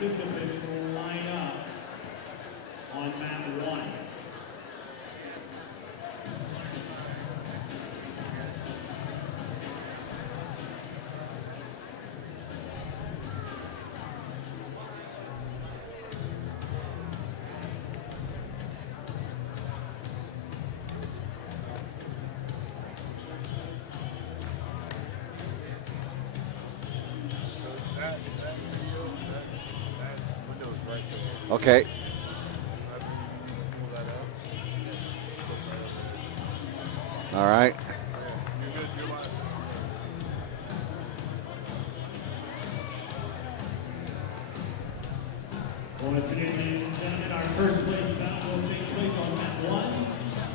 participants line up on mat 1. Okay. All right. Once again, ladies and gentlemen, our first place bout will take place on mat 1.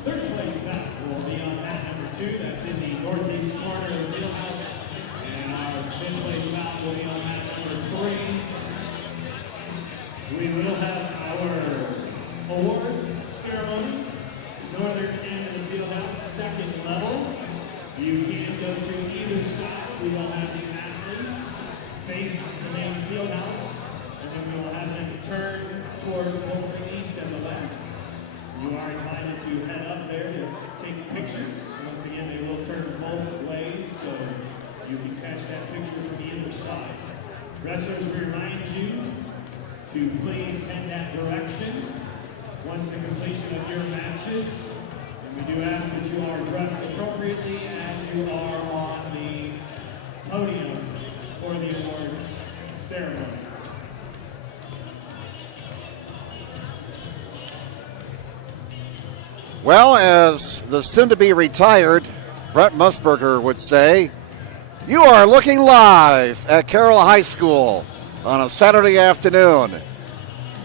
Third place bout will be on mat number 2. That's in the northeast corner of the field house. And our fifth place bout will be on mat number 3. We will have our awards ceremony. Northern end of the field house, second level. You can go to either side. We will have the athletes face the main field house. And then we will have them turn towards both the east and the west. You are invited to head up there to take pictures. Once again, they will turn both ways, so you can catch that picture from either side. Wrestlers, we remind you to please head that direction once the completion of your matches. And we do ask that you are dressed appropriately as you are on the podium for the awards ceremony. Well, as the soon-to-be retired Brett Musburger would say, you are looking live at Carroll High School on a Saturday afternoon.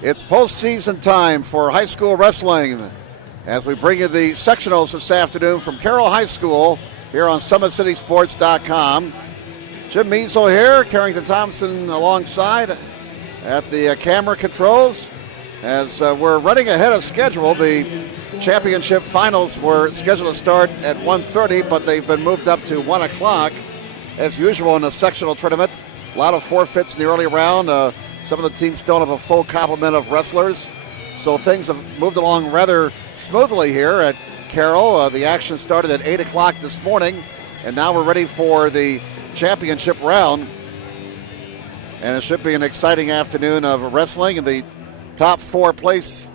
It's postseason time for high school wrestling as we bring you the sectionals this afternoon from Carroll High School here on SummitCitySports.com. Jim Measle here, Carrington Thompson alongside at the camera controls as we're running ahead of schedule. The championship finals were scheduled to start at 1:30, but they've been moved up to 1 o'clock as usual in the sectional tournament. A lot of forfeits in the early round. Some of the teams don't have a full complement of wrestlers, so things have moved along rather smoothly here at Carroll. The action started at 8 o'clock this morning, and now we're ready for the championship round. And it should be an exciting afternoon of wrestling. And the top four placers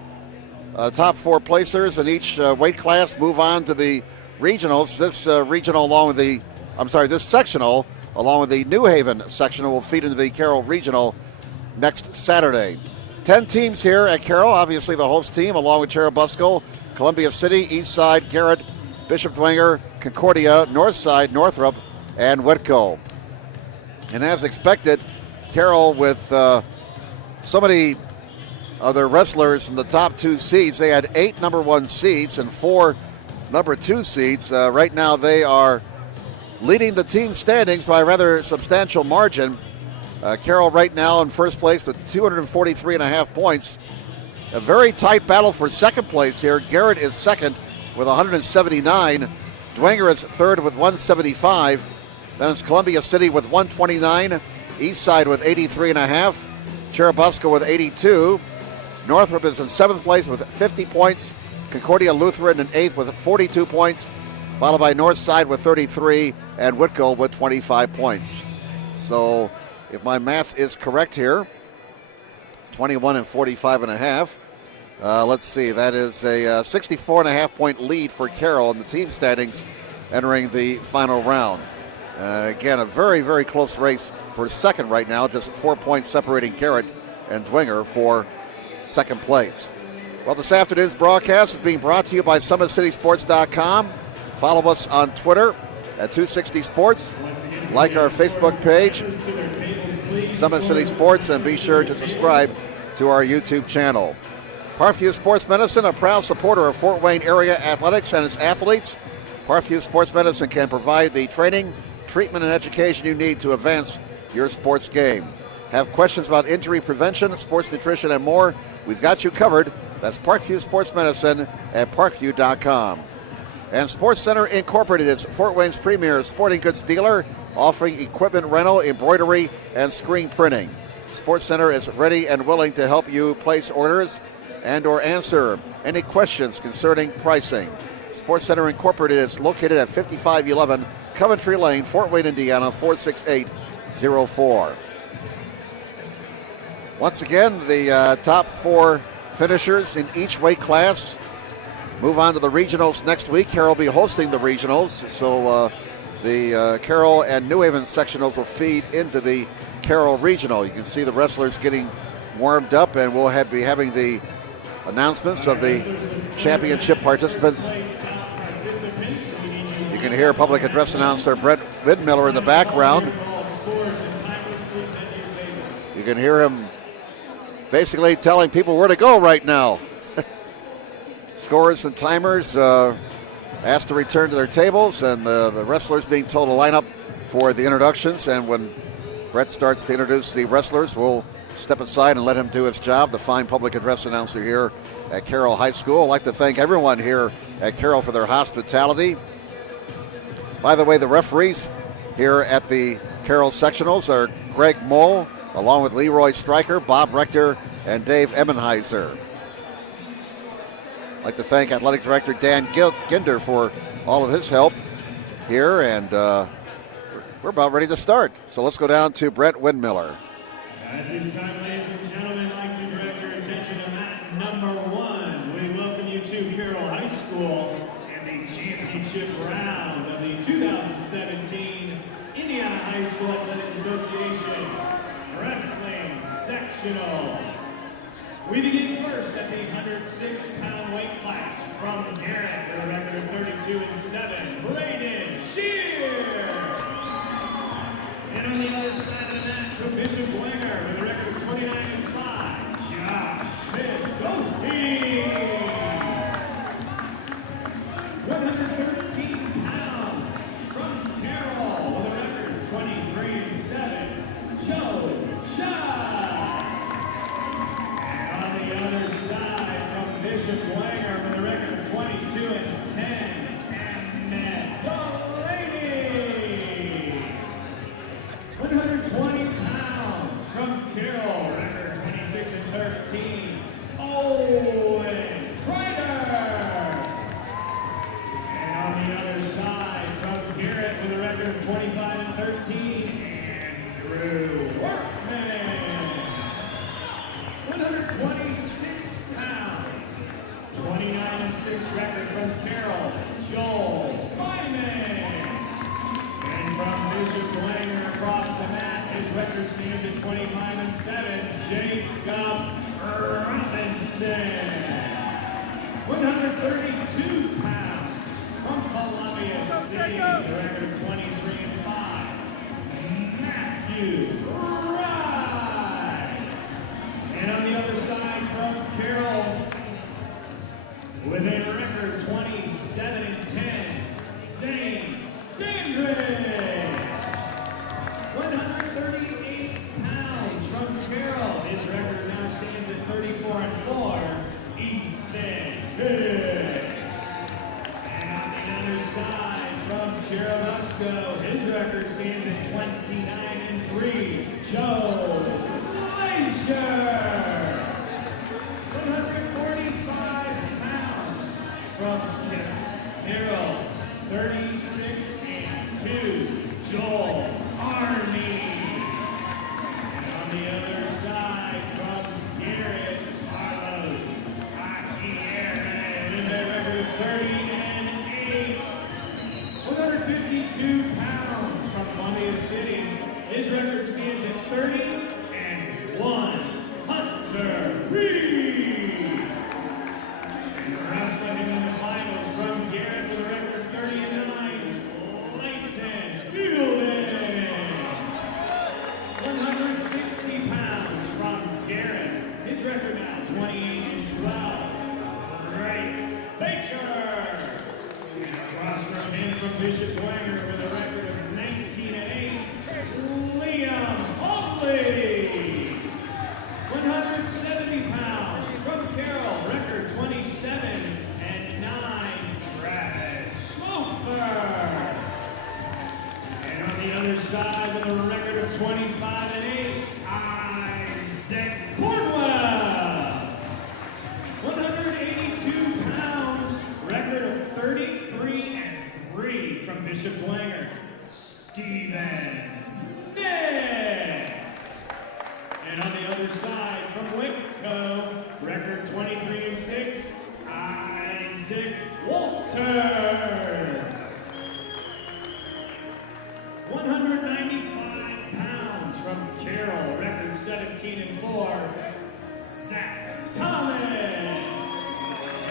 in each weight class move on to the regionals. This sectional, along with the New Haven sectional, will feed into the Carroll regional next Saturday. 10 teams here at Carroll, obviously the host team, along with Cherubusco, Columbia City, Eastside, Garrett, Bishop Dwenger, Concordia, Northside, Northrop, and Whitco. And as expected, Carroll, with so many other wrestlers in the top 2 seeds, they had 8 number 1 seeds and 4 number 2 seeds. Right now they are leading the team standings by a rather substantial margin. Carroll right now in first place with 243.5 points. A very tight battle for second place here. Garrett is second with 179. Dwenger is third with 175. Then it's Columbia City with 129. Eastside with 83.5. Cherubusco with 82. Northrop is in seventh place with 50 points. Concordia Lutheran in eighth with 42 points, followed by Northside with 33 and Whitco with 25 points. So if my math is correct here, 21 and 45.5. Let's see, that is a 64.5 point lead for Carroll in the team standings entering the final round. Again, a very, very close race for second right now, just 4 points separating Garrett and Dwenger for second place. Well, this afternoon's broadcast is being brought to you by SummitCitySports.com. Follow us on Twitter at 260 Sports. Like our Facebook page, Summit City Sports, and be sure to subscribe to our YouTube channel. Parkview Sports Medicine, a proud supporter of Fort Wayne area athletics and its athletes. Parkview Sports Medicine can provide the training, treatment, and education you need to advance your sports game. Have questions about injury prevention, sports nutrition, and more? We've got you covered. That's Parkview Sports Medicine at parkview.com. And Sports Center Incorporated is Fort Wayne's premier sporting goods dealer, offering equipment rental, embroidery, and screen printing. Sports Center is ready and willing to help you place orders and or answer any questions concerning pricing. Sports Center Incorporated is located at 5511 Coventry Lane, Fort Wayne, Indiana, 46804. Once again, the top 4 finishers in each weight class move on to the regionals next week. Carroll will be hosting the regionals, so the Carroll and New Haven sectionals will feed into the Carroll regional. You can see the wrestlers getting warmed up, and we'll be having the announcements of the championship participants. You can hear public address announcer Brett Widmiller in the background. You can hear him basically telling people where to go right now. Scorers and timers asked to return to their tables, and the wrestlers being told to line up for the introductions. And when Brett starts to introduce the wrestlers, we'll step aside and let him do his job, the fine public address announcer here at Carroll High School. I'd like to thank everyone here at Carroll for their hospitality. By the way, the referees here at the Carroll sectionals are Greg Moll, along with Leroy Stryker, Bob Rector, and Dave Emmenheiser. I'd like to thank Athletic Director Dan Ginder for all of his help here, and we're about ready to start. So let's go down to Brett Widmiller. At this time, ladies and gentlemen, I'd like to direct your attention to mat number 1. We welcome you to Carroll High School and the championship round of the 2017 Indiana High School Athletic Association Wrestling Sectional. We begin first at the 106-pound weight class from Garrett with a record of 32-7, Braden Shear. And on the other side of the mat from Bishop Winger with a record of 29-5, Josh Midgoldie. 113 pounds from Carroll with a record of 23-7, Joe Schatz. And on the other side from Bishop Winger with a record of 22-10, Annette Delaney. 120 pounds from Carroll, record 26-13, Owen Kreider. And on the other side from Garrett with a record of 25-13, Andrew Workman. 126 pounds, 29-6 record from Carroll, Joel Feynman. And from Bishop Langer across the mat, his record stands at 25-7, Jacob Robinson. 132 pounds from Columbia City, with a record of 23-5, Matthew Wright. And on the other side from Carroll, with a record 27-10, Zane Standridge. 138 pounds from Carroll. His record now stands at 34-4, Ethan Hicks. And on the other side from Cherubusco, his record stands at 29-3, Justin And on the other side, from Whitco, record 23-6, Isaac Walters. 195 pounds from Carroll, record 17-4, Zach Thomas.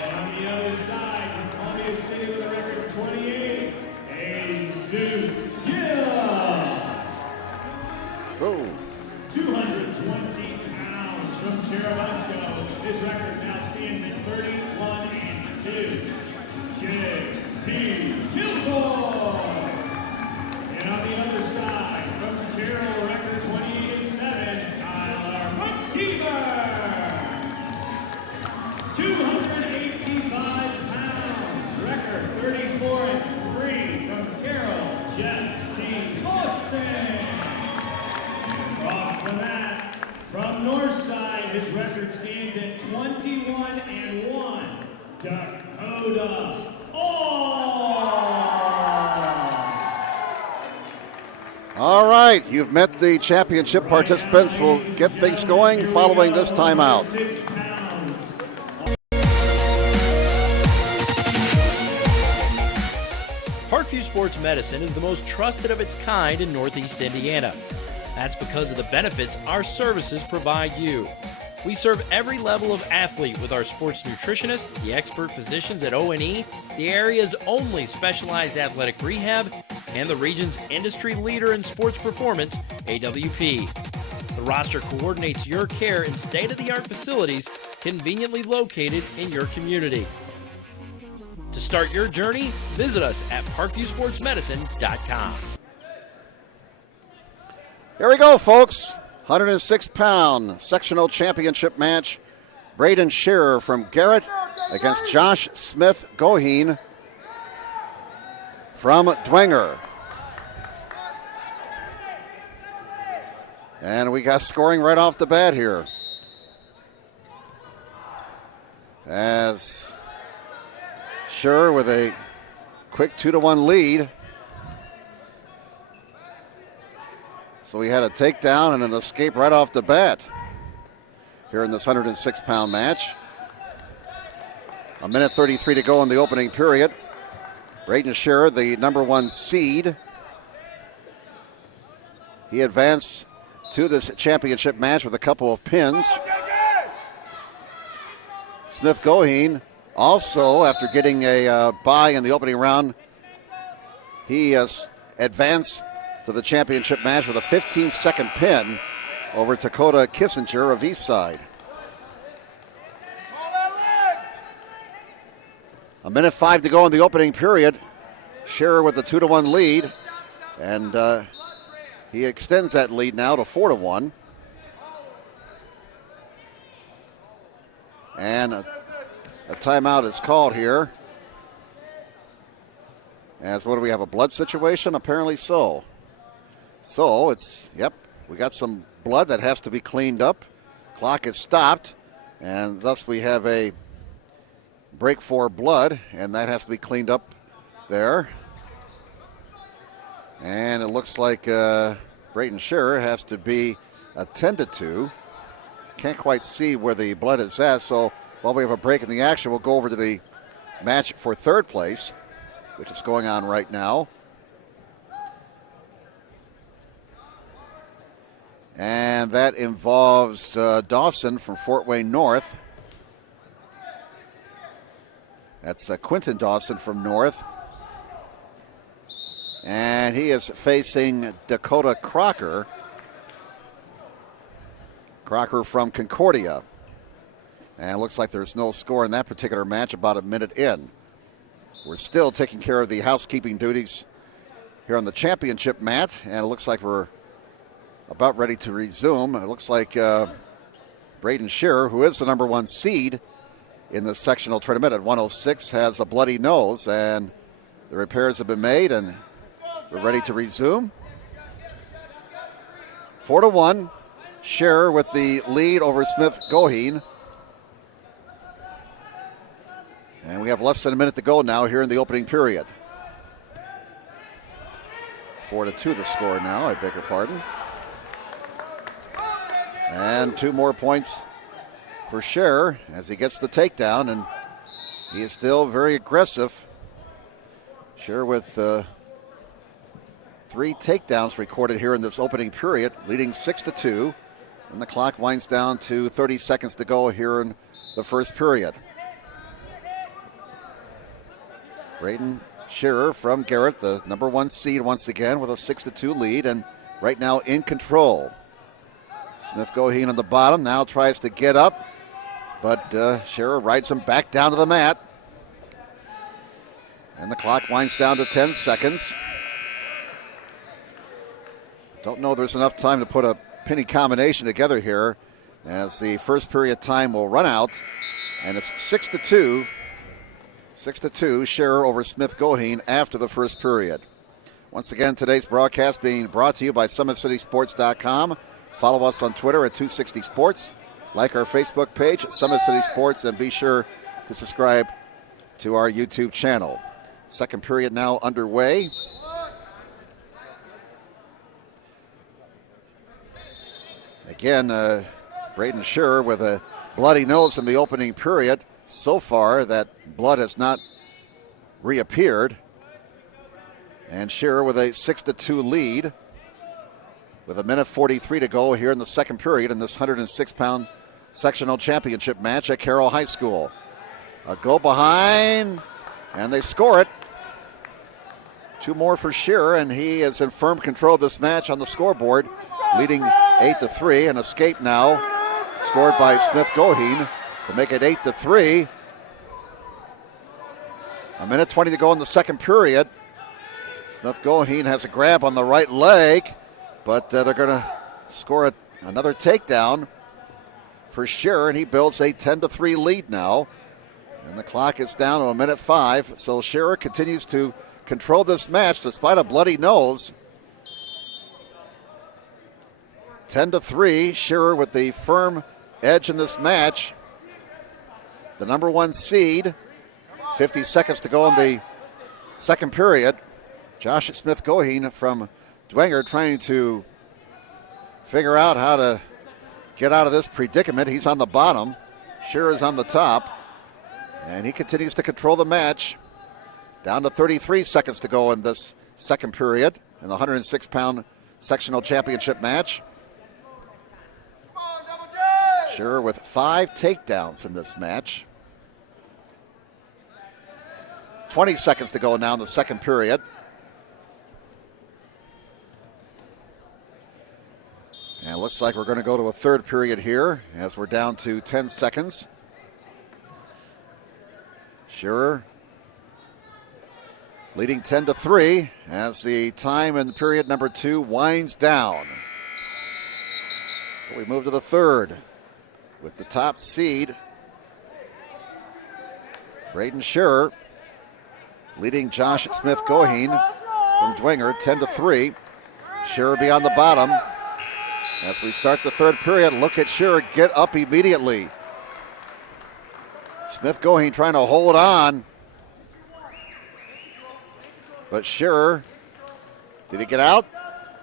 And on the other side, from Columbia City with a record 28, Jesus Gill. Oh. 220 pounds from Cherubusco. His record now stands at 31-2. J.T. Gilmore. And on the other side, from Carroll, record 28-7, Tyler McKeever. 285 pounds, record 34-3 from Carroll, Jesse Lawson. Across the mat, from Northside, his record stands at 21-1, Dakota All right, you've met the championship participants. We'll get things going following this timeout. Parkview Sports Medicine is the most trusted of its kind in Northeast Indiana. That's because of the benefits our services provide you. We serve every level of athlete with our sports nutritionists, the expert physicians at O&E, the area's only specialized athletic rehab, and the region's industry leader in sports performance, AWP. The roster coordinates your care in state-of-the-art facilities conveniently located in your community. To start your journey, visit us at parkviewsportsmedicine.com. Here we go, folks. 106-pound sectional championship match. Braden Shearer from Garrett against Josh Smith Goheen from Dwenger. And we got scoring right off the bat here. As Shearer with a quick 2-1 lead. So we had a takedown and an escape right off the bat here in this 106-pound match. A minute 33 to go in the opening period. Braden Shearer, the number 1 seed. He advanced to this championship match with a couple of pins. Smith Goheen also, after getting a bye in the opening round, he has advanced to the championship match with a 15-second pin over Dakota Kissinger of Eastside. A minute 5 to go in the opening period. Shearer with the 2-1 lead, and he extends that lead now to 4-1. And a timeout is called here. As what do we have, a blood situation? Apparently so. So it's, yep, we got some blood that has to be cleaned up. Clock is stopped, and thus we have a break for blood, and that has to be cleaned up there. And it looks like Braden Shearer has to be attended to. Can't quite see where the blood is at, so while we have a break in the action, we'll go over to the match for third place, which is going on right now. And that involves Dawson from Fort Wayne North. That's Quentin Dawson from North. And he is facing Dakota Crocker. Crocker from Concordia. And it looks like there's no score in that particular match about a minute in. We're still taking care of the housekeeping duties here on the championship mat, and it looks like we're about ready to resume. It looks like Braden Shearer, who is the number 1 seed in the sectional tournament at 106, has a bloody nose, and the repairs have been made, and we're ready to resume. 4-1, Shearer with the lead over Smith Goheen. And we have less than a minute to go now here in the opening period. 4-2 the score now, I beg your pardon. And 2 more points for Scherer as he gets the takedown, and he is still very aggressive. Scherer with 3 takedowns recorded here in this opening period, leading 6-2. And the clock winds down to 30 seconds to go here in the first period. Braden Scherer from Garrett, the number 1 seed once again with a 6-2 lead, and right now in control. Smith Goheen on the bottom now tries to get up, but Scherer rides him back down to the mat. And the clock winds down to 10 seconds. Don't know there's enough time to put a penny combination together here as the first period time will run out. And it's 6-2. 6-2, Scherer over Smith Goheen after the first period. Once again, today's broadcast being brought to you by SummitCitySports.com. Follow us on Twitter at 260sports. Like our Facebook page, Summit City Sports, and be sure to subscribe to our YouTube channel. Second period now underway. Again, Braden Scherer with a bloody nose in the opening period. So far, that blood has not reappeared. And Scherer with a 6-2 lead with 1:43 to go here in the second period in this 106-pound sectional championship match at Carroll High School. A go behind, and they score it. 2 more for Scherer, and he is in firm control of this match on the scoreboard, leading 8-3. An escape now scored by Smith Goheen to make it 8-3. 1:20 to go in the second period. Smith Goheen has a grab on the right leg, but they're going to score another takedown for Scherer, and he builds a 10-3 lead now. And the clock is down to 1:05, so Scherer continues to control this match despite a bloody nose. 10-3, Scherer with the firm edge in this match. The number 1 seed, 50 seconds to go in the second period. Josh Smith Goheen from Dwenger trying to figure out how to get out of this predicament. He's on the bottom. Scherer's on the top. And he continues to control the match. Down to 33 seconds to go in this second period in the 106-pound sectional championship match. Scherer with 5 takedowns in this match. 20 seconds to go now in the second period. And it looks like we're going to go to a third period here as we're down to 10 seconds. Scherer leading 10-3 as the time in period number 2 winds down. So we move to the third with the top seed, Braden Scherer, leading Josh Smith Goheen from Dwenger 10-3. Scherer be on the bottom. As we start the third period, look at Scherer get up immediately. Smith Goheen trying to hold on. But Scherer, did he get out?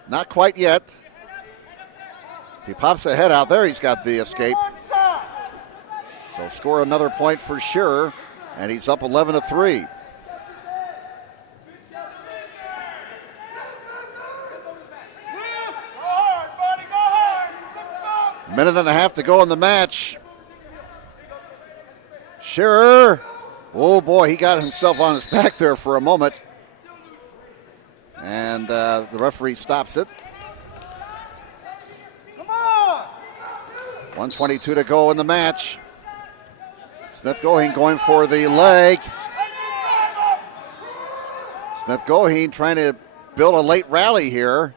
Not quite yet. If he pops the head out there, he's got the escape. So score another point for Scherer, and he's up 11-3. Minute and a half to go in the match. Scherer, oh boy, he got himself on his back there for a moment. And the referee stops it. Come on! 1:22 to go in the match. Smith Goheen going for the leg. Smith Goheen trying to build a late rally here.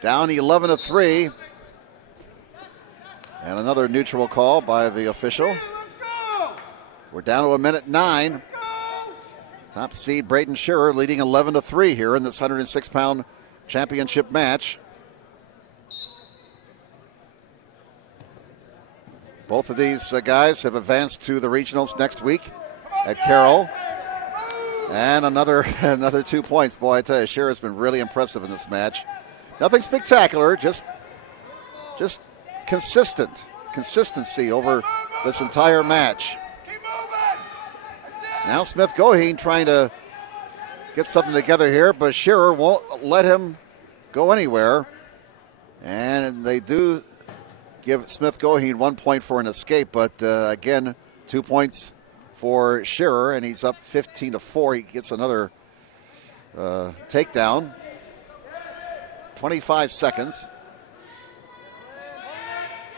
Down 11-3. And another neutral call by the official. We're down to 1:09. Top seed Braden Scherer leading 11-3 here in this 106-pound championship match. Both of these guys have advanced to the regionals next week at Carroll. And another 2 points. Boy, I tell you, Scherer's been really impressive in this match. Nothing spectacular, just just consistency over this entire match. Now Smith Goheen trying to get something together here, but Shearer won't let him go anywhere. And they do give Smith Goheen 1 point for an escape, but again, 2 points for Shearer, and he's up 15-4. He gets another takedown. 25 seconds.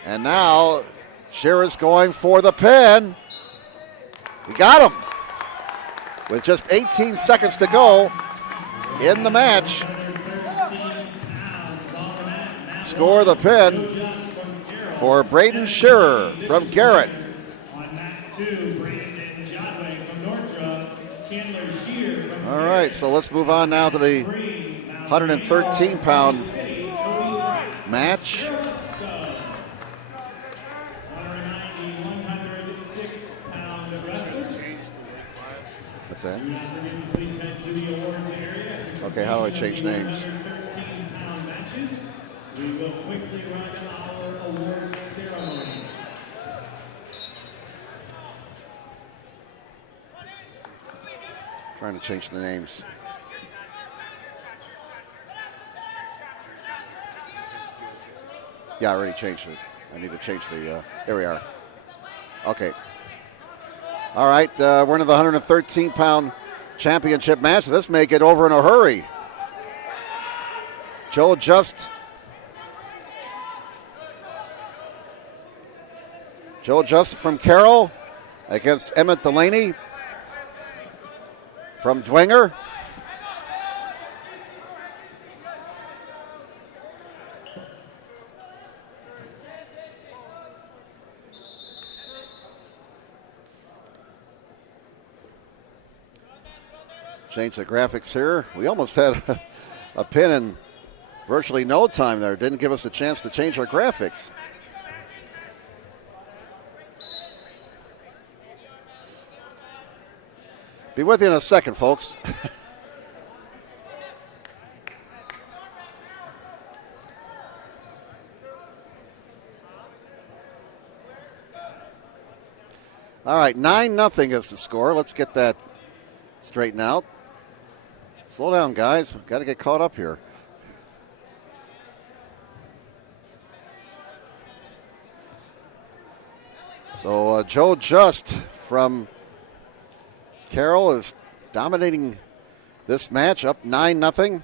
And now Shearer's going for the pin. He got him with just 18 seconds to go in the match. Score the pin for Braden Shearer from Garrett. All right, so let's move on now to the 113-pound match. What's that? Okay, how do I change names? We will quickly run our award ceremony. Trying to change the names. Yeah, I already changed it. I need to change the, here we are. Okay. All right, we're into the 113-pound championship match. This may get over in a hurry. Joe Just from Carroll against Emmett Delaney from Dwenger. Change the graphics here. We almost had a pin in virtually no time there. Didn't give us a chance to change our graphics. Be with you in a second, folks. All right, 9-0 is the score. Let's get that straightened out. Slow down, guys. We've got to get caught up here. So Joe Just from Carroll is dominating this match, up 9-0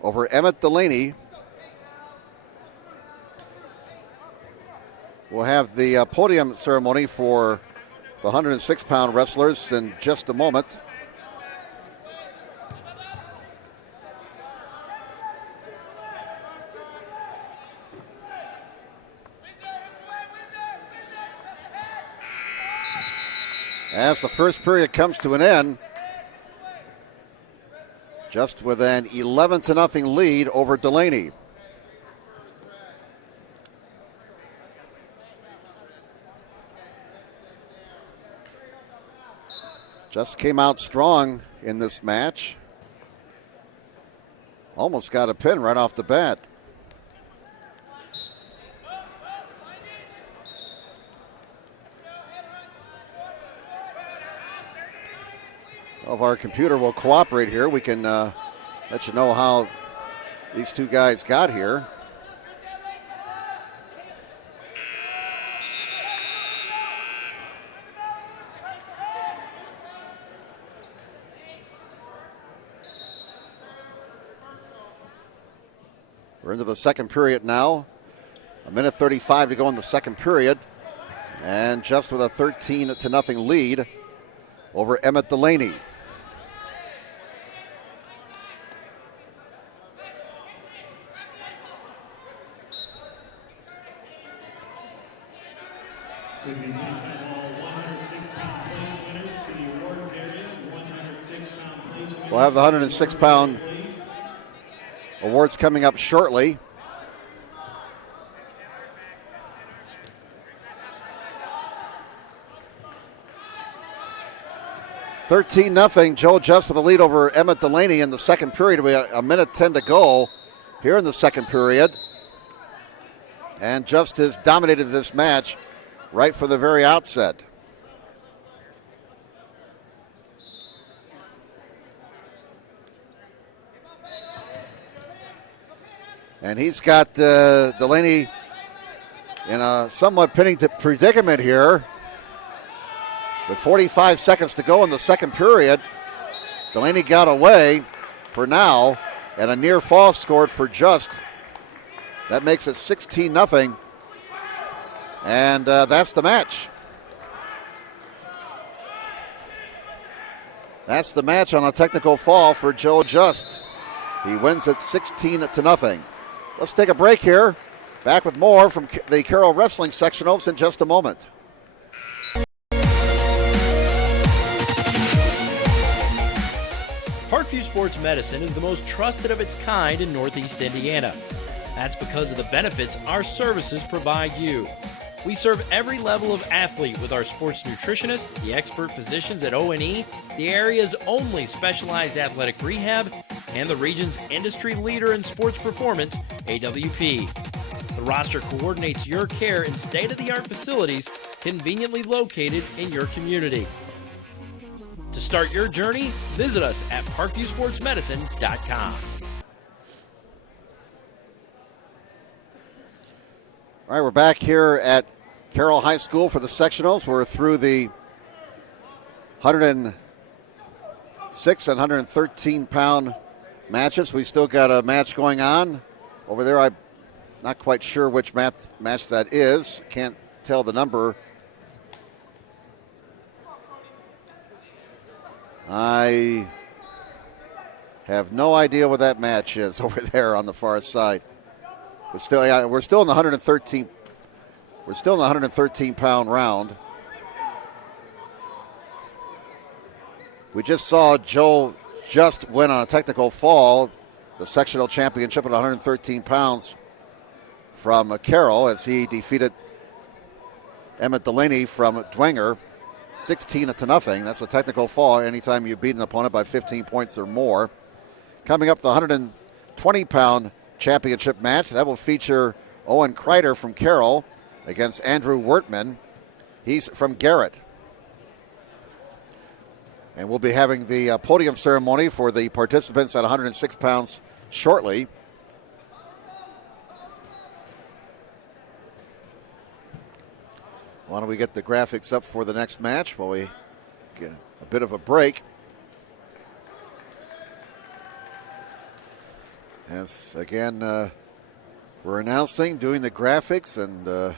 over Emmett Delaney. We'll have the podium ceremony for the 106-pound wrestlers in just a moment. As the first period comes to an end, Just with an 11-0 lead over Delaney. Just came out strong in this match. Almost got a pin right off the bat. If our computer will cooperate here, we can let you know how these two guys got here. We're into the second period now. 1:35 to go in the second period. And Just with a 13-0 lead over Emmett Delaney. We'll have the 106-pound awards coming up shortly. $13-0. Joe Just with a lead over Emmett Delaney in the second period. We have 1:10 to go here in the second period. and Just has dominated this match right from the very outset. And he's got Delaney in a somewhat predicament here. With 45 seconds to go in the second period, Delaney got away for now, and a near fall scored for Just. That makes it 16-0, and that's the match. That's the match on a technical fall for Joe Just. He wins it 16-0. Let's take a break here. Back with more from the Carroll Wrestling Sectionals in just a moment. Parkview Sports Medicine is the most trusted of its kind in Northeast Indiana. That's because of the benefits our services provide you. We serve every level of athlete with our sports nutritionist, the expert physicians at O&E, the area's only specialized athletic rehab, and the region's industry leader in sports performance, AWP. The roster coordinates your care in state-of-the-art facilities conveniently located in your community. To start your journey, visit us at parkviewsportsmedicine.com. All right, we're back here at Carroll High School for the sectionals. We're through the 106 and 113-pound matches. We still got a match going on over there. I'm not quite sure which match that is. Can't tell the number. I have no idea what that match is over there on the far side. But still, yeah, we're still in the 113. We're still in the 113-pound round. We just saw Joe Just win on a technical fall, the sectional championship at 113 pounds from Carroll, as he defeated Emmett Delaney from Dwenger 16-0. That's a technical fall anytime you beat an opponent by 15 points or more. Coming up, the 120-pound championship match. That will feature Owen Kreider from Carroll against Andrew Wertman. He's from Garrett. And we'll be having the podium ceremony for the participants at 106 pounds shortly. Why don't we get the graphics up for the next match while we get a bit of a break. As again, we're announcing, doing the graphics, and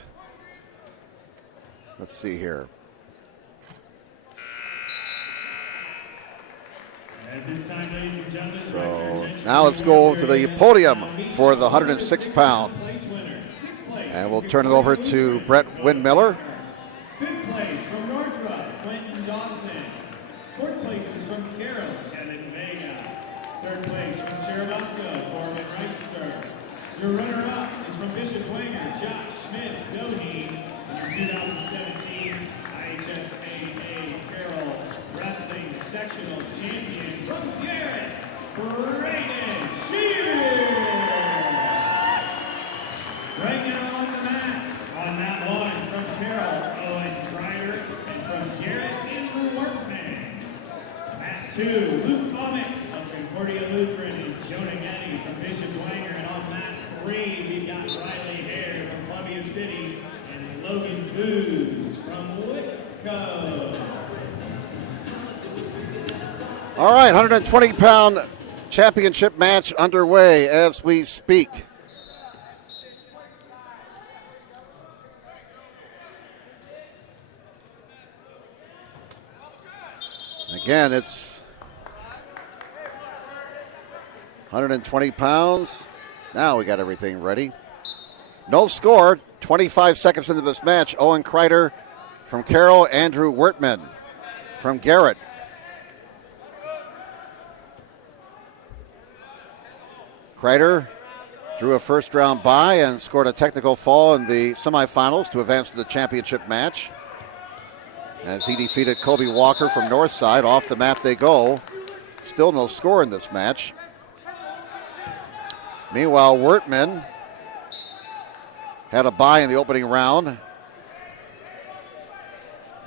let's see here. At this time, ladies and gentlemen, So now let's go to the podium for the 106-pound. And we'll turn it over to Brett Windmiller. Fifth place from Northrop, Quentin Dawson. Fourth place is from Carroll, Kevin Vega. Third place from Cherubusco, Corbin Reister. Your runner-up is from Bishop Wanger, Josh Smith Doheen. And your 2017 IHSAA Carroll Wrestling Sectional Champion from Garrett, Brayden Shear. Right now on the mats, on that one from Carroll, Owen Kreider, and from Garrett, Andrew Workman. Mat 2, Luke Baumick of Concordia Lutheran and Jonah Getty from Bishop Wanger. And on mat 3, we've got Riley Hare from Columbia City and Logan Booz from Whitco. All right, 120-pound championship match underway as we speak. Again, it's 120 pounds. Now we got everything ready. No score, 25 seconds into this match. Owen Kreider from Carroll, Andrew Wertman from Garrett. Kreider drew a first-round bye and scored a technical fall in the semifinals to advance to the championship match, as he defeated Kobe Walker from Northside. Off the mat they go. Still no score in this match. Meanwhile, Wertman had a bye in the opening round.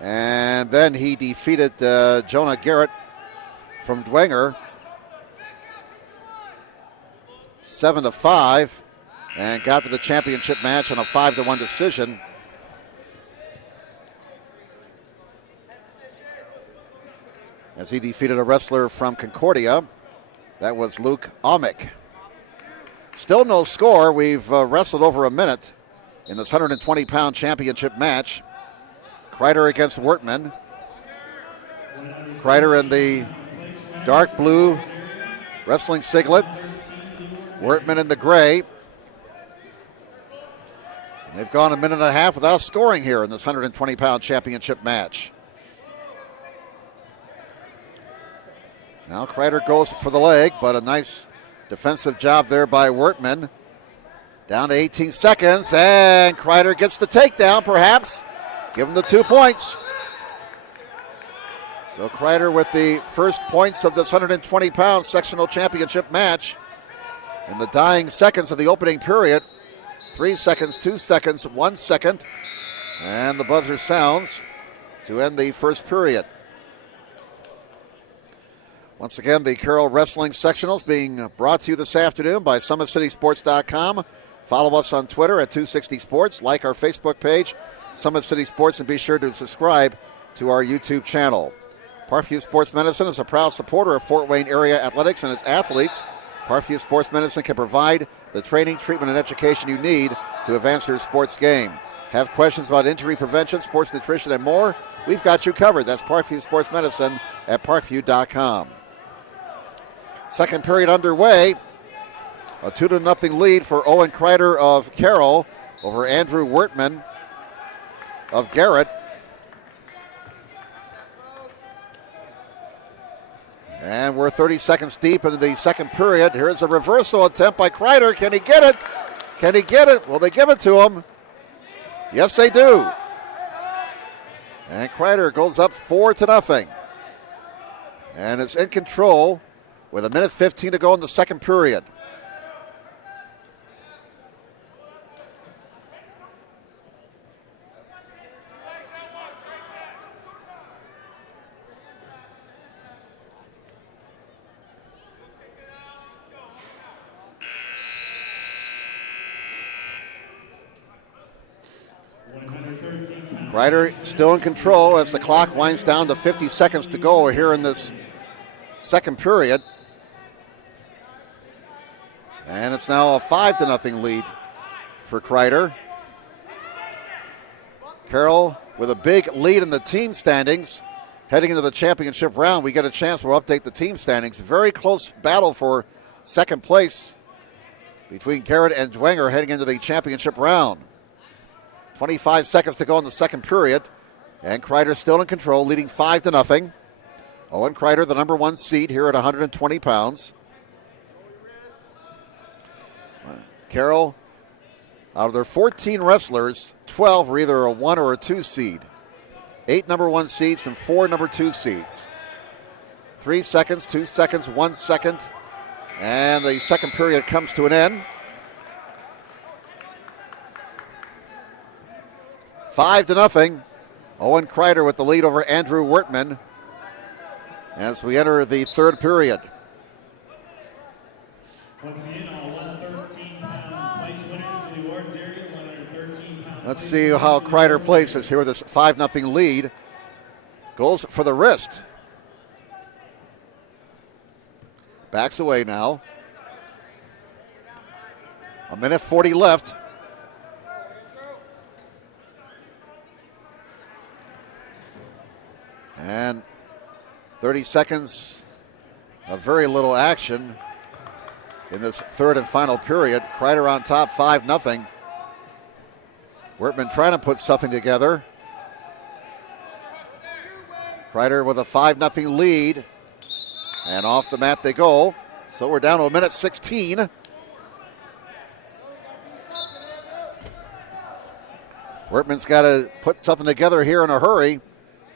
And then he defeated Jonah Garrett from Dwenger 7-5 and got to the championship match on a 5-1 decision. As he defeated a wrestler from Concordia. That was Luke Amick. Still no score. We've wrestled over a minute in this 120-pound championship match. Kreider against Wertman. Kreider in the dark blue wrestling singlet. Wertman in the gray. They've gone a minute and a half without scoring here in this 120-pound championship match. Now Kreider goes for the leg, but a nice defensive job there by Wertman. Down to 18 seconds, and Kreider gets the takedown, perhaps. Give him the 2 points. So Kreider with the first points of this 120-pound sectional championship match. In the dying seconds of the opening period, 3 seconds, 2 seconds, 1 second, and the buzzer sounds to end the first period. Once again, the Carroll Wrestling Sectionals being brought to you this afternoon by SummitCitySports.com. Follow us on Twitter at 260sports. Like our Facebook page, Summit City Sports, and be sure to subscribe to our YouTube channel. Parkview Sports Medicine is a proud supporter of Fort Wayne area athletics and its athletes. Parkview Sports Medicine can provide the training, treatment, and education you need to advance your sports game. Have questions about injury prevention, sports nutrition, and more? We've got you covered. That's Parkview Sports Medicine at parkview.com. Second period underway. A 2-0 lead for Owen Kreider of Carroll over Andrew Wertman of Garrett. And we're 30 seconds deep into the second period. Here's a reversal attempt by Kreider. Can he get it? Can he get it? Will they give it to him? Yes, they do. And Kreider goes up 4-0. And is in control with 1:15 to go in the second period. Kreider still in control as the clock winds down to 50 seconds to go here in this second period. And it's now a 5-0 lead for Kreider. Carroll with a big lead in the team standings. Heading into the championship round, we get a chance. We'll update the team standings. Very close battle for second place between Garrett and Dwenger heading into the championship round. 25 seconds to go in the second period. And Kreider still in control, leading 5-0. Owen Kreider, the number one seed here at 120 pounds. Carroll, out of their 14 wrestlers, 12 were either a 1 or a 2 seed. 8 number 1 seeds and 4 number 2 seeds. 3 seconds, 2 seconds, 1 second. And the second period comes to an end. 5-0. Owen Kreider with the lead over Andrew Wertman as we enter the third period. Once again, all 113-pound place winners in the awards area. 113-pound. Let's see how Kreider places here with this 5-0 lead. Goes for the wrist. Backs away now. 1:40 left. And 30 seconds of very little action in this third and final period. Kreider on top, 5-0. Wertman trying to put something together. Kreider with a 5-0 lead. And off the mat they go. So we're down to 1:16. Wertman's got to put something together here in a hurry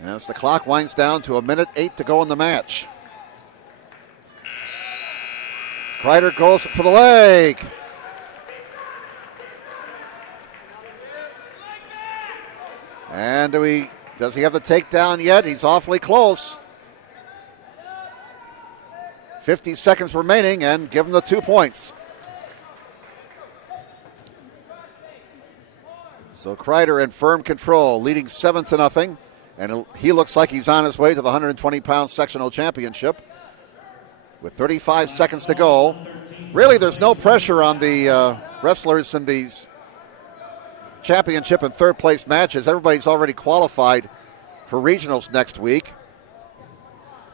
as the clock winds down to 1:08 to go in the match. Kreider goes for the leg. And does he have the takedown yet? He's awfully close. 50 seconds remaining, and give him the 2 points. So Kreider in firm control, leading 7-0, and he looks like he's on his way to the 120-pound sectional championship. With 35 seconds to go, really there's no pressure on the wrestlers in these championship and third place matches. Everybody's already qualified for regionals next week.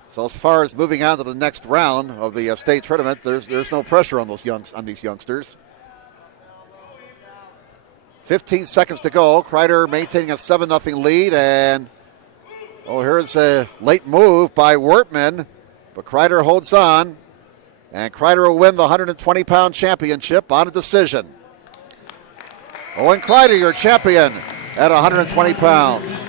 So as far as moving on to the next round of the state tournament, there's no pressure on these youngsters. 15 seconds to go. Kreider maintaining a 7-0 lead, and here's a late move by Wertman, but Kreider holds on, and Kreider will win the 120-pound championship on a decision. Owen Kreider, your champion at 120 pounds.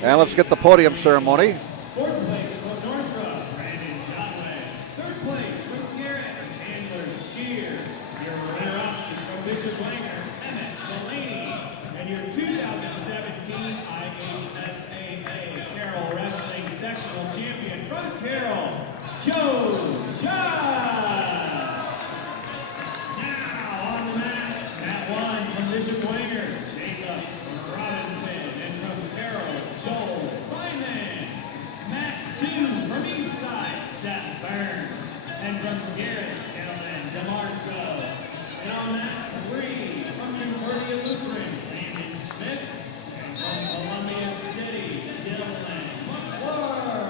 And let's get the podium ceremony. Fourth place from Northrop, Brandon Johnway. Third place from Garrett, Chandler Shear. Your runner-up is from Bishop Wanger, Emmett Delaney. And your 2017 IHSAA Carroll Wrestling Sectional Champion from Carroll, Joe Josh. Now on the mats, Mat 1 from Bishop Wanger, Jacob Robinson. And from Carroll, Joel Ryman. Mat 2 from Eastside, Seth Burns. And from Garrett, Dylan DeMarco. And on Mat 3 from Concordia Lutheran, Landon Smith. And from Columbia City, Dylan McClure.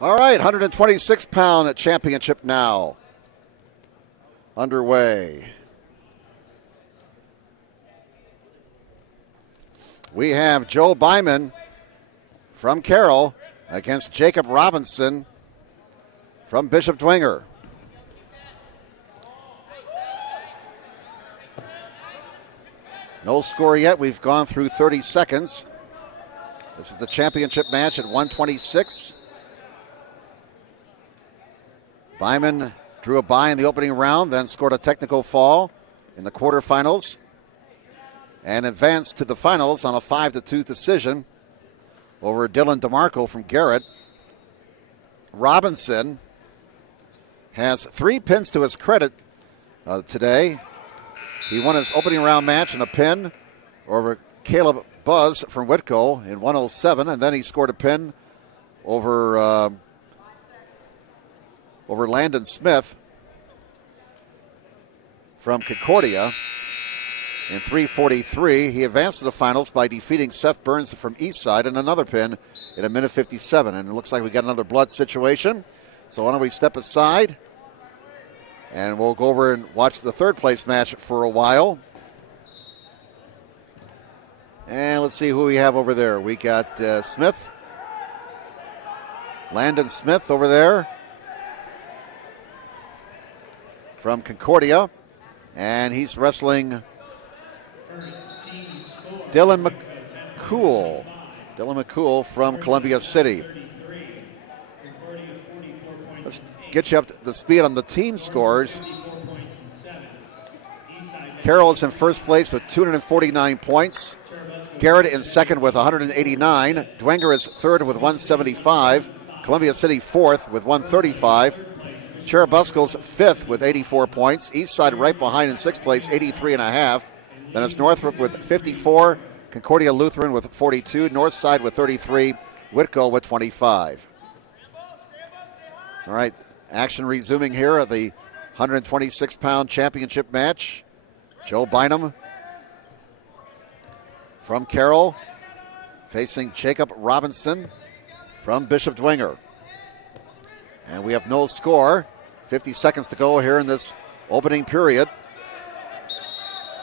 All right, 126-pound championship now underway. We have Joe Byman from Carroll against Jacob Robinson from Bishop Dwenger. No score yet. We've gone through 30 seconds. This is the championship match at 126. Byman drew a bye in the opening round, then scored a technical fall in the quarterfinals and advanced to the finals on a 5-2 decision over Dylan DeMarco from Garrett. Robinson has 3 pins to his credit today. He won his opening round match in a pin over Caleb Buzz from Whitco in 107, and then he scored a pin over Landon Smith from Concordia in 3:43. He advanced to the finals by defeating Seth Burns from Eastside in another pin in 1:57. And it looks like we got another blood situation. So why don't we step aside and we'll go over and watch the third place match for a while. And let's see who we have over there. We got Smith. Landon Smith over there from Concordia. And he's wrestling Dylan McCool. Dylan McCool from Columbia City. Let's get you up to speed on the team scores. Carroll is in first place with 249 points. Garrett in second with 189. Dwenger is third with 175. Columbia City fourth with 135. Cherubusco's fifth with 84 points. Eastside right behind in sixth place, 83.5. Then it's Northrop with 54. Concordia Lutheran with 42. Northside with 33. Whitco with 25. All right, action resuming here at the 126-pound championship match. Joe Bynum from Carroll facing Jacob Robinson from Bishop Dwenger. And we have no score. 50 seconds to go here in this opening period.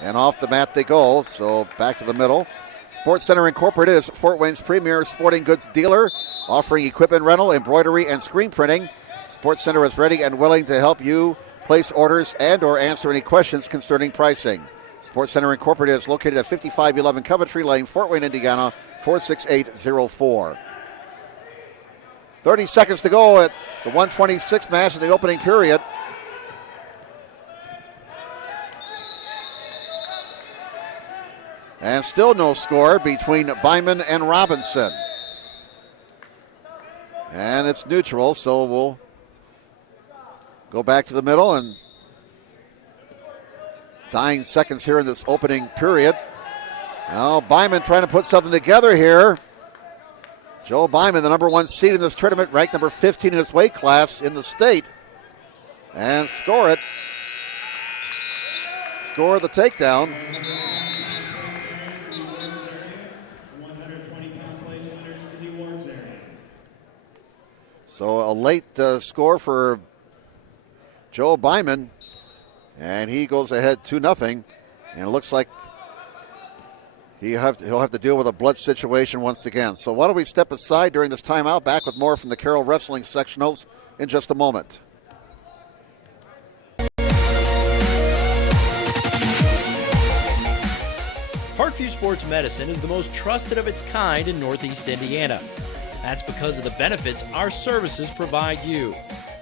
And off the mat they go, so back to the middle. Sports Center Incorporated is Fort Wayne's premier sporting goods dealer, offering equipment rental, embroidery, and screen printing. Sports Center is ready and willing to help you place orders and or answer any questions concerning pricing. Sports Center Incorporated is located at 5511 Coventry Lane, Fort Wayne, Indiana, 46804. 30 seconds to go at the 126 match in the opening period. And still no score between Byman and Robinson. And it's neutral, so we'll go back to the middle, and dying seconds here in this opening period. Now Byman trying to put something together here. Joe Byman, the number 1 seed in this tournament, ranked number 15 in his weight class in the state. And score it. Score the takedown. 120-pound place winners to the awards area. So a late score for Joe Byman, and he goes ahead 2-0, and it looks like he'll have to deal with a blood situation once again. So why don't we step aside during this timeout? Back with more from the Carroll Wrestling Sectionals in just a moment. Parkview Sports Medicine is the most trusted of its kind in Northeast Indiana. That's because of the benefits our services provide you.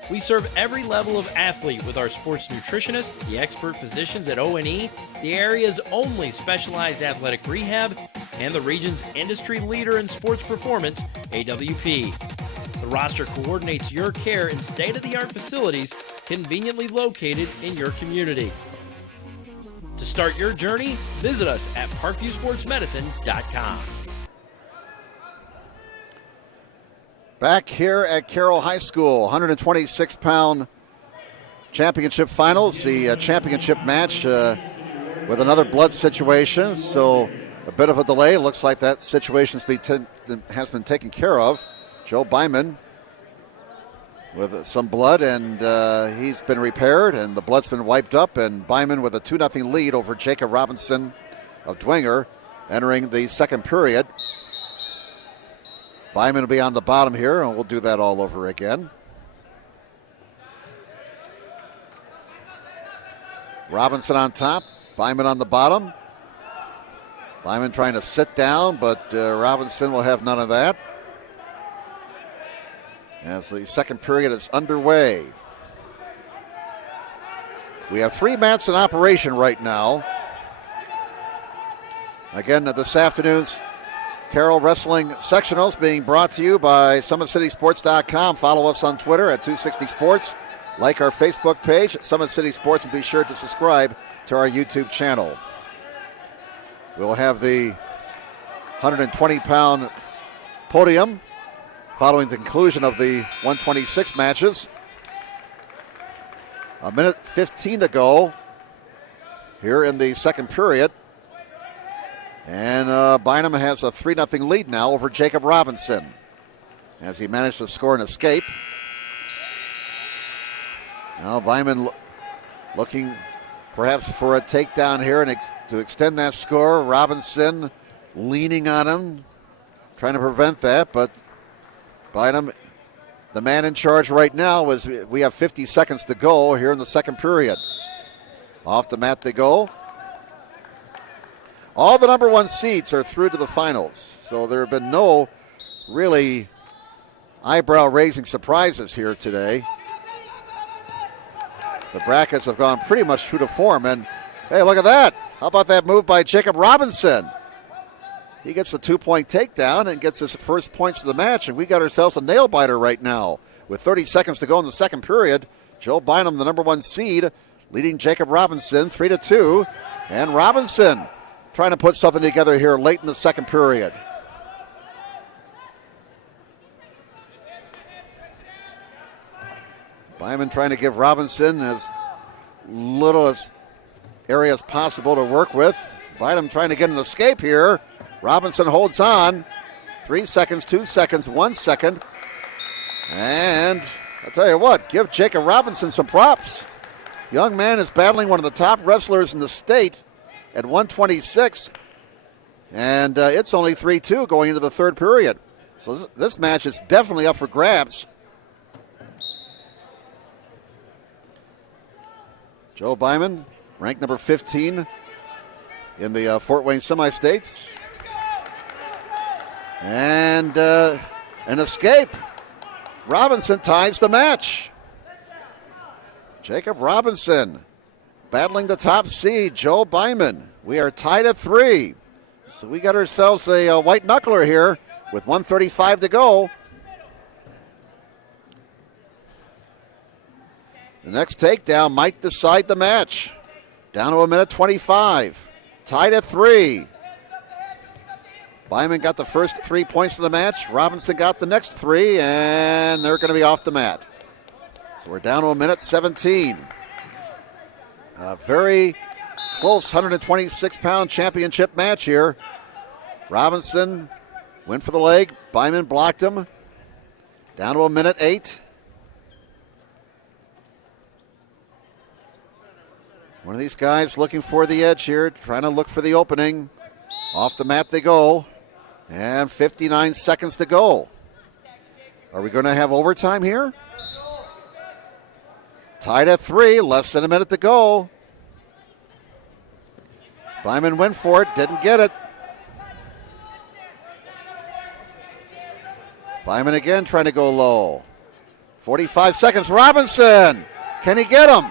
We serve every level of athlete with our sports nutritionists, the expert physicians at O&E, the area's only specialized athletic rehab, and the region's industry leader in sports performance, AWP. The roster coordinates your care in state-of-the-art facilities conveniently located in your community. To start your journey, visit us at parkviewsportsmedicine.com. Back here at Carroll High School, 126-pound championship finals, the championship match with another blood situation, so a bit of a delay. Looks like that situation has been taken care of. Joe Byman with some blood, and he's been repaired, and the blood's been wiped up, and Byman with a 2-0 lead over Jacob Robinson of Dwenger entering the second period. Byman will be on the bottom here, and we'll do that all over again. Robinson on top, Byman on the bottom. Byman trying to sit down, but Robinson will have none of that. As the second period is underway. We have 3 mats in operation right now. Again, this afternoon's Carroll Wrestling Sectionals being brought to you by SummitCitySports.com. Follow us on Twitter at 260Sports. Like our Facebook page at Summit City Sports, and be sure to subscribe to our YouTube channel. We'll have the 120-pound podium following the conclusion of the 126 matches. A minute 15 to go here in the second period. And Bynum has a 3-0 lead now over Jacob Robinson as he managed to score an escape. Now Byman looking perhaps for a takedown here and to extend that score. Robinson leaning on him, trying to prevent that, but Bynum, the man in charge right now, is we have 50 seconds to go here in the second period. Off the mat they go. All the number 1 seeds are through to the finals, so there have been no really eyebrow-raising surprises here today. The brackets have gone pretty much true to form, and hey, look at that. How about that move by Jacob Robinson? He gets the 2-point takedown and gets his first points of the match, and we got ourselves a nail-biter right now. With 30 seconds to go in the second period, Joe Bynum, the number 1 seed, leading Jacob Robinson 3-2, and Robinson trying to put something together here late in the second period. Byman trying to give Robinson as little area as possible to work with. Bynum trying to get an escape here. Robinson holds on. 3 seconds, 2 seconds, 1 second. And I'll tell you what, give Jacob Robinson some props. Young man is battling one of the top wrestlers in the state at 126. And it's only 3-2 going into the third period. So this match is definitely up for grabs. Joe Byman, ranked number 15 in the Fort Wayne semi-states. And an escape. Robinson ties the match. Jacob Robinson battling the top seed, Joe Byman. We are tied at 3. So we got ourselves a white knuckler here with 1:35 to go. The next takedown might decide the match. Down to 1:25. Tied at 3. Byman got the first 3 points of the match. Robinson got the next 3, and they're going to be off the mat. So we're down to 1:17. A very close 126-pound championship match here. Robinson went for the leg. Byman blocked him. Down to 1:08. One of these guys looking for the edge here, trying to look for the opening. Off the mat they go. And 59 seconds to go. Are we going to have overtime here? Tied at 3, less than a minute to go. Byman went for it, didn't get it. Byman again trying to go low. 45 seconds, Robinson! Can he get him?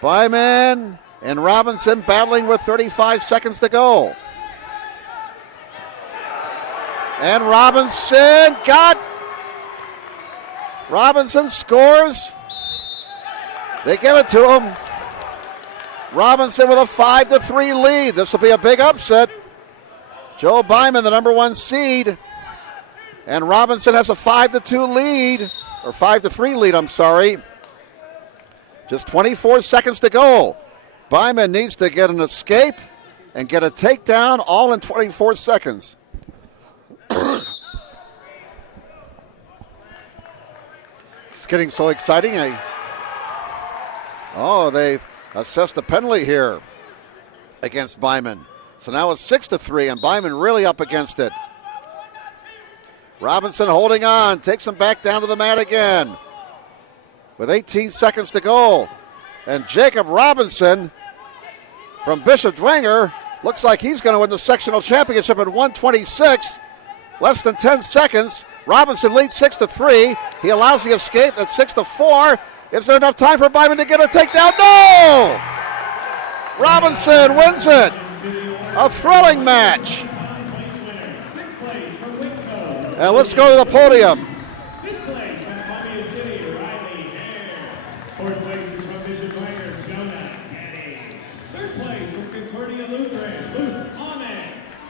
Byman and Robinson battling with 35 seconds to go. And Robinson scores. They give it to him. Robinson with a 5-3 lead. This will be a big upset. Joe Byman, the number 1 seed. And Robinson has a 5-2 lead. Or 5-3 lead, I'm sorry. Just 24 seconds to go. Byman needs to get an escape and get a takedown all in 24 seconds. It's getting so exciting. They've assessed a penalty here against Byman. So now it's 6-3, and Byman really up against it. Robinson holding on, takes him back down to the mat again. With 18 seconds to go. And Jacob Robinson from Bishop Dwenger looks like he's going to win the sectional championship at 1:26. Less than 10 seconds. Robinson leads 6-3. He allows the escape at 6-4. Is there enough time for Byman to get a takedown? No! Robinson wins it. A thrilling match. And let's go to the podium.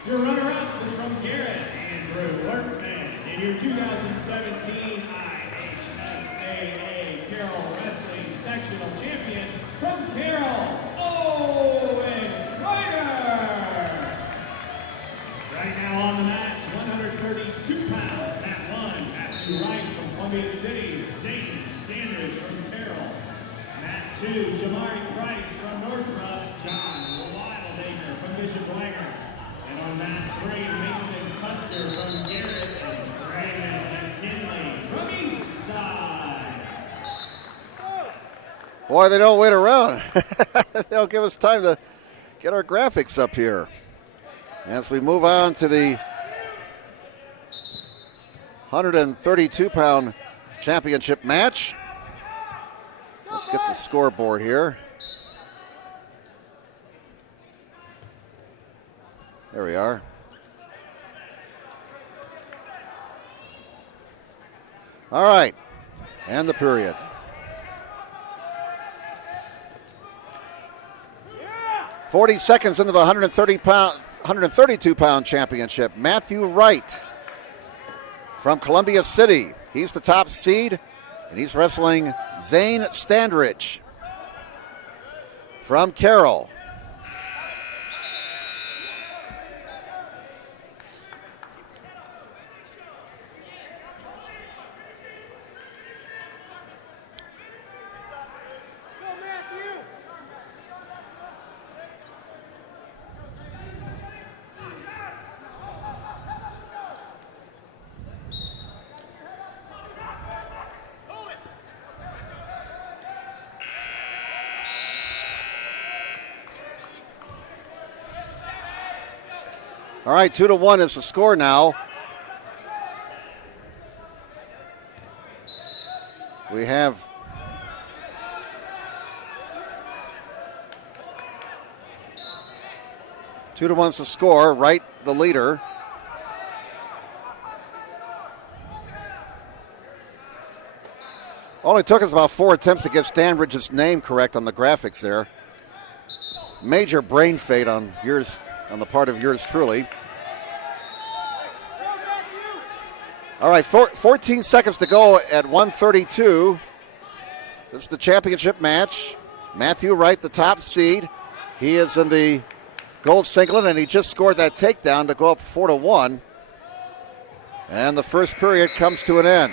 Your runner-up is from Garrett Andrew Workman, and your 2017 IHSAA Carroll Wrestling Sectional Champion from Carroll, Owen Ryder. Right now on the mat, 132 pounds, Mat 1, Matthew Wright from Columbia City, Zane Standards from Carroll. Mat 2, Jamari Price from Northrop, John Wildacre from Bishop Dwenger. On mat 3, Mason Custer from Garrett and Trayman McKinley from Eastside. Boy, they don't wait around. They'll give us time to get our graphics up here. As we move on to the 132-pound championship match. Let's get the scoreboard here. There we are. All right, and the period. Yeah. 40 seconds into the 132-pound championship. Matthew Wright from Columbia City. He's the top seed, and he's wrestling Zane Standridge from Carroll. All right, 2-1 is the score now. We have two to one's the score. Wright the leader. Only took us about 4 attempts to get Stanbridge's name correct on the graphics there. Major brain fade on the part of yours truly. All right, 14 seconds to go at 1:32. This is the championship match. Matthew Wright, the top seed. He is in the gold singlet, and he just scored that takedown to go up 4-1. And the first period comes to an end.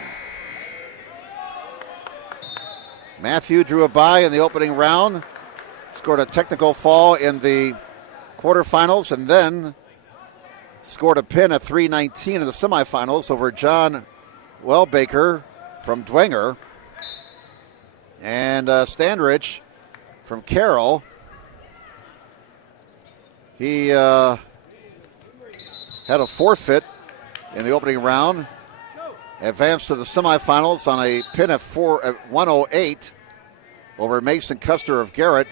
Matthew drew a bye in the opening round, scored a technical fall in the quarterfinals, and then scored a pin at 3:19 in the semifinals over John Welbaker from Dwenger. And Standridge from Carroll. He had a forfeit in the opening round. Advanced to the semifinals on a pin at 108 over Mason Custer of Garrett.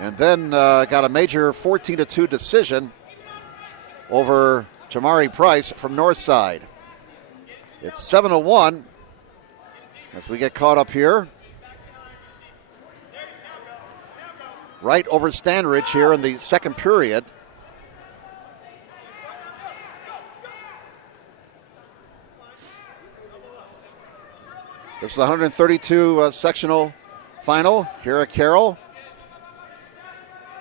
And then got a major 14-2 decision over Jamari Price from Northside. It's 7-1 as we get caught up here. Right over Standridge here in the second period. This is the 132 sectional final here at Carroll.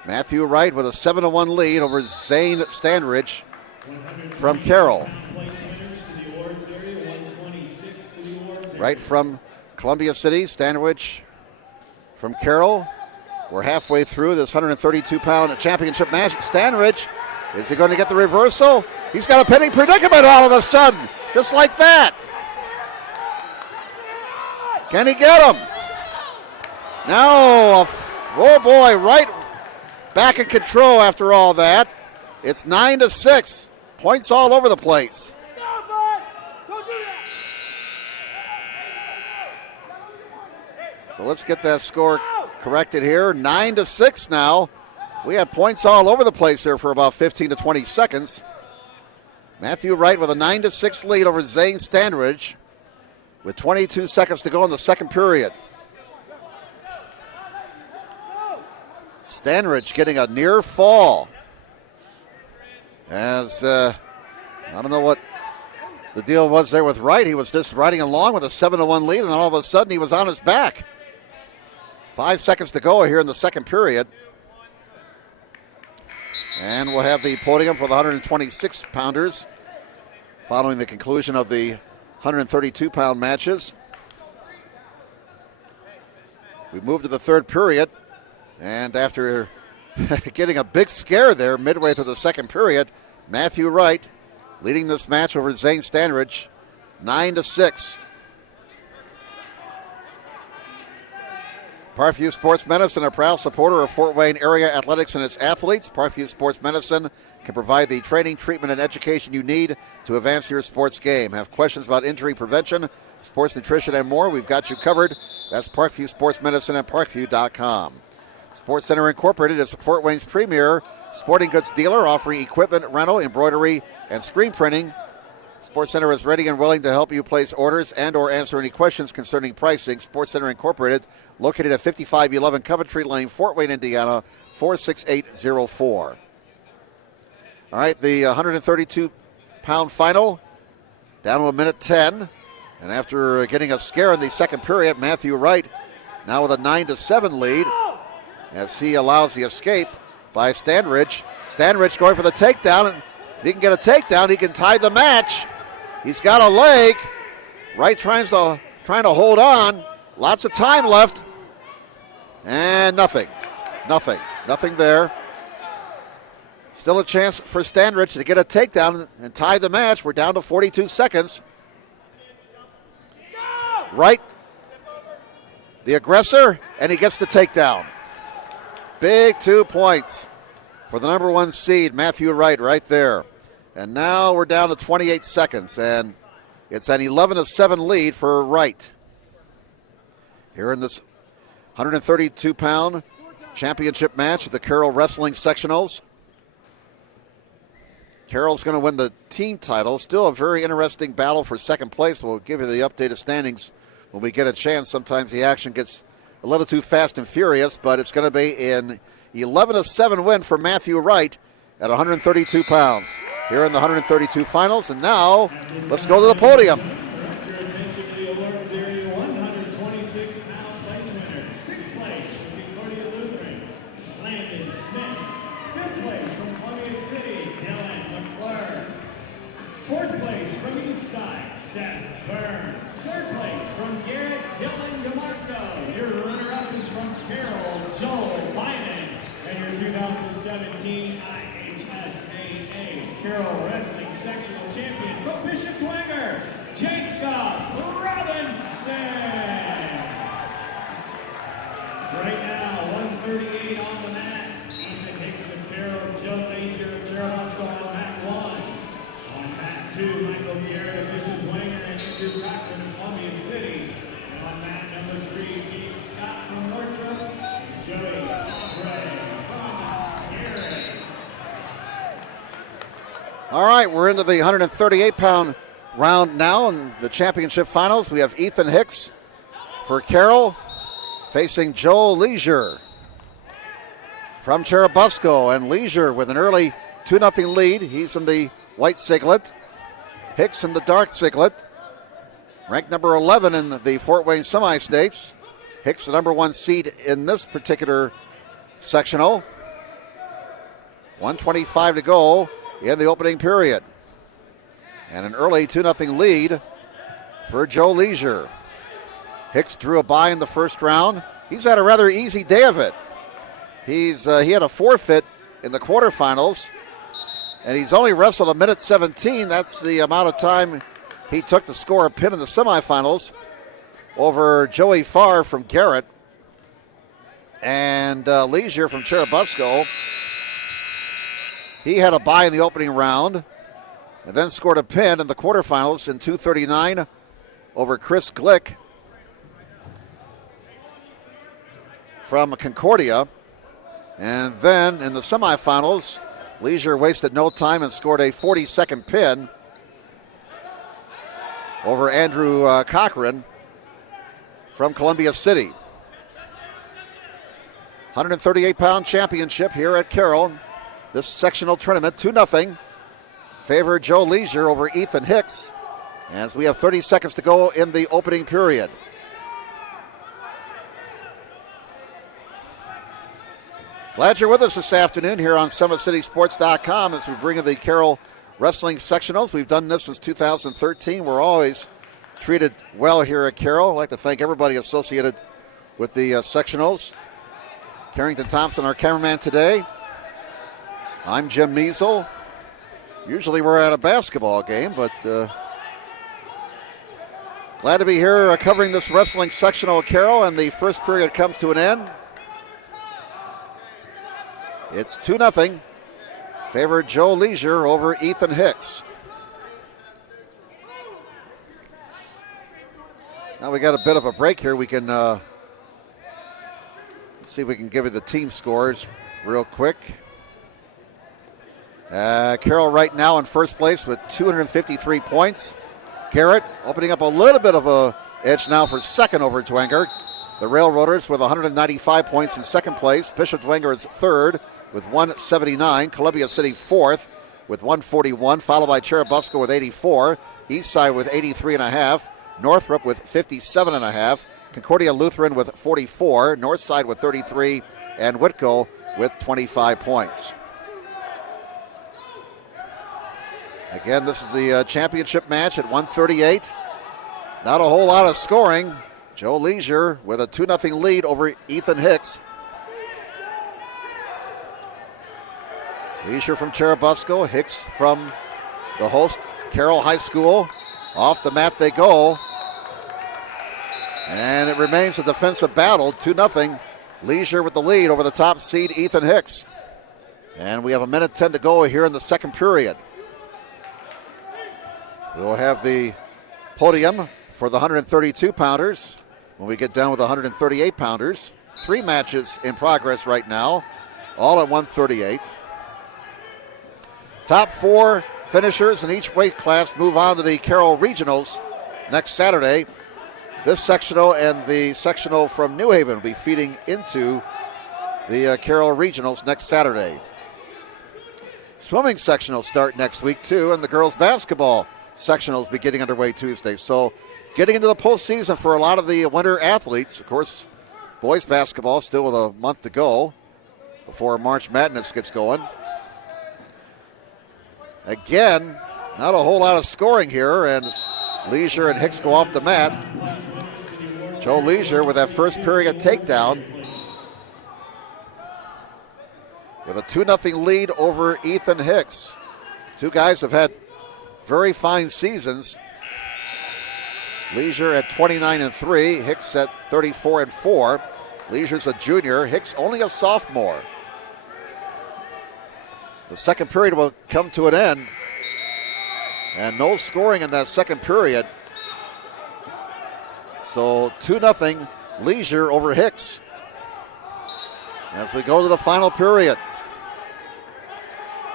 Matthew Wright with a 7-1 lead over Zane Standridge from Carroll. Wright from Columbia City, Standridge from Carroll. We're halfway through this 132-pound championship match. Standridge, is he going to get the reversal? He's got a pinning predicament all of a sudden, just like that. Can he get him? No, oh boy, Wright back in control after all that. It's 9-6, points all over the place. So let's get that score corrected here. 9-6 now. We had points all over the place there for about 15 to 20 seconds. Matthew Wright with a 9-6 lead over Zane Standridge with 22 seconds to go in the second period. Standridge getting a near fall. As I don't know what the deal was there with Wright. He was just riding along with a 7-1 lead, and then all of a sudden he was on his back. 5 seconds to go here in the second period. And we'll have the podium for the 126-pounders following the conclusion of the 132-pound matches. We move to the third period, and after getting a big scare there midway through the second period, Matthew Wright leading this match over Zane Standridge, 9-6. Parkview Sports Medicine, a proud supporter of Fort Wayne area athletics and its athletes. Parkview Sports Medicine can provide the training, treatment, and education you need to advance your sports game. Have questions about injury prevention, sports nutrition, and more? We've got you covered. That's Parkview Sports Medicine at parkview.com. Sports Center Incorporated is Fort Wayne's premier sporting goods dealer offering equipment, rental, embroidery, and screen printing. Sports Center is ready and willing to help you place orders and or answer any questions concerning pricing. Sports Center Incorporated, located at 5511 Coventry Lane, Fort Wayne, Indiana, 46804. All right, the 132-pound final, down to a minute 10. And after getting a scare in the second period, Matthew Wright now with a 9-7 lead as he allows the escape by Standridge. Standridge going for the takedown, and if he can get a takedown, he can tie the match. He's got a leg. Wright trying to hold on. Lots of time left. And nothing there. Still a chance for Standridge to get a takedown and tie the match. We're down to 42 seconds. Wright, the aggressor, and he gets the takedown. Big 2 points for the number one seed, Matthew Wright, right there. And now we're down to 28 seconds, and it's an 11-7 lead for Wright. here in this 132-pound championship match at the Carroll Wrestling Sectionals. Carroll's going to win the team title. Still a very interesting battle for second place. We'll give you the updated standings when we get a chance. Sometimes the action gets a little too fast and furious, but it's going to be an 11-7 win for Matthew Wright at 132 pounds here in the 132 finals. And now let's go to the podium. Fourth place from East Side, Seth Burns. Third place from Garrett Dylan DeMarco. Your runner-up is from Carroll, Joel Lyman. And your 2017 IHSAA Carroll Wrestling Sectional Champion from Bishop Dwenger, Jacob Robinson. Right now, 138 on the mat. Ethan Hicks of Carroll, Joe Leisure of Carroll on mat 1. Two, Michael Guerra, Bishop Dwenger, and Andrew Cochran of Columbia City. And on mat number 3, Pete Scott from Northrop, Joey Aubrey from Garrett. All right, we're into the 138-pound round now in the championship finals. We have Ethan Hicks for Carroll facing Joel Leisure from Cherubusco. And Leisure with an early 2-0 lead. He's in the white singlet. Hicks in the dark singlet, ranked number 11 in the Fort Wayne Semi-States. Hicks the number 1 seed in this particular sectional. 1:25 to go in the opening period. And an early 2-0 lead for Joe Leisure. Hicks drew a bye in the first round. He's had a rather easy day of it. He had a forfeit in the quarterfinals. And he's only wrestled 1:17. That's the amount of time he took to score a pin in the semifinals over Joey Farr from Garrett and Leisure from Cherubusco. He had a bye in the opening round and then scored a pin in the quarterfinals in 2:39 over Chris Glick from Concordia. And then in the semifinals, Leisure wasted no time and scored a 40-second pin over Andrew Cochran from Columbia City. 138-pound championship here at Carroll. This sectional tournament, 2-0. Favor Joe Leisure over Ethan Hicks as we have 30 seconds to go in the opening period. Glad you're with us this afternoon here on SummitCitySports.com as we bring you the Carroll Wrestling Sectionals. We've done this since 2013. We're always treated well here at Carroll. I'd like to thank everybody associated with the sectionals. Carrington Thompson, our cameraman today. I'm Jim Measle. Usually we're at a basketball game, but glad to be here covering this wrestling sectional at Carroll, and the first period comes to an end. It's 2-0. Favor Joe Leisure over Ethan Hicks. Now we got a bit of a break here. We can let's see if we can give you the team scores real quick. Carroll right now in first place with 253 points. Garrett opening up a little bit of a edge now for second over Dwenger. The Railroaders with 195 points in second place. Bishop Dwenger is third with 179. Columbia City fourth with 141, followed by Cherubusco with 84. Eastside with 83.5. Northrop with 57.5. Concordia Lutheran with 44. Northside with 33. And Whitco with 25 points. Again, this is the championship match at 138. Not a whole lot of scoring. Joe Leisure with a 2-0 lead over Ethan Hicks. Leisure from Cherubusco, Hicks from the host, Carroll High School. Off the mat they go. And it remains a defensive battle, 2-0. Leisure with the lead over the top seed, Ethan Hicks. And we have 1:10 to go here in the second period. We'll have the podium for the 132-pounders. when we get done with 138-pounders. 3 matches in progress right now, all at 138. Top 4 finishers in each weight class move on to the Carroll Regionals next Saturday. This sectional and the sectional from New Haven will be feeding into the Carroll Regionals next Saturday. Swimming sectionals start next week too, and the girls basketball sectionals be getting underway Tuesday. So getting into the postseason for a lot of the winter athletes. Of course, boys basketball still with a month to go before March Madness gets going. Again, not a whole lot of scoring here, and Leisure and Hicks go off the mat. Joe Leisure with that first period takedown with a 2-0 lead over Ethan Hicks. 2 guys have had very fine seasons. Leisure at 29-3, Hicks at 34-4. Leisure's a junior, Hicks only a sophomore. The second period will come to an end, and no scoring in that second period. So 2-0 Leisure over Hicks as we go to the final period.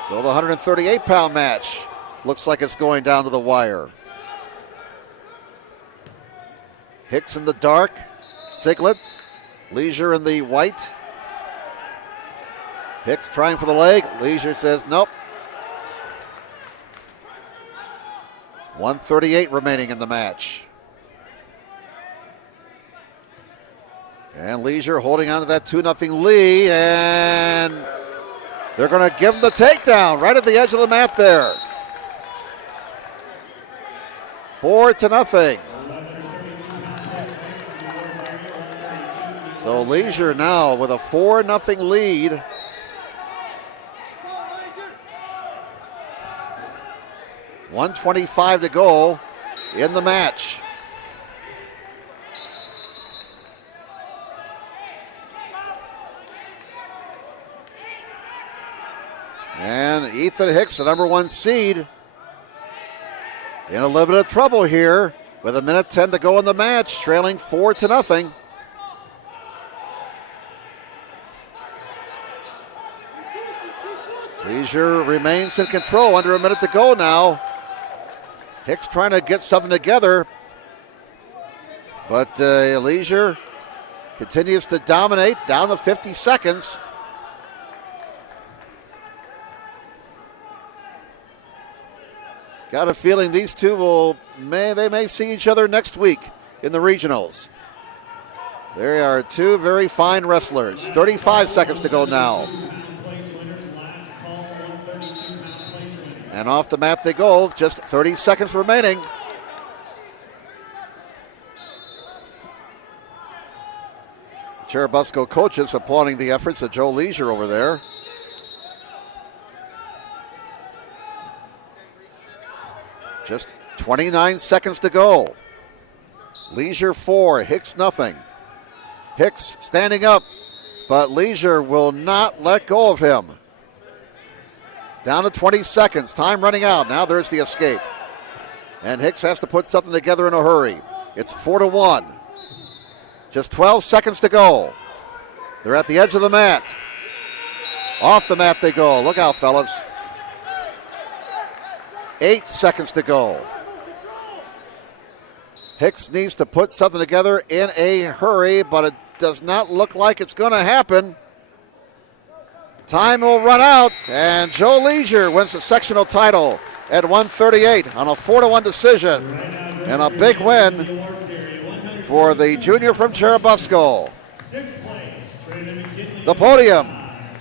So the 138-pound match looks like it's going down to the wire. Hicks in the dark, Siglet, Leisure in the white. Hicks trying for the leg. Leisure says nope. 1:38 remaining in the match. And Leisure holding on to that 2-0 lead, and they're going to give him the takedown right at the edge of the mat there. 4-0. So Leisure now with a 4-0 lead. .125 to go in the match. And Ethan Hicks, the number 1 seed, in a little bit of trouble here with 1:10 to go in the match, trailing 4-0. Leisure remains in control, under 1 minute to go now. Hicks trying to get something together, but Leisure continues to dominate, down to 50 seconds. Got a feeling these two may see each other next week in the regionals. They are 2 very fine wrestlers. 35 seconds to go now. And off the mat they go, just 30 seconds remaining. Cherubusco coaches applauding the efforts of Joe Leisure over there. Just 29 seconds to go. Leisure 4, Hicks nothing. Hicks standing up, but Leisure will not let go of him. Down to 20 seconds, time running out. Now there's the escape. And Hicks has to put something together in a hurry. It's 4-1. Just 12 seconds to go. They're at the edge of the mat. Off the mat they go. Look out, fellas. 8 seconds to go. Hicks needs to put something together in a hurry, but it does not look like it's going to happen. Time will run out, and Joe Leisure wins the sectional title at 1:38 on a 4-1 decision, and a big win for the junior from Cherubusco. The podium.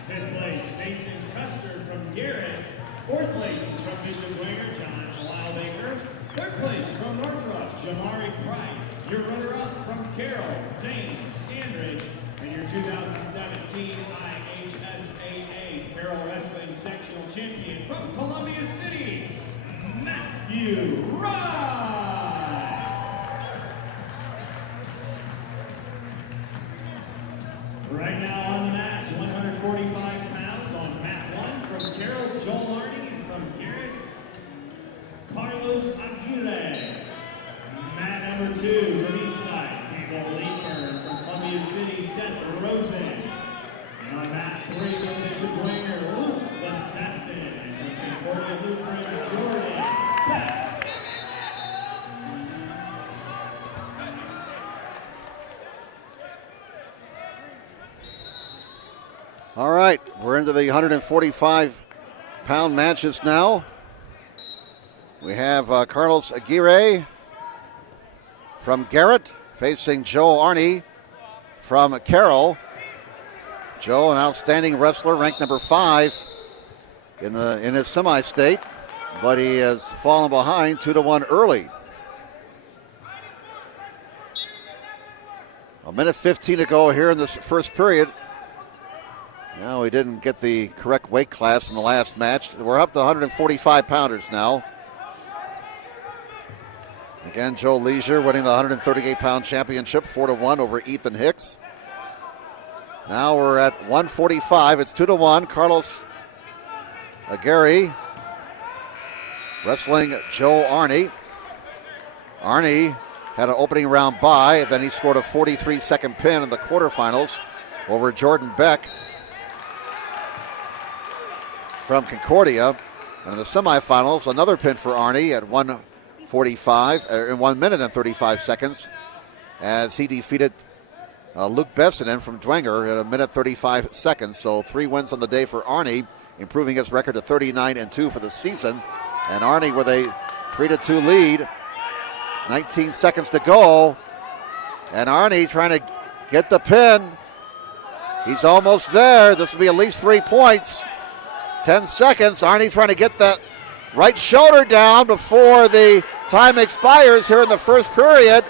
Fifth place, Mason Custer from Garrett. Fourth place is from Bishop Winger, John Wildacre. Third place from Norfolk, Jamari Price. Your runner-up from Carroll, Zane Standridge. And your 2017 IHSAA Carroll Wrestling Sectional Champion from Columbia City, Matthew Rye. Right now on the mat, 145 pounds on mat 1 from Carroll, Joel Arney, and from Garrett, Carlos Aguirre. Mat number 2 from Eastside, Campbell Lee Seth Rosen. And on mat 3, from Bishop Dwanger, Luke Assassin. And from Concordia Lutheran, Jordan Beck. All right, we're into the 145-pound matches now. We have Carlos Aguirre from Garrett facing Joe Arney from Carroll. Joe, an outstanding wrestler, ranked number 5 in his semi-state, but he has fallen behind 2-1 early. A minute 15 to go here in this first period. Now, we didn't get the correct weight class in the last match. We're up to 145-pounders now. Again, Joe Leisure winning the 138-pound championship, 4-1 over Ethan Hicks. Now we're at 145. It's 2-1. Carlos Aguirre wrestling Joe Arney. Arney had an opening round bye. Then he scored a 43-second pin in the quarterfinals over Jordan Beck from Concordia. And in the semifinals, another pin for Arney at 1:45 in 1 minute and 35 seconds as he defeated Luke Bessinen from Dwenger at 1:35 seconds. So 3 wins on the day for Arney, improving his record to 39-2 for the season. And Arney with a 3-2 lead. 19 seconds to go. And Arney trying to get the pin. He's almost there. This will be at least 3 points. 10 seconds. Arney trying to get that right shoulder down before the time expires here in the first period.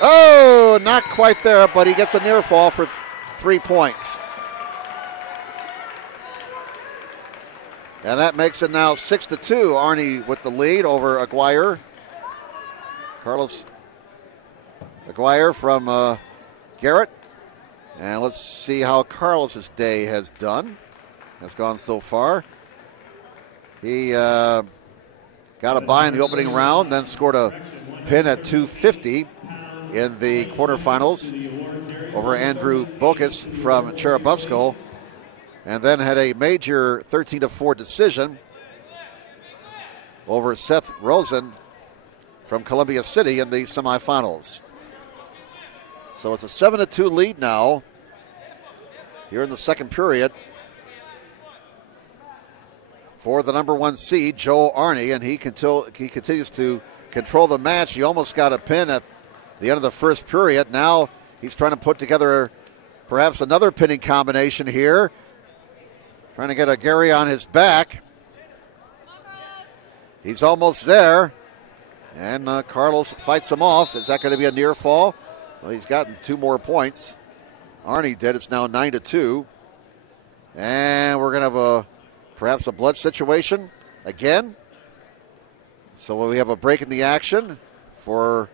Oh, not quite there, but he gets a near fall for 3 points. And that makes it now 6-2. Arney with the lead over Aguirre. Carlos Aguirre from Garrett. And let's see how Carlos's day has gone so far. He got a bye in the opening round, then scored a pin at 250 in the quarterfinals over Andrew Bokus from Cherubusco, and then had a major 13-4 decision over Seth Rosen from Columbia City in the semifinals. So it's a 7-2 lead now here in the second period for the number 1 seed, Joe Arney, and he continues to control the match. He almost got a pin at the end of the first period. Now he's trying to put together perhaps another pinning combination here, trying to get Aguirre on his back. He's almost there, and Carlos fights him off. Is that going to be a near fall? Well, he's gotten 2 more points. Arney did. It's now 9-2. And we're going to have perhaps a blood situation again. So we have a break in the action for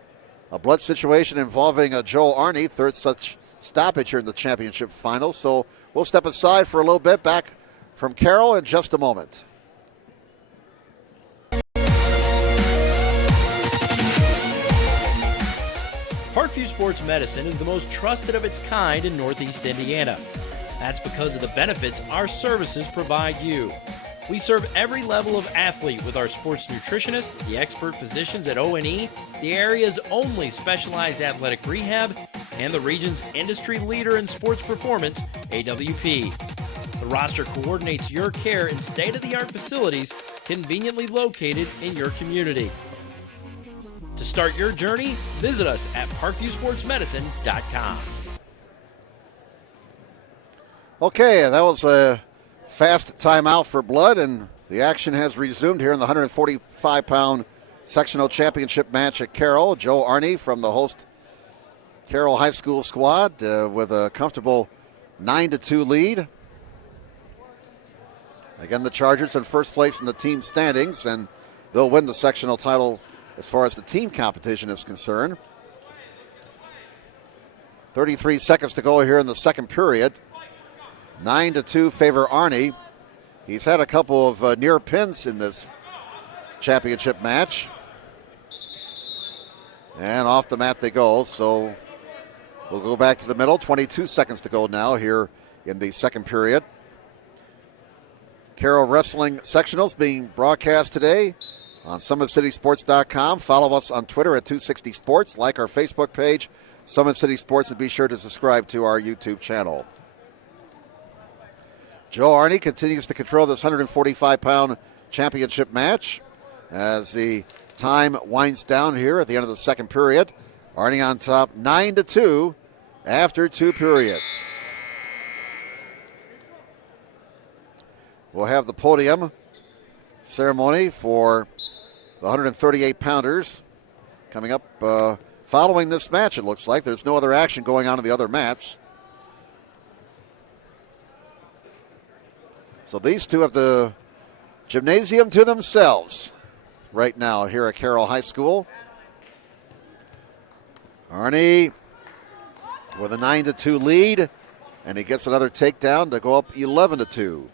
a blood situation involving Joel Arney, third such stoppage here in the championship final. So we'll step aside for a little bit. Back from Carroll in just a moment. Parkview Sports Medicine is the most trusted of its kind in Northeast Indiana. That's because of the benefits our services provide you. We serve every level of athlete with our sports nutritionists, the expert physicians at O&E, the area's only specialized athletic rehab, and the region's industry leader in sports performance, AWP. The roster coordinates your care in state-of-the-art facilities conveniently located in your community. To start your journey, visit us at parkviewsportsmedicine.com. Okay, that was a fast timeout for blood, and the action has resumed here in the 145-pound sectional championship match at Carroll. Joe Arney from the host Carroll High School squad with a comfortable 9-2 lead. Again, the Chargers in first place in the team standings, and they'll win the sectional title as far as the team competition is concerned. 33 seconds to go here in the second period. 9-2 favor Arney. He's had a couple of near pins in this championship match. And off the mat they go. So We'll go back to the middle. 22 seconds to go now here in the second period. Carroll Wrestling Sectionals being broadcast today on SummitCitySports.com. Follow us on Twitter at 260 Sports. Like our Facebook page, Summit City Sports, and be sure to subscribe to our YouTube channel. Joe Arney continues to control this 145-pound championship match as the time winds down here at the end of the second period. Arney on top 9-2 after 2 periods. We'll have the podium ceremony for the 138-pounders coming up following this match, it looks like. There's no other action going on in the other mats. So these two have the gymnasium to themselves right now here at Carroll High School. Arney with a 9-2 lead, and he gets another takedown to go up 11-2.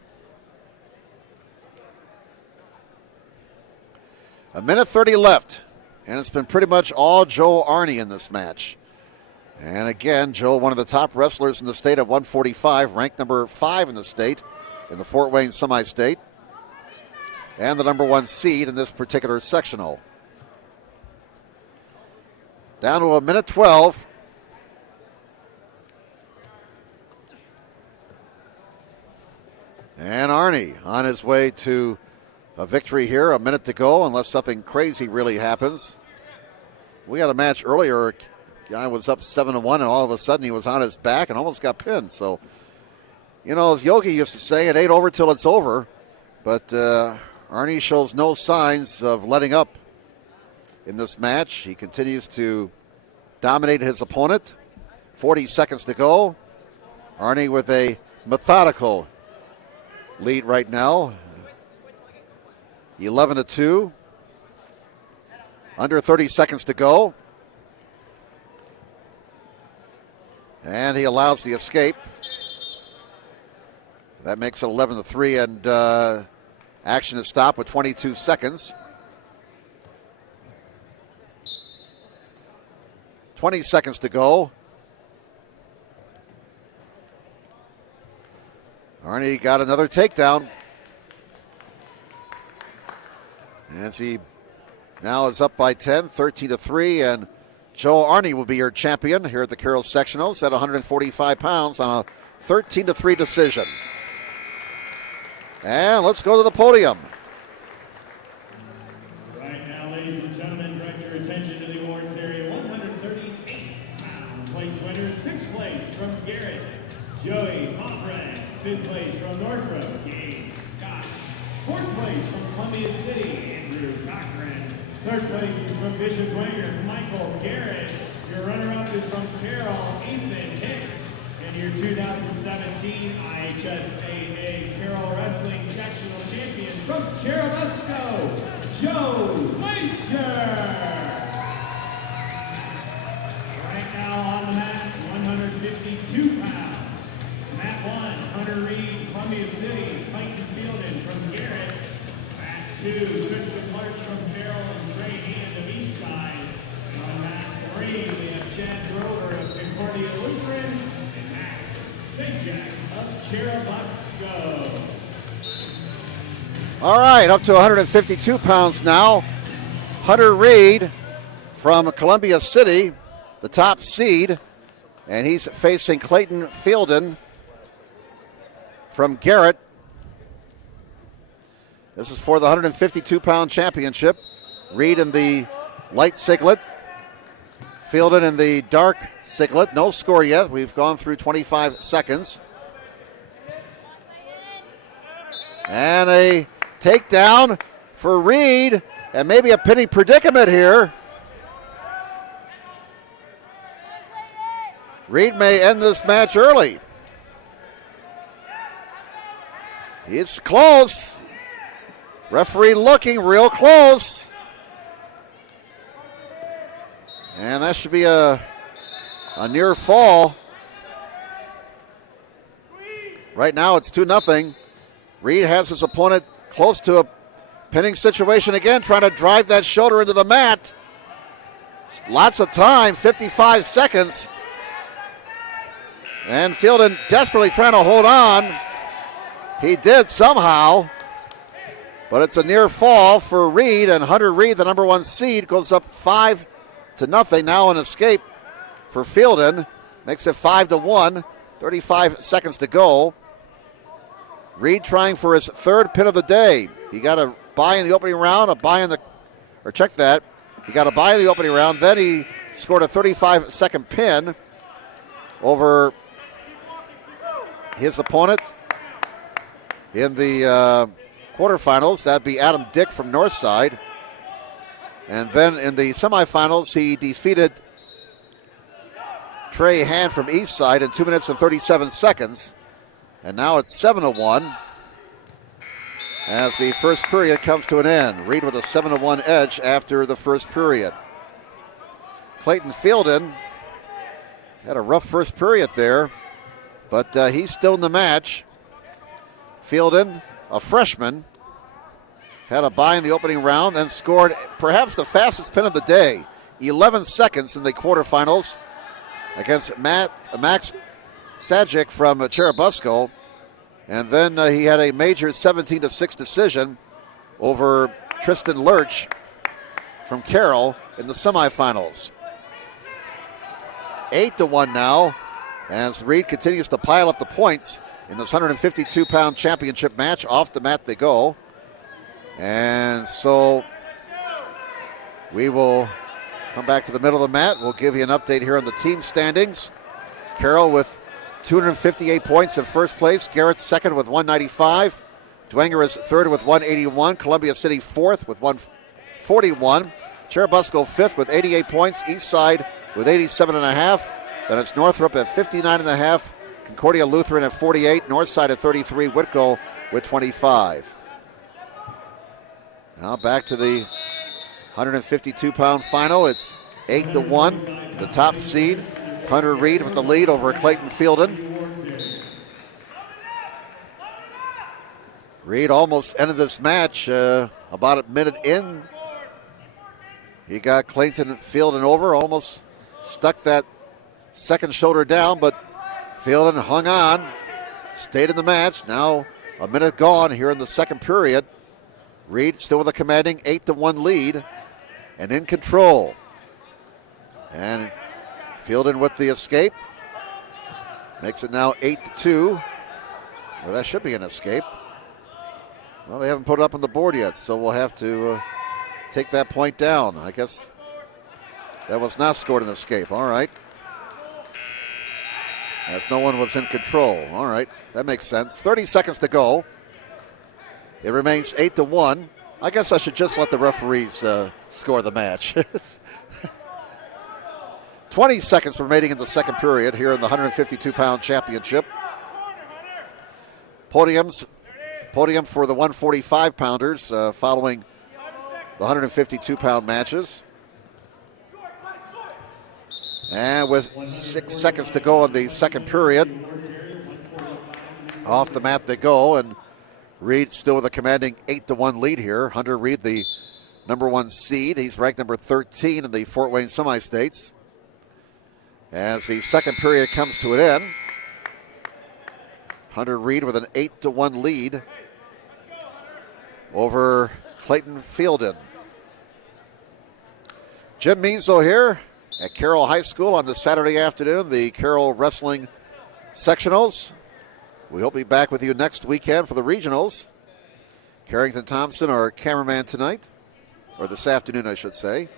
A minute 30 left, and it's been pretty much all Joe Arney in this match. And again, Joe, one of the top wrestlers in the state at 145, ranked number 5 in the state in the Fort Wayne semi-state, and the number 1 seed in this particular sectional. Down to a minute 12. And Arney on his way to a victory here, a minute to go, unless something crazy really happens. We had a match earlier, guy was up 7-1, and all of a sudden he was on his back and almost got pinned. So, you know, as Yogi used to say, it ain't over till it's over. But Arney shows no signs of letting up in this match. He continues to dominate his opponent. 40 seconds to go. Arney with a methodical lead right now. 11-2. Under 30 seconds to go. And he allows the escape. That makes it 11-3, and action is stopped with 22 seconds. 20 seconds to go. Arney got another takedown. As he now is up by 10, 13-3, and Joe Arney will be your champion here at the Carroll Sectionals at 145 pounds on a 13-3 decision. And let's go to the podium. Right now, ladies and gentlemen, direct your attention to the awards area. 138-pound place winner, 6th place from Garrett, Joey Pomfret. 5th place from Northrop, Gabe Scott. 4th place from Columbia City, Andrew Cochran. 3rd place is from Bishop Wenger, Michael Garrett. Your runner-up is from Carroll, Ethan Hicks. And your 2017 IHSAA Carroll Wrestling Sectional Champion from Cherubusco, Joe Leisure. Right now on the mats, 152 pounds. Mat 1, Hunter Reed, Columbia City, Clayton Fielden from Garrett. Mat 2, Tristan Larch from Carroll and Trey Hand of Eastside. On mat 3, we have Chad Grover of Concordia Lutheran and Max St. Jack of Cherubusco. All right, up to 152 pounds now. Hunter Reed from Columbia City, the top seed, and he's facing Clayton Fielden from Garrett. This is for the 152-pound championship. Reed in the light singlet, Fielden in the dark singlet. No score yet. We've gone through 25 seconds. And a takedown for Reed, and maybe a pinning predicament here. Reed may end this match early. It's close. Referee looking real close. And that should be a near fall. Right now it's 2-0. Reed has his opponent close to a pinning situation again, trying to drive that shoulder into the mat. Lots of time, 55 seconds. And Fielden desperately trying to hold on. He did somehow. But it's a near fall for Reed, and Hunter Reed, the number 1 seed, goes up 5-0. Now an escape for Fielden. Makes it 5-1. 35 seconds to go. Reed trying for his 3rd pin of the day. He got a bye in the opening round, check that. He got a bye in the opening round. Then he scored a 35-second pin over his opponent in the quarterfinals. That'd be Adam Dick from Northside. And then in the semifinals, he defeated Trey Hand from Eastside in 2 minutes and 37 seconds. And now it's 7-1 as the first period comes to an end. Reed with a 7-1 edge after the first period. Clayton Fielden had a rough first period there, but he's still in the match. Fielden, a freshman, had a bye in the opening round and scored perhaps the fastest pin of the day. 11 seconds in the quarterfinals against Max Sajic from Cherubusco. And then he had a major 17-6 decision over Tristan Lurch from Carroll in the semifinals. 8-1 now as Reed continues to pile up the points in this 152-pound championship match. Off the mat they go. And so we will come back to the middle of the mat. We'll give you an update here on the team standings. Carroll with 258 points in first place. Garrett's second with 195. Dwenger is third with 181. Columbia City fourth with 141. Cherubusco fifth with 88 points. Eastside with 87.5. Then it's Northrop at 59.5. Concordia Lutheran at 48. Northside at 33. Whitko with 25. Now back to the 152-pound final. It's 8-1. The top seed, Hunter Reed, with the lead over Clayton Fielden. Reed almost ended this match about a minute in. He got Clayton Fielden over, almost stuck that second shoulder down, but Fielden hung on, stayed in the match. Now a minute gone here in the second period. Reed still with a commanding 8-1 lead and in control. And Fielden with the escape. Makes it now 8-2. Well, that should be an escape. Well, they haven't put it up on the board yet, so we'll have to take that point down. I guess that was not scored an escape. All right. As no one was in control. All right. That makes sense. 30 seconds to go. It remains 8-1. I guess I should just let the referees score the match. 20 seconds remaining in the second period here in the 152-pound championship. Podium for the 145-pounders following the 152-pound matches. And with 6 seconds to go in the second period, off the mat they go, and Reed still with a commanding 8-1 lead here. Hunter Reed, the number 1 seed. He's ranked number 13 in the Fort Wayne Semi-States. As the second period comes to an end, Hunter Reed with an 8-1 lead over Clayton Fielden. Jim Measle here at Carroll High School on this Saturday afternoon, the Carroll Wrestling Sectionals. We hope to be back with you next weekend for the regionals. Carrington Thompson, our cameraman tonight, or this afternoon, I should say.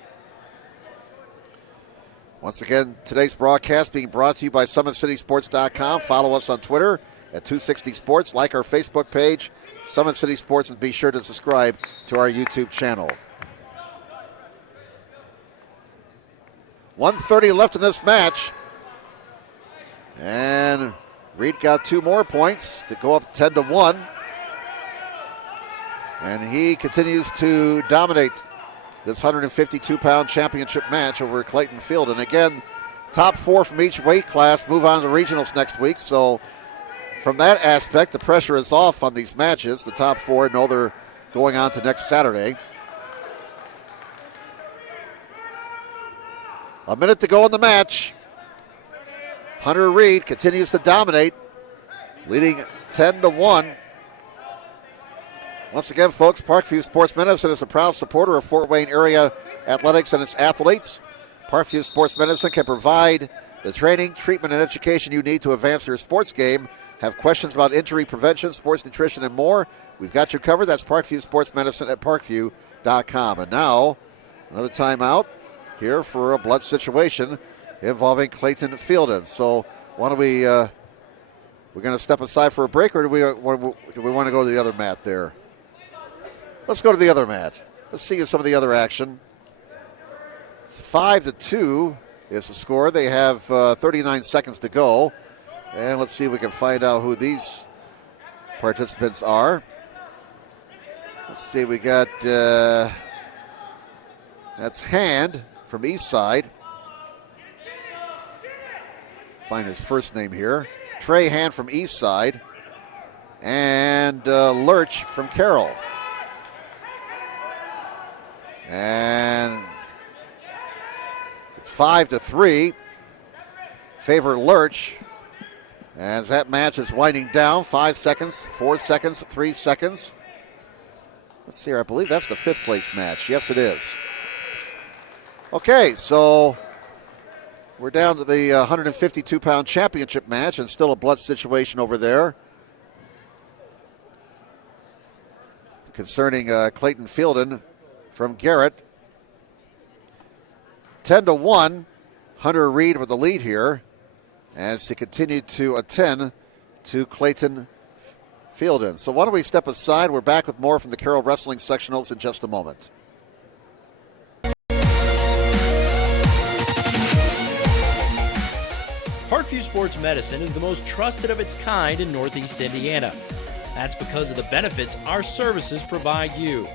Once again, today's broadcast being brought to you by SummitCitySports.com. Follow us on Twitter at 260 Sports. Like our Facebook page, Summit City Sports, and be sure to subscribe to our YouTube channel. 1:30 left in this match. And Reed got 2 more points to go up 10-1. And he continues to dominate this 152-pound championship match over Clayton Fielden. And again, top 4 from each weight class move on to the regionals next week. So from that aspect, the pressure is off on these matches. The top 4 know they're going on to next Saturday. A minute to go in the match. Hunter Reed continues to dominate, leading 10-1. Once again, folks, Parkview Sports Medicine is a proud supporter of Fort Wayne area athletics and its athletes. Parkview Sports Medicine can provide the training, treatment, and education you need to advance your sports game. Have questions about injury prevention, sports nutrition, and more? We've got you covered. That's Parkview Sports Medicine at parkview.com. And now, another timeout here for a blood situation involving Clayton Fielden. So why don't we, we're going to step aside for a break, or do we want to go to the other mat there? Let's go to the other mat. Let's see some of the other action. It's 5-2 is the score. They have 39 seconds to go. And let's see if we can find out who these participants are. Let's see, we got, that's Hand from East Side. Find his first name here. Trey Hand from East Side. And Lurch from Carroll. And it's 5-3. Favor Lurch. As that match is winding down, 5 seconds, 4 seconds, 3 seconds. Let's see here, I believe that's the 5th place match. Yes, it is. Okay, so we're down to the 152-pound championship match, and still a blood situation over there concerning Clayton Fielden from Garrett. 10-1, Hunter Reed with the lead here as he continued to attend to Clayton Fielden. So why don't we step aside? We're back with more from the Carroll Wrestling Sectionals in just a moment. Parkview Sports Medicine is the most trusted of its kind in Northeast Indiana. That's because of the benefits our services provide you.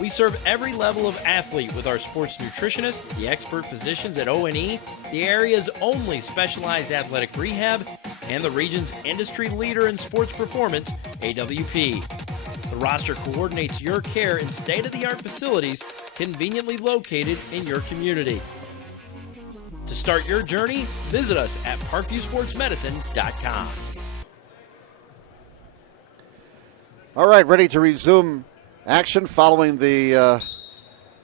We serve every level of athlete with our sports nutritionist, the expert physicians at O&E, the area's only specialized athletic rehab, and the region's industry leader in sports performance, AWP. The roster coordinates your care in state-of-the-art facilities conveniently located in your community. To start your journey, visit us at parkviewsportsmedicine.com. All right, ready to resume action following the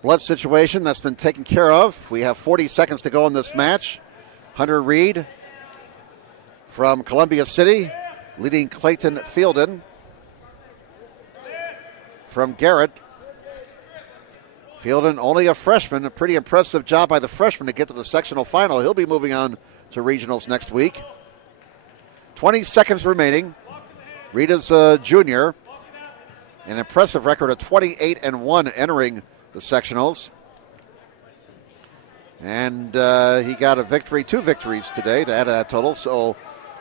blood situation that's been taken care of. We have 40 seconds to go in this match. Hunter Reed from Columbia City leading Clayton Fielden from Garrett. Fielden, only a freshman, a pretty impressive job by the freshman to get to the sectional final. He'll be moving on to regionals next week. 20 seconds remaining. Reed is a junior. An impressive record of 28-1 entering the sectionals. And he got a victory, 2 victories today to add to that total. So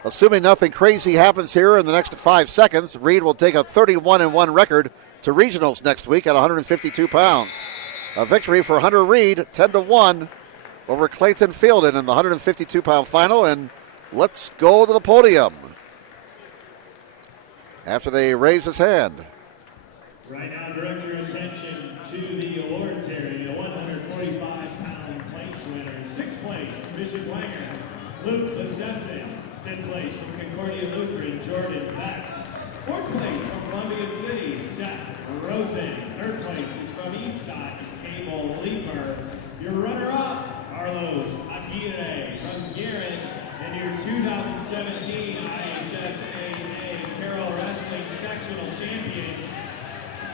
assuming nothing crazy happens here in the next 5 seconds, Reed will take a 31-1 record to regionals next week at 152 pounds. A victory for Hunter Reed, 10-1 over Clayton Fielden in the 152-pound final. And let's go to the podium after they raise his hand. Right now, direct your attention to the awards area. The 145-pound place winner. 6th place from Bishop Wanger, Luke Lassessin. 5th place from Concordia Lutheran, Jordan Beck. 4th place from Columbia City, Seth Rosen. 3rd place is from Eastside, Cable Leaper. Your runner-up, Carlos Aguirre from Garrett. And your 2017 IHSAA Carroll Wrestling Sectional Champion,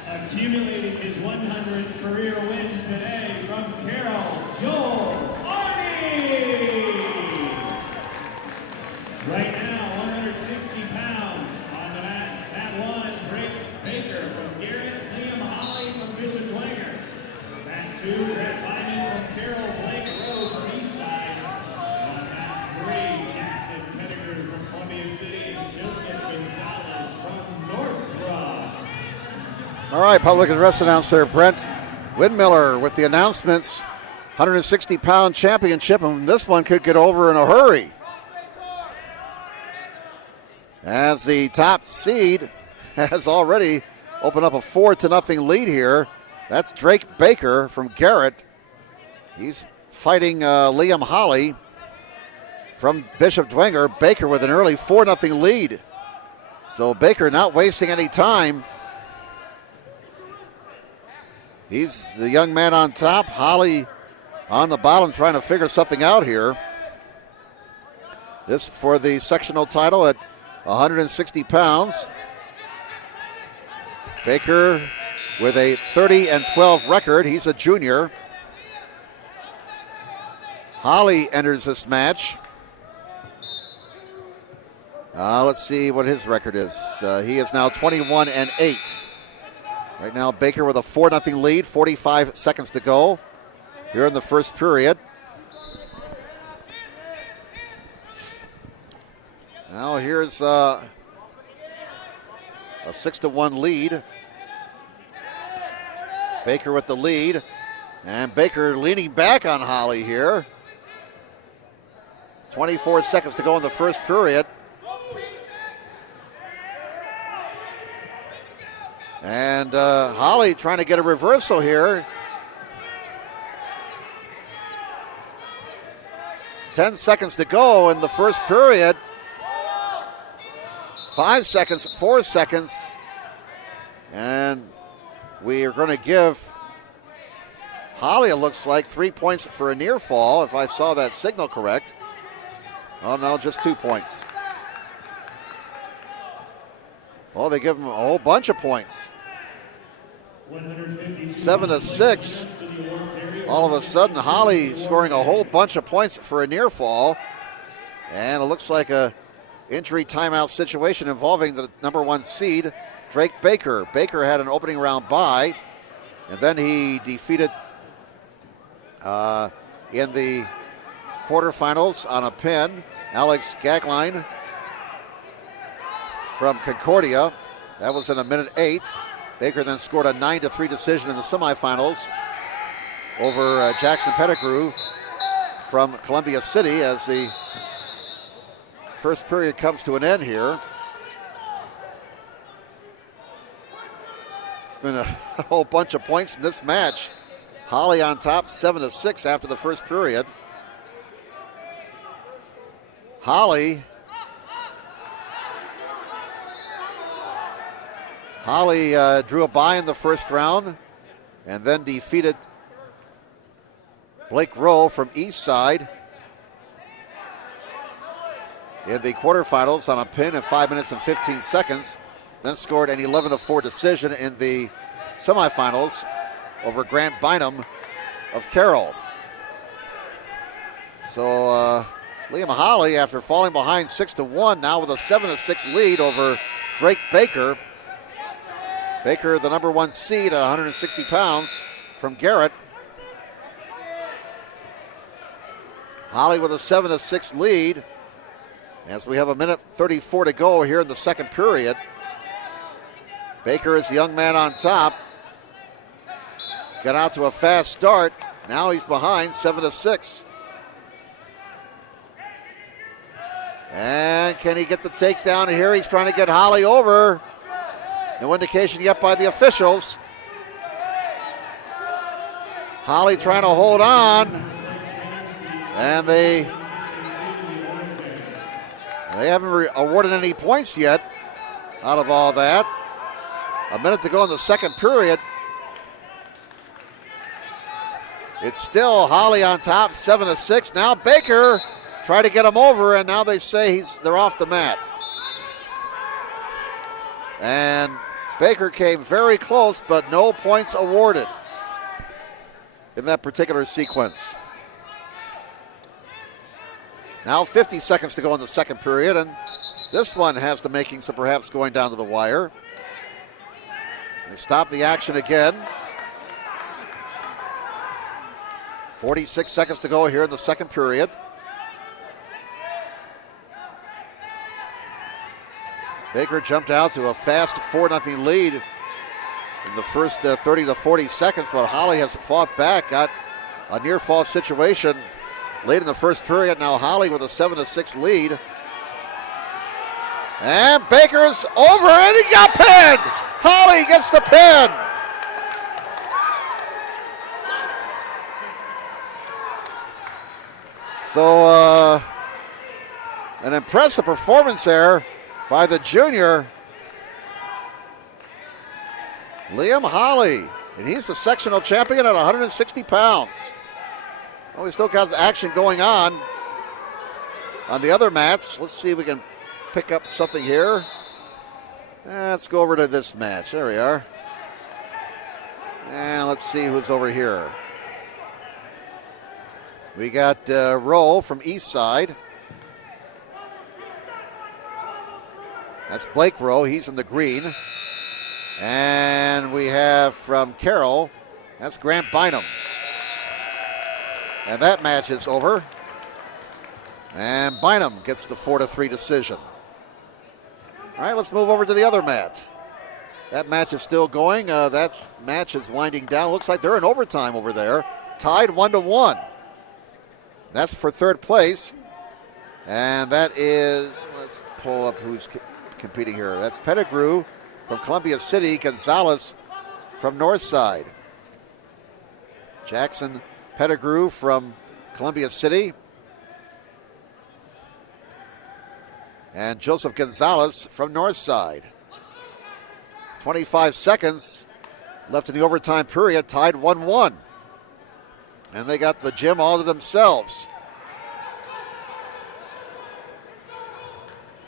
accumulating his 100th career win today from Carroll, Joel Arney. Right now, 160 pounds on the mats. Mat 1, Drake Baker from Garrett, Liam Holly from Bishop Wanger. Mat 2, Brett Lyman from Carroll, Blake Rowe from Eastside. On mat 3, Jackson Pettigrew from Columbia City, Joseph Gonzalez from Northbrook. All right, public address announcer Brent Windmiller with the announcements. 160-pound championship, and this one could get over in a hurry, as the top seed has already opened up a 4-0 lead here. That's Drake Baker from Garrett. He's fighting Liam Holly from Bishop Dwenger. Baker with an early 4-0 lead. So Baker not wasting any time. He's the young man on top. Holly on the bottom trying to figure something out here. This for the sectional title at 160 pounds. Baker with a 30-12 record. He's a junior. Holly enters this match. Let's see what his record is. He is now 21-8. Right now, Baker with a 4-0 lead, 45 seconds to go here in the first period. Now here's a 6-1 lead. Baker with the lead. And Baker leaning back on Holly here. 24 seconds to go in the first period. And Holly trying to get a reversal here. 10 seconds to go in the first period. 5 seconds, 4 seconds. And we are going to give Holly, it looks like, 3 points for a near fall, if I saw that signal correct. Oh, no, just 2 points. Oh, they give him a whole bunch of points. 7-6. All of a sudden, Holly scoring a whole bunch of points for a near fall. And it looks like a injury timeout situation involving the number 1 seed, Drake Baker. Baker had an opening round bye, and then he defeated in the quarterfinals on a pin Alex Gagline from Concordia. That was in 1:08. Baker then scored a 9-3 decision in the semifinals over Jackson Pettigrew from Columbia City as the first period comes to an end here. It's been a whole bunch of points in this match. Holly on top, 7-6 after the first period. Holly drew a bye in the first round and then defeated Blake Rowe from East Side in the quarterfinals on a pin in 5 minutes and 15 seconds. Then scored an 11-4 decision in the semifinals over Grant Bynum of Carroll. So Liam Holly, after falling behind 6-1, now with a 7-6 lead over Drake Baker. Baker, the number 1 seed at 160 pounds from Garrett. Holly with a 7-6 lead as we have 1:34 to go here in the second period. Baker is the young man on top. Got out to a fast start. Now he's behind 7-6. And can he get the takedown here? He's trying to get Holly over. No indication yet by the officials. Holly trying to hold on. And they haven't awarded any points yet out of all that. A minute to go in the second period. It's still Holly on top, 7-6. Now Baker try to get him over, and now they say they're off the mat. And Baker came very close, but no points awarded in that particular sequence. Now 50 seconds to go in the second period, and this one has the makings of perhaps going down to the wire. They stop the action again. 46 seconds to go here in the second period. Baker jumped out to a fast 4-0 lead in the first 30 to 40 seconds, but Holly has fought back, got a near fall situation late in the first period. Now Holly with a 7-6 lead. And Baker's over, and he got pinned! Holly gets the pin! So An impressive performance there by the junior, Liam Holly. And he's the sectional champion at 160 pounds. Well, we still got action going on the other mats. Let's see if we can pick up something here. Let's go over to this match. There we are. And let's see who's over here. We got Rowe from East Side. That's Blake Rowe. He's in the green. And we have from Carroll, that's Grant Bynum. And that match is over. And Bynum gets the 4-3 decision. All right, let's move over to the other mat. That match is still going. That match is winding down. Looks like they're in overtime over there. Tied 1-1. That's for third place. And that is, let's pull up who's competing here. That's Pettigrew from Columbia City, Gonzalez from Northside. Jackson Pettigrew from Columbia City. And Joseph Gonzalez from Northside. 25 seconds left in the overtime period, tied 1-1. And they got the gym all to themselves.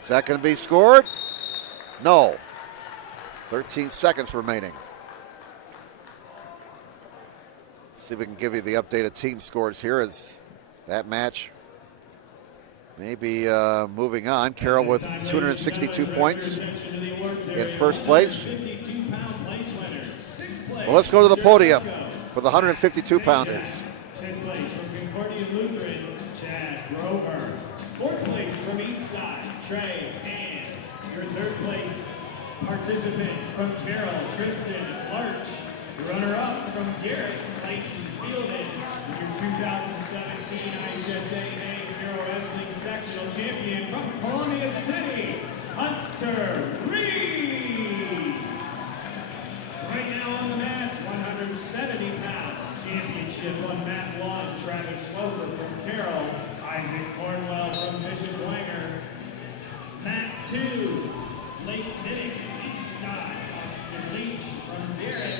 Is that going to be scored? No. 13 seconds remaining. See if we can give you the updated team scores here as that match may be moving on. Carroll with 262 points in first place. Well, let's go to the podium for the 152-pounders. Fifth place from Concordia Lutheran, Chad Grover. Fourth place from Eastside, Trey Hand. Your third place participant from Carroll, Tristan Larch. Runner-up from Garrett, Clayton Fielding. Your 2017 IHSAA Carroll Wrestling Sectional Champion from Columbia City, Hunter Reed. Right now on the mats, 170 pounds. Championship on mat 1, Travis Slover from Carroll, Isaac Cornwell from Bishop Wanger. Mat 2, Lake Minnick, East Side, Austin Leach from Derrick.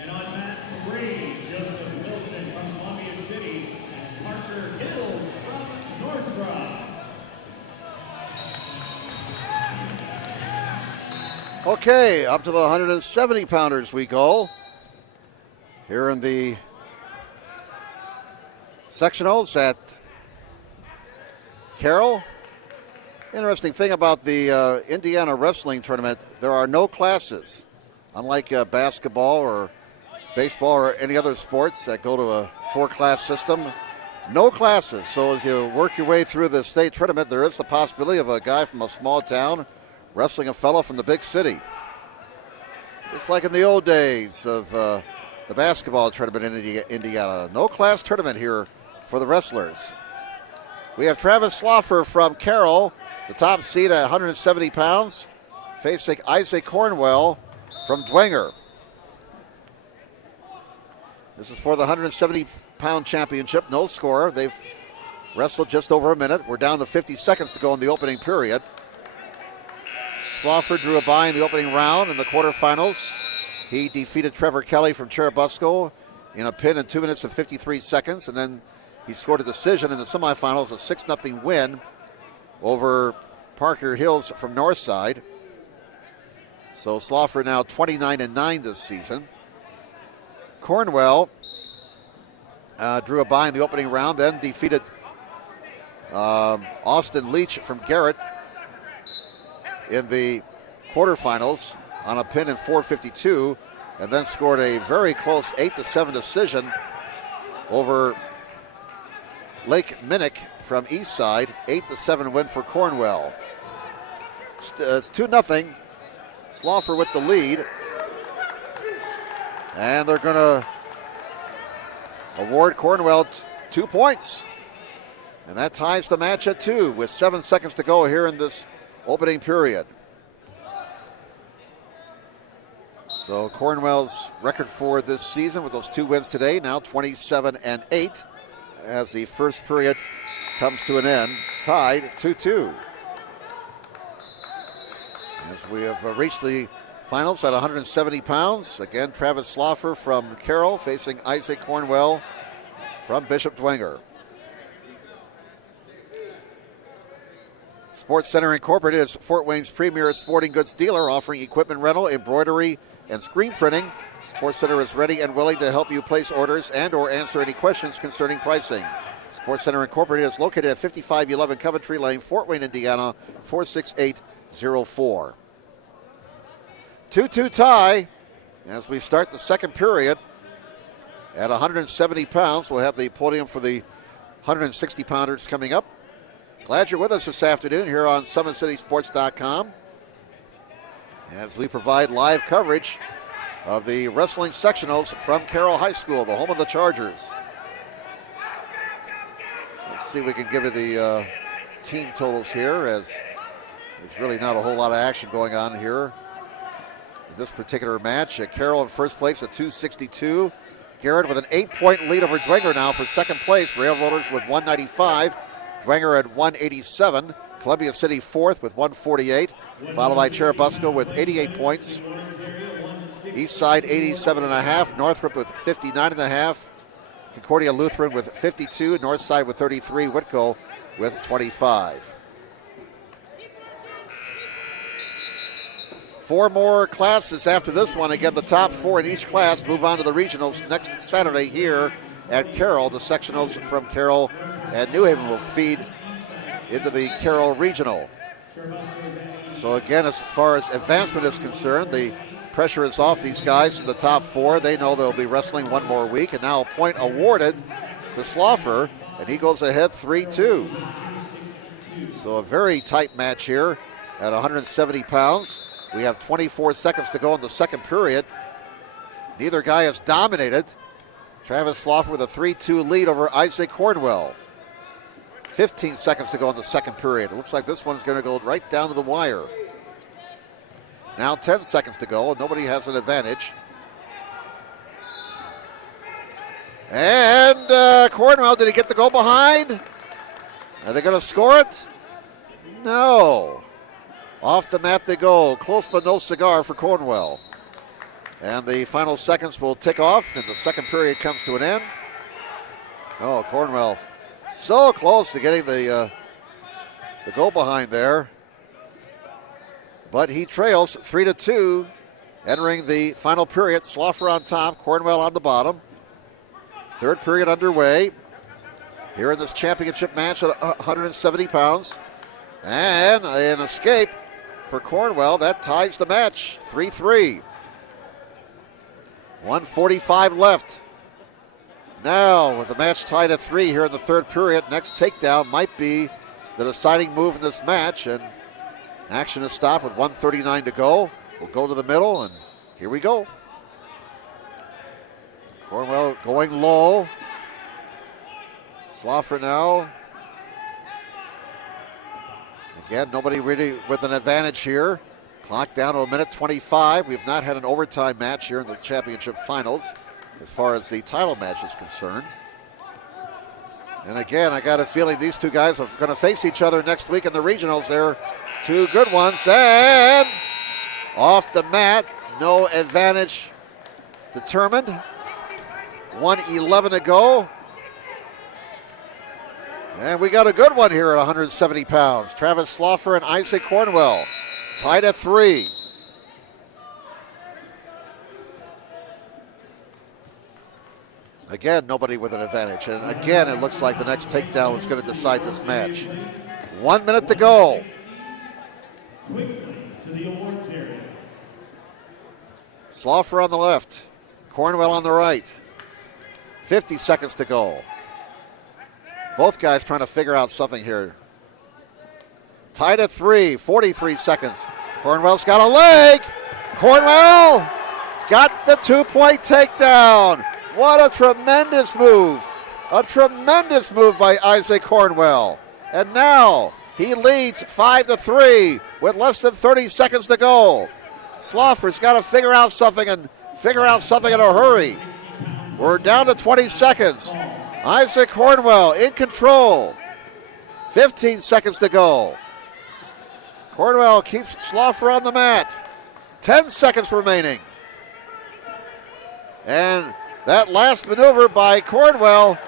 And on mat 3, Joseph Wilson from Columbia City, and Parker Hills from Northrop. Okay, up to the 170-pounders we go. Here in the sectionals at Carroll. Interesting thing about the Indiana wrestling tournament, there are no classes. Unlike basketball or baseball or any other sports that go to a 4-class system, no classes. So as you work your way through the state tournament, there is the possibility of a guy from a small town wrestling a fellow from the big city. Just like in the old days of the basketball tournament in Indiana. No class tournament here for the wrestlers. We have Travis Sloffer from Carroll, the top seed at 170 pounds, facing Isaac Cornwell from Dwenger. This is for the 170-pound championship. No score. They've wrestled just over a minute. We're down to 50 seconds to go in the opening period. Sloffer drew a bye in the opening round in the quarterfinals. He defeated Trevor Kelly from Cherubusco in a pin in 2 minutes and 53 seconds. And then he scored a decision in the semifinals, a 6-0 win over Parker Hills from Northside. So Sloffer now 29-9 this season. Cornwell drew a bye in the opening round, then defeated Austin Leach from Garrett in the quarterfinals on a pin in 4:52, and then scored a very close 8-7 decision over Lake Minnick from East Side. 8-7 win for Cornwell. It's 2-0. Sloffer with the lead. And they're going to award Cornwell 2 points. And that ties the match at 2 with 7 seconds to go here in this opening period. So Cornwell's record for this season with those 2 wins today, now 27-8 as the first period comes to an end. tied 2-2. As we have reached the finals at 170 pounds. Again, Travis Sloffer from Carroll facing Isaac Cornwell from Bishop Dwenger. Sports Center Incorporated is Fort Wayne's premier sporting goods dealer, offering equipment rental, embroidery, and screen printing. Sports Center is ready and willing to help you place orders and or answer any questions concerning pricing. Sports Center Incorporated is located at 5511 Coventry Lane, Fort Wayne, Indiana, 46804. 2-2 tie as we start the second period. At 170 pounds, we'll have the podium for the 160-pounders coming up. Glad you're with us this afternoon here on SummitCitySports.com as we provide live coverage of the wrestling sectionals from Carroll High School, the home of the Chargers. Let's see if we can give you the team totals here, as there's really not a whole lot of action going on here in this particular match. Carroll in first place at 262. Garrett with an 8-point lead over Dwenger now for second place. Railroaders with 195. Dwenger at 187. Columbia City fourth with 148. Followed by Cherubusco with 88 points. Eastside 87.5. Northrop with 59.5. Concordia Lutheran with 52. Northside with 33. Whitco with 25. 4 more classes after this one. Again, the top 4 in each class move on to the regionals next Saturday here at Carroll. The sectionals from Carroll and New Haven will feed into the Carroll Regional. So again, as far as advancement is concerned, the pressure is off these guys in the top 4. They know they'll be wrestling one more week, and now a point awarded to Sloffer, and he goes ahead 3-2. So a very tight match here at 170 pounds. We have 24 seconds to go in the second period. Neither guy has dominated. Travis Sloffer with a 3-2 lead over Isaac Cornwell. 15 seconds to go in the second period. It looks like this one's going to go right down to the wire. Now 10 seconds to go. Nobody has an advantage. And Cornwell, did he get the goal behind? Are they going to score it? No. Off the mat they go. Close but no cigar for Cornwell. And the final seconds will tick off, and the second period comes to an end. Oh, Cornwell so close to getting the goal behind there. But he trails 3-2, entering the final period. Sloffer on top, Cornwell on the bottom. Third period underway here in this championship match at 170 pounds. And an escape for Cornwell. That ties the match, 3-3. 1:45 left. Now, with the match tied at 3 here in the third period, next takedown might be the deciding move in this match. And action is stopped with 1:39 to go. We'll go to the middle, and here we go. Cornwell going low. Sloffer now. Again, nobody really with an advantage here. Clock down to 1:25. We've not had an overtime match here in the championship finals as far as the title match is concerned. And again, I got a feeling these two guys are going to face each other next week in the regionals. They're two good ones. And off the mat, no advantage determined. 1:11 to go. And we got a good one here at 170 pounds. Travis Sloffer and Isaac Cornwell tied at 3. Again, nobody with an advantage. And again, it looks like the next takedown is going to decide this match. 1 minute to go. Quickly to the awards area. Sloffer on the left. Cornwell on the right. 50 seconds to go. Both guys trying to figure out something here. Tied at 3, 43 seconds. Cornwell's got a leg. Cornwell got the 2-point takedown. What a tremendous move. A tremendous move by Isaac Cornwell. And now he leads 5-3 with less than 30 seconds to go. Sloffer's got to figure out something in a hurry. We're down to 20 seconds. Isaac Cornwell in control. 15 seconds to go. Cornwell keeps Sloffer on the mat. 10 seconds remaining. And that last maneuver by Cornwell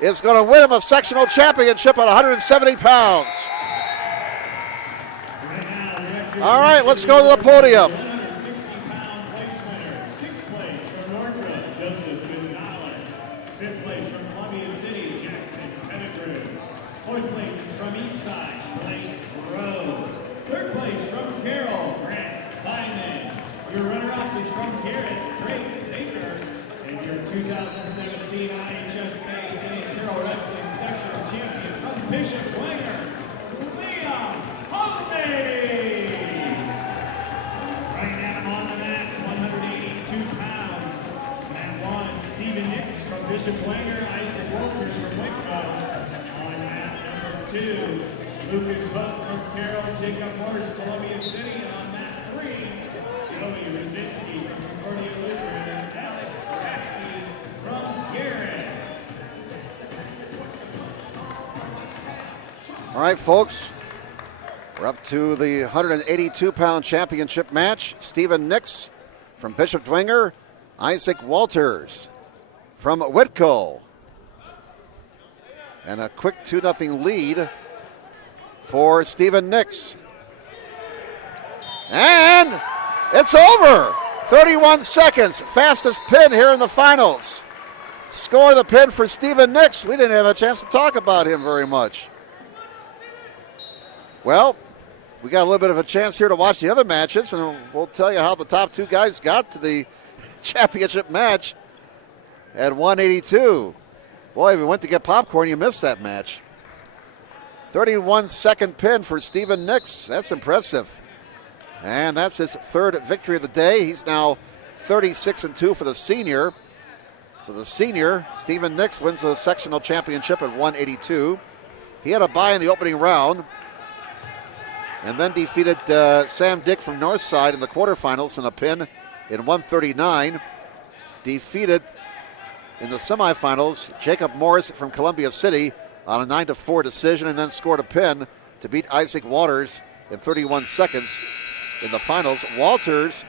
is going to win him a sectional championship at 170 pounds. All right, let's go to the podium. 160-pound place winner. 6th place from Norfolk, Joseph Gonzalez. 5th place from Columbia City, Jackson Pettigrew. 4th place is from Eastside, Blake Rowe. 3rd place from Carroll, Grant Lyman. Your runner-up is from Garrett Drake Baker. And your 2017 IHSAA Carroll Wrestling Sectional Champion from Bishop Dwenger, Liam Mahoney. Right now on the mat, 182 pounds. Mat 1, Stephen Nix from Bishop Dwenger, Isaac Walters from Wicklow. On mat number 2, Lucas Hook from Carroll, Jacob Morris, Columbia City. And on mat 3, Joey Rosinski from Concordia Lutheran and Alex Rasky from Garrett. All right, folks. We're up to the 182-pound championship match. Stephen Nix from Bishop Dwenger. Isaac Walters from Whitco. And a quick 2-0 lead for Stephen Nix. And it's over. 31 seconds. Fastest pin here in the finals. Score the pin for Stephen Nix. We didn't have a chance to talk about him very much. Well, we got a little bit of a chance here to watch the other matches, and we'll tell you how the top 2 guys got to the championship match at 182. Boy, if you went to get popcorn, you missed that match. 31-second pin for Stephen Nix. That's impressive. And that's his 3rd victory of the day. He's now 36-2 for the senior. So the senior, Stephen Nix, wins the sectional championship at 182. He had a bye in the opening round and then defeated Sam Dick from Northside in the quarterfinals in a pin in 139. Defeated in the semifinals Jacob Morris from Columbia City on a 9-4 decision, and then scored a pin to beat Isaac Walters in 31 seconds in the finals. Walters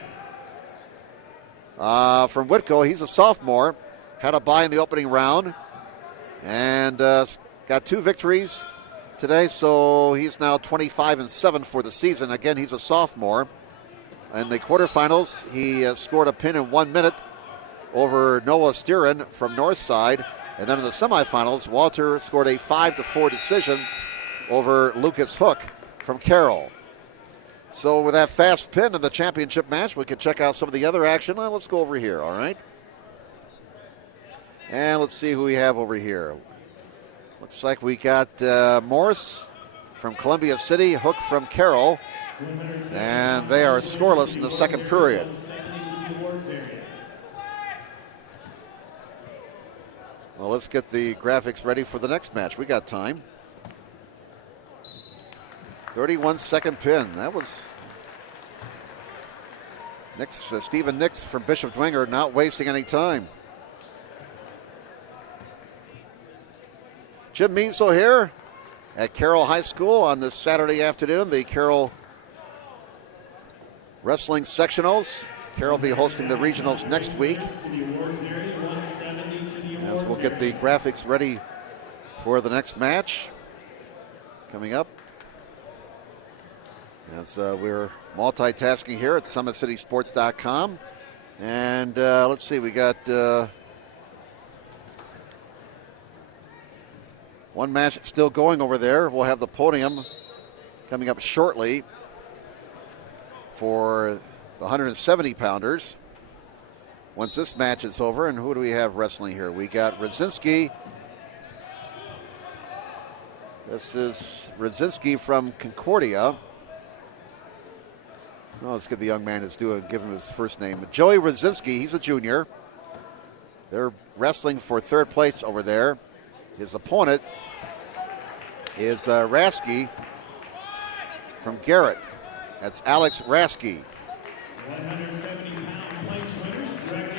from Whitco, he's a sophomore, had a bye in the opening round and got 2 victories today, so he's now 25-7 for the season. Again, he's a sophomore. In the quarterfinals, he scored a pin in 1 minute over Noah Steeran from Northside. And then in the semifinals, Walter scored a 5-4 decision over Lucas Hook from Carroll. So with that fast pin in the championship match, we can check out some of the other action. Let's go over here, all right? And let's see who we have over here. Looks like we got Morris from Columbia City, Hook from Carroll, and they are scoreless in the second period. Well, let's get the graphics ready for the next match. We got time. 31-second pin. That was Stephen Nix from Bishop Dwenger, not wasting any time. Jim Measel here at Carroll High School on this Saturday afternoon. The Carroll Wrestling Sectionals. Carroll will be hosting the regionals next week. As we'll get the graphics ready for the next match coming up. As we're multitasking here at SummitCitySports.com. And let's see, we got one match still going over there. We'll have the podium coming up shortly for the 170-pounders. Once this match is over, and who do we have wrestling here? We got Radzinski. This is Radzinski from Concordia. Oh, let's give the young man his due and give him his first name. Joey Radzinski, he's a junior. They're wrestling for 3rd place over there. His opponent is Rasky from Garrett. That's Alex Rasky.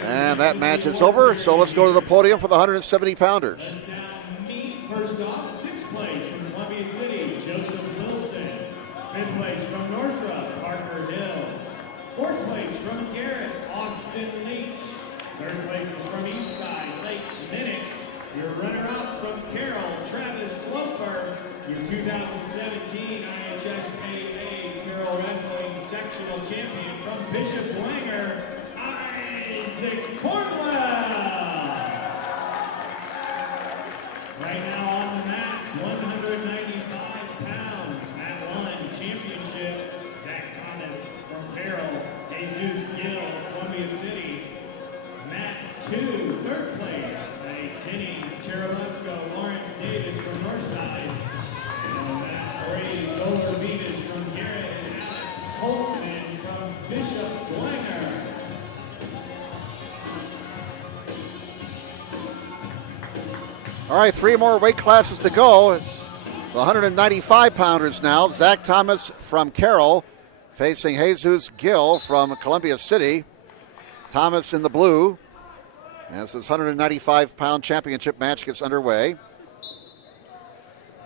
And that match is over, so let's go to the podium for the 170-pounders. Let's now meet first off, 6 place from Columbia City, Joseph Wilson. Fifth place from Northrop, Parker Hills. Fourth place from Garrett, Austin Leach. Third place is from Eastside, Lake Minnick. Your runner-up from Carroll, Travis Sloper. Your 2017 IHSAA Carroll Wrestling Sectional Champion from Bishop Dwenger, Isaac Cornwell. Right now on the mats, 195 pounds. Mat 1, championship, Zach Thomas from Carroll, Jesus Gill, Columbia City. Mat 2, third place, Tinney, Cherubusco, Lawrence Davis from Northside. And Mat 3, Goler Venus from Garrett, and Alex Holtman from Bishop Dwenger. All right, 3 more weight classes to go. It's the 195-pounders now. Zach Thomas from Carroll facing Jesus Gill from Columbia City. Thomas in the blue as this 195-pound championship match gets underway.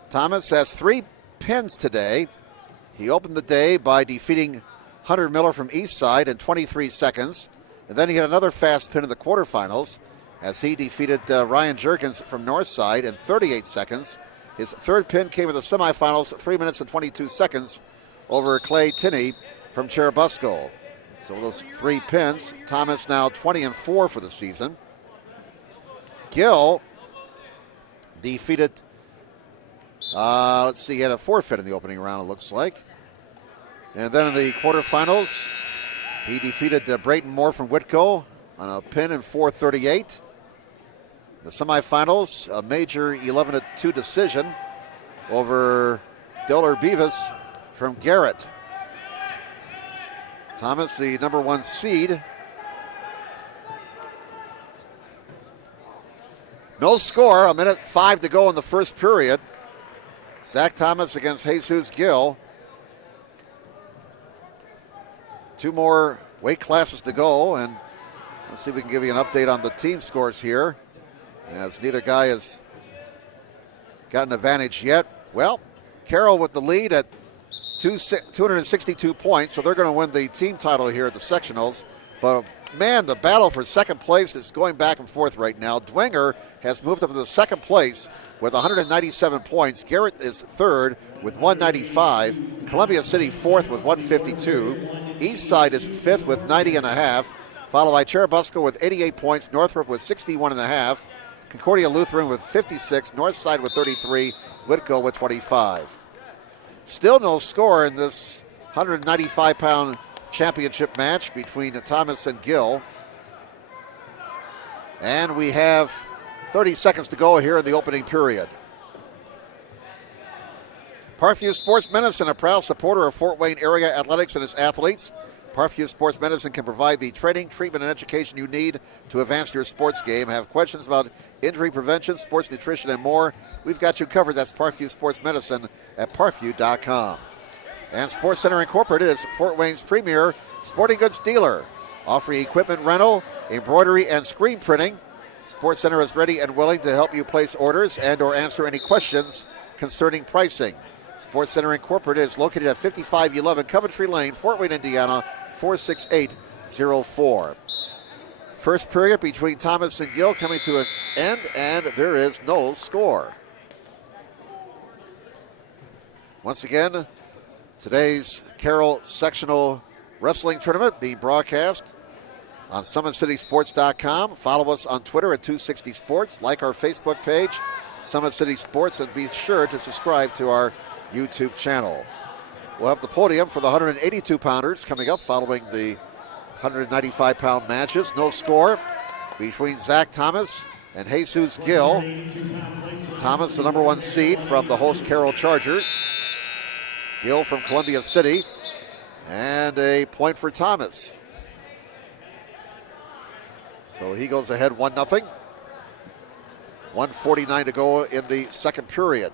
Thomas has 3 pins today. He opened the day by defeating Hunter Miller from Eastside in 23 seconds. And then he had another fast pin in the quarterfinals as he defeated Ryan Jerkins from Northside in 38 seconds. His third pin came in the semifinals, 3 minutes and 22 seconds over Clay Tinney from Cherubusco. So those 3 pins, Thomas now 20-4 for the season. Gill defeated, he had a forfeit in the opening round, it looks like. And then in the quarterfinals, he defeated Brayton Moore from Whitco on a pin in 4:38. The semifinals, a major 11-2 decision over Diller Beavis from Garrett. Thomas, the number 1 seed. No score, 1:05 to go in the first period. Zach Thomas against Jesus Gill. 2 more weight classes to go, and let's see if we can give you an update on the team scores here, as neither guy has got an advantage yet. Well, Carroll with the lead at 262 points, so they're going to win the team title here at the sectionals. But man, the battle for second place is going back and forth right now. Dwenger has moved up to the second place with 197 points. Garrett is third with 195. Columbia City fourth with 152. Eastside is fifth with 90.5. Followed by Cherubusco with 88 points. Northrop with 61.5. Concordia Lutheran with 56. Northside with 33. Whitco with 25. Still no score in this 195-pound championship match between Thomas and Gill. And we have 30 seconds to go here in the opening period. Parkview Sports Medicine, a proud supporter of Fort Wayne area athletics and its athletes. Parkview Sports Medicine can provide the training, treatment, and education you need to advance your sports game. Have questions about injury prevention, sports nutrition, and more? We've got you covered. That's Parkview Sports Medicine at parkview.com. And Sports Center Incorporated is Fort Wayne's premier sporting goods dealer, offering equipment rental, embroidery, and screen printing. Sports Center is ready and willing to help you place orders and or answer any questions concerning pricing. Sports Center Incorporated is located at 5511 Coventry Lane, Fort Wayne, Indiana, 46804. First period between Thomas and Gill coming to an end, and there is no score. Once again, today's Carroll Sectional Wrestling Tournament being broadcast on SummitCitySports.com. Follow us on Twitter at 260Sports. Like our Facebook page, Summit City Sports, and be sure to subscribe to our YouTube channel. We'll have the podium for the 182-pounders coming up following the 195-pound matches. No score between Zach Thomas and Jesus Gill. Thomas, the number 1 seed from the host Carroll Chargers. Gill from Columbia City. And a point for Thomas. So he goes ahead 1-0. 1:49 to go in the second period.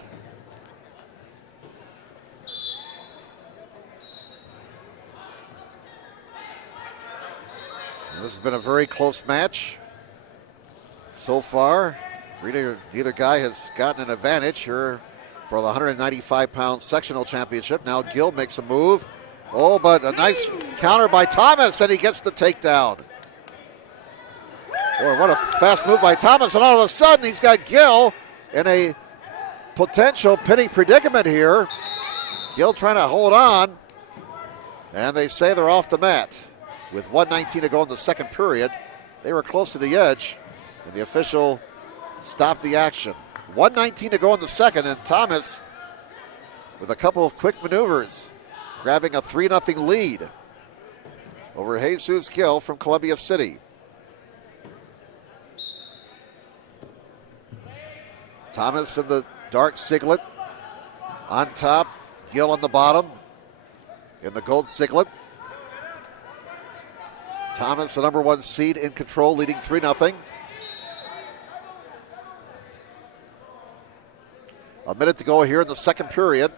This has been a very close match so far. Neither guy has gotten an advantage here for the 195-pound sectional championship. Now Gill makes a move. Oh, but a nice counter by Thomas, and he gets the takedown. Boy, what a fast move by Thomas, and all of a sudden he's got Gill in a potential pinning predicament here. Gill trying to hold on, and they say they're off the mat. With 1:19 to go in the second period, they were close to the edge, and the official stopped the action. 1:19 to go in the second, and Thomas, with a couple of quick maneuvers, grabbing a 3-0 lead over Jesus Gill from Columbia City. Thomas in the dark singlet. On top, Gill on the bottom in the gold singlet. Thomas, the number 1 seed, in control, leading 3-0. A minute to go here in the second period.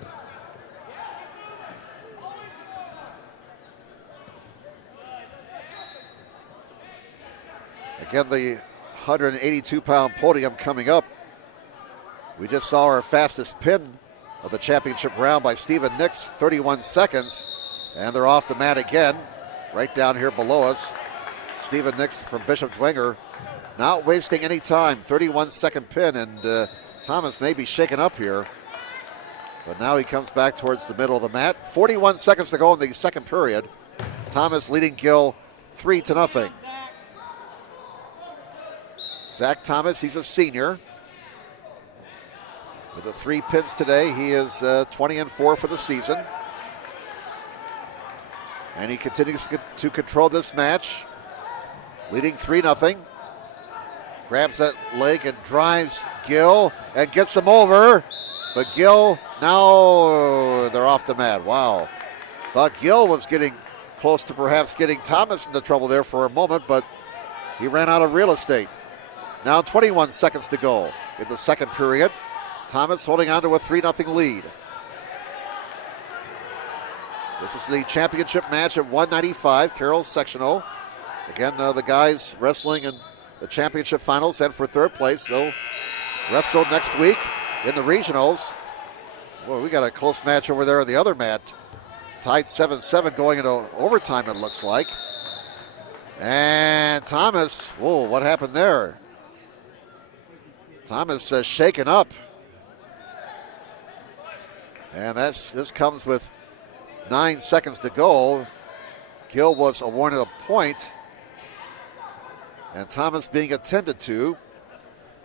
Again, the 182-pound podium coming up. We just saw our fastest pin of the championship round by Stephen Nix, 31 seconds. And they're off the mat again, right down here below us. Stephen Nix from Bishop Dwenger, not wasting any time. 31-second pin, and Thomas may be shaken up here. But now he comes back towards the middle of the mat. 41 seconds to go in the second period. Thomas leading Gill 3-0. Zach Thomas, he's a senior. With the 3 pins today, he is 20-4 for the season. And he continues to control this match, leading 3-0. Grabs that leg and drives Gill and gets him over. But Gill, now they're off the mat. Wow. Thought Gill was getting close to perhaps getting Thomas into trouble there for a moment, but he ran out of real estate. Now 21 seconds to go in the second period. Thomas holding on to a 3-0 lead. This is the championship match at 195, Carroll Sectional. Again, the guys wrestling in the championship finals and for third place. They'll wrestle next week in the regionals. Well, we got a close match over there on the other mat. Tied 7-7 going into overtime, it looks like. And Thomas, whoa, what happened there? Thomas shaken up. And this comes with 9 seconds to go. Gill was awarded a point, and Thomas being attended to.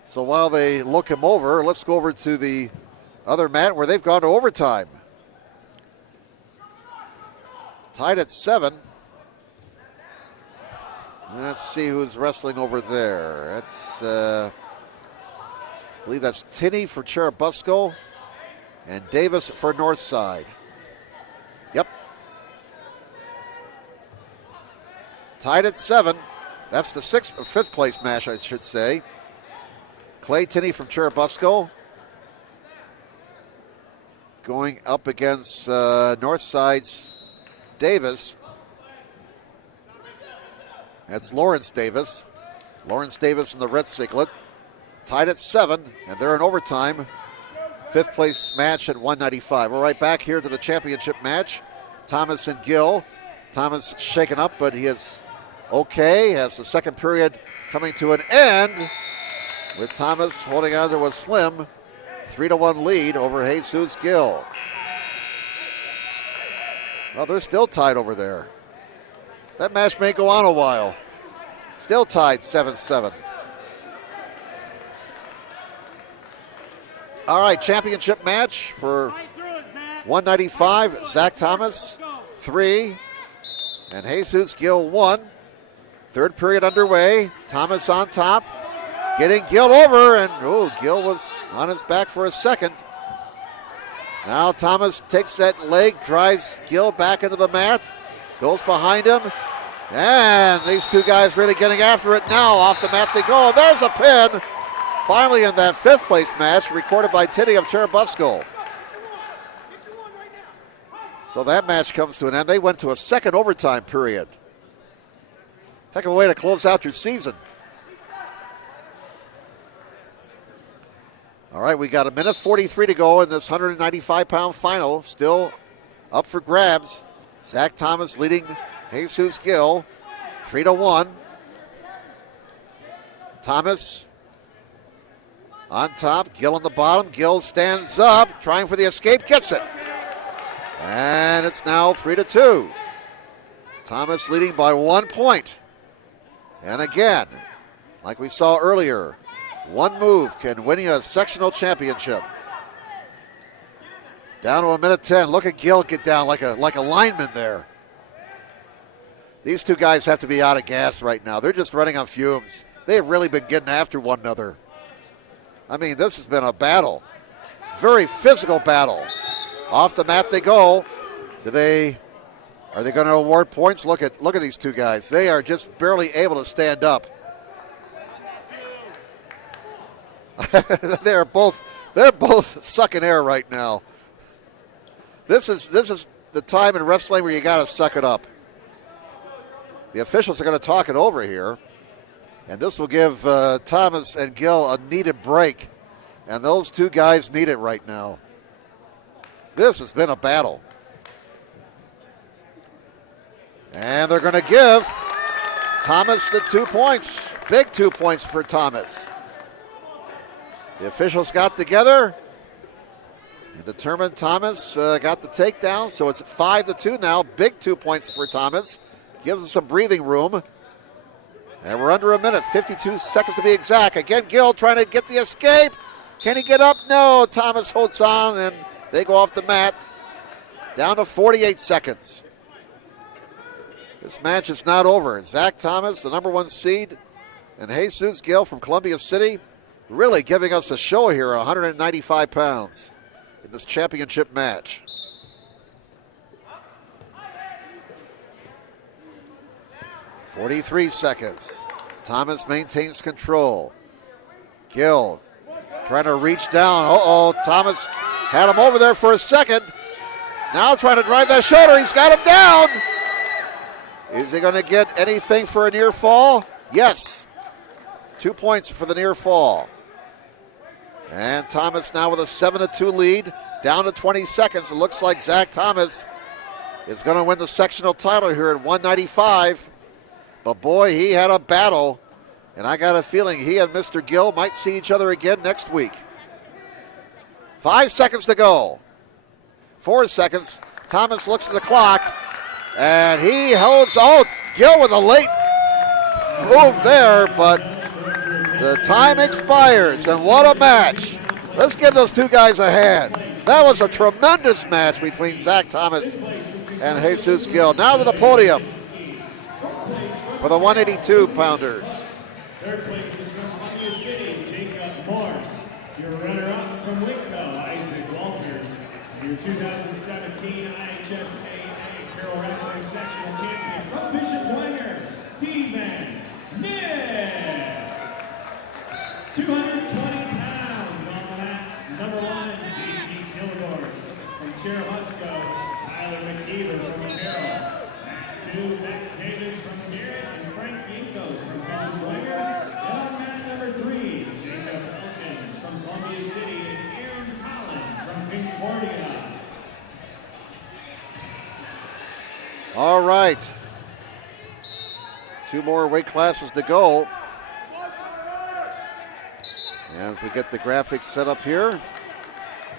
So while they look him over, let's go over to the other mat where they've gone to overtime. Tied at 7. Let's see who's wrestling over there. That's, I believe that's Tinney for Cherubusco and Davis for Northside. Yep. Tied at 7. That's the fifth place match, I should say. Clay Tinney from Cherubusco going up against Northside's Davis. That's Lawrence Davis. Lawrence Davis in the red singlet. Tied at 7, and they're in overtime. Fifth place match at 195. We're right back here to the championship match. Thomas and Gill. Thomas shaken up, but he is okay as the second period coming to an end, with Thomas holding on to a slim 3-1 lead over Jesus Gill. Well, they're still tied over there. That match may go on a while. Still tied 7-7. All right, championship match for 195. Zach Thomas, 3, and Jesus Gill, 1. Third period underway. Thomas on top, getting Gill over, and Gill was on his back for a second. Now Thomas takes that leg, drives Gill back into the mat, goes behind him, and these two guys really getting after it now. Off the mat they go. There's a pin. Finally in that fifth place match, recorded by Tinney of Cherubusco. So that match comes to an end. They went to a second overtime period. Heck of a way to close out your season. All right, we got a minute 43 to go in this 195-pound final. Still up for grabs. Zach Thomas leading Jesus Gill 3-1. Thomas on top, Gill on the bottom. Gill stands up, trying for the escape, gets it. And it's now 3-2. Thomas leading by 1 point. And again, like we saw earlier, one move can win you a sectional championship. Down to a minute 10. Look at Gill get down like a lineman there. These two guys have to be out of gas right now. They're just running on fumes. They have really been getting after one another. I mean, this has been a battle. Very physical battle. Off the mat they go. Are they going to award points? Look at these two guys. They are just barely able to stand up. they're both sucking air right now. This is the time in wrestling where you got to suck it up. The officials are going to talk it over here, and this will give Thomas and Gill a needed break, and those two guys need it right now. This has been a battle. And they're going to give Thomas the 2 points. Big 2 points for Thomas. The officials got together and determined Thomas got the takedown, so it's 5-2 now. Big 2 points for Thomas. Gives us some breathing room. And we're under a minute, 52 seconds to be exact. Again, Gill trying to get the escape. Can he get up? No, Thomas holds on, and they go off the mat. Down to 48 seconds. This match is not over. Zach Thomas, the number 1 seed, and Jesus Gill from Columbia City, really giving us a show here, 195 pounds in this championship match. .43 seconds. Thomas maintains control. Gill trying to reach down. Thomas had him over there for a second. Now trying to drive that shoulder. He's got him down. Is he going to get anything for a near fall? Yes. 2 points for the near fall. And Thomas now with a 7-2 lead. Down to 20 seconds. It looks like Zach Thomas is going to win the sectional title here at 195. But boy, he had a battle. And I got a feeling he and Mr. Gill might see each other again next week. 5 seconds to go. 4 seconds. Thomas looks at the clock. And he holds, Gill with a late move there, but the time expires. And what a match. Let's give those two guys a hand. That was a tremendous match between Zach Thomas and Jesus Gill. Now to the podium for the 182-pounders. Third place is from Columbia City, Jacob Morse. Your runner-up from Whitco, Isaac Walters. Your 2017 IHSAA Carroll Wrestling Sectional Champion from Bishop Wenger, Steven Nitz. 220 pounds on the mats. Number 1, JT Kilgore. From Cherubusco, Tyler McKeever from Carroll. 2, Matt Davis from Garrett, and Frank Yinko from Bishop Wenger. And mat number 3, Jacob Elkins from Columbia City, and Aaron Collins from Concordia. All right. 2 more weight classes to go. As we get the graphics set up here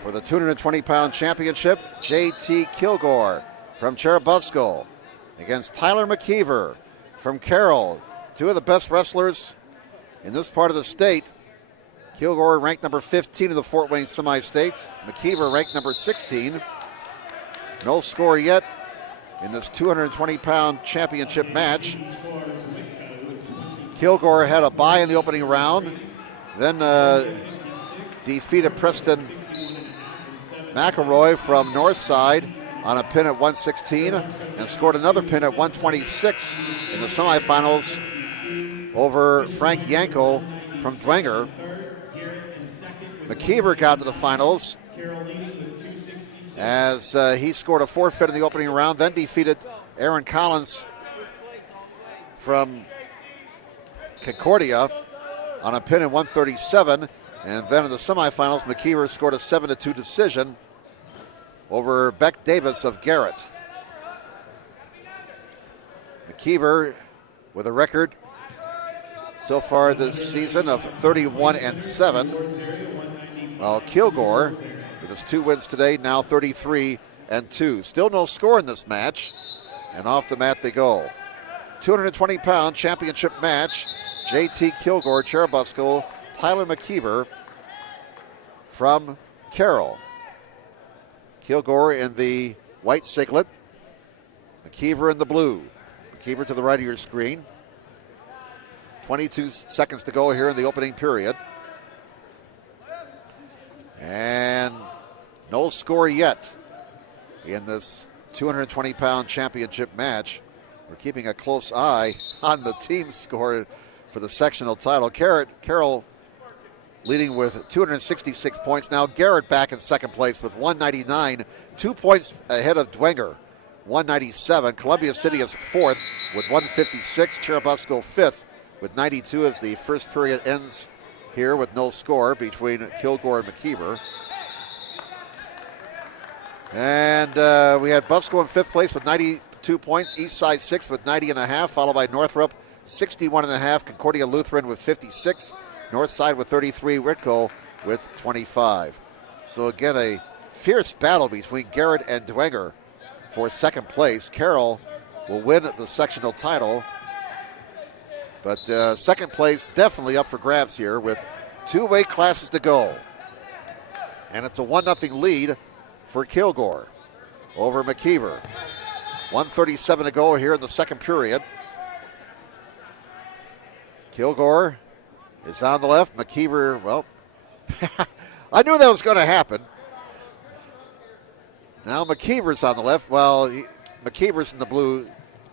for the 220-pound championship, JT Kilgore from Cherubusco against Tyler McKeever from Carroll. 2 of the best wrestlers in this part of the state. Kilgore ranked number 15 in the Fort Wayne Semi-States. McKeever ranked number 16. No score yet in this 220-pound championship match. Kilgore had a bye in the opening round, then defeated Preston McElroy from Northside on a pin at 116 and scored another pin at 126 in the semifinals over Frank Yanko from Dwenger. McKeever got to the finals as he scored a forfeit in the opening round, then defeated Aaron Collins from Concordia on a pin at 137 And then in the semifinals, McKeever scored a 7-2 decision over Beck Davis of Garrett. McKeever with a record so far this season of 31-7, while Kilgore, with his 2 wins today, now 33-2. Still no score in this match, and off the mat they go. 220-pound championship match. JT Kilgore, Cherubusco, Tyler McKeever from Carroll. Kilgore in the white singlet, McKeever in the blue. McKeever to the right of your screen. 22 seconds to go here in the opening period. And no score yet in this 220-pound championship match. We're keeping a close eye on the team score for the sectional title. Carroll leading with 266 points. Now Garrett back in second place with 199, 2 points ahead of Dwenger, 197. Columbia City is fourth with 156. Cherubusco fifth with 92 as the first period ends here with no score between Kilgore and McKeever. And we had Busco in fifth place with 92 points. Eastside sixth with 90.5, followed by Northrop 61.5. Concordia Lutheran with 56. Northside with 33. Whitco with 25. So again, a fierce battle between Garrett and Dwenger for second place. Carroll will win the sectional title, but second place definitely up for grabs here with 2 weight classes to go. And it's a 1-0 lead for Kilgore over McKeever. 1:37 to go here in the second period. Kilgore is on the left. McKeever, well, I knew that was going to happen. Now McKeever's on the left. Well, McKeever's in the blue.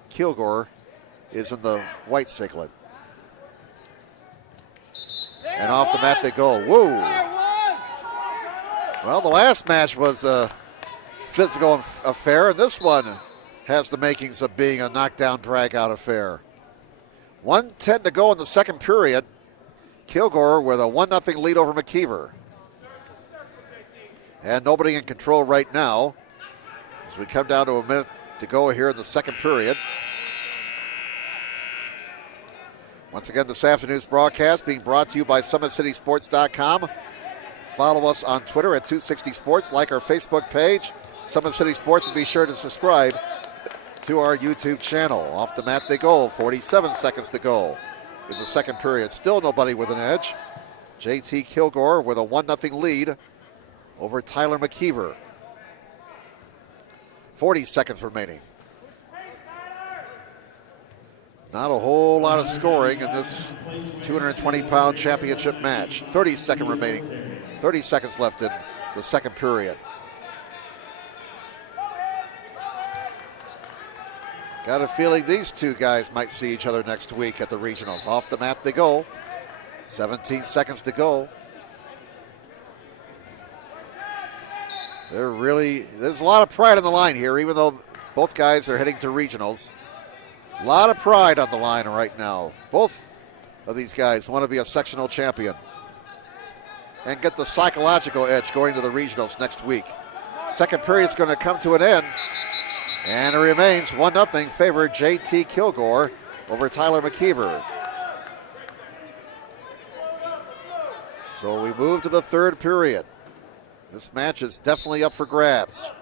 Kilgore is in the white singlet. And off the mat they go. Woo! Well, the last match was a physical affair, and this one has the makings of being a knockdown, drag-out affair. 1:10 to go in the second period. Kilgore with a 1-0 lead over McKeever. And nobody in control right now as we come down to a minute to go here in the second period. Once again, this afternoon's broadcast being brought to you by SummitCitySports.com. Follow us on Twitter at 260sports. Like our Facebook page, Summit City Sports, and be sure to subscribe to our YouTube channel. Off the mat they go. 47 seconds to go in the second period. Still nobody with an edge. JT Kilgore with a 1-0 lead over Tyler McKeever. 40 seconds remaining. Not a whole lot of scoring in this 220-pound championship match. 30 seconds remaining. 30 seconds left in the second period. Got a feeling these two guys might see each other next week at the regionals. Off the mat they go. 17 seconds to go. There's a lot of pride on the line here, even though both guys are heading to regionals. A lot of pride on the line right now. Both of these guys want to be a sectional champion and get the psychological edge going to the regionals next week. Second period is going to come to an end, and it remains 1-0 favor JT Kilgore over Tyler McKeever. So we move to the third period. This match is definitely up for grabs.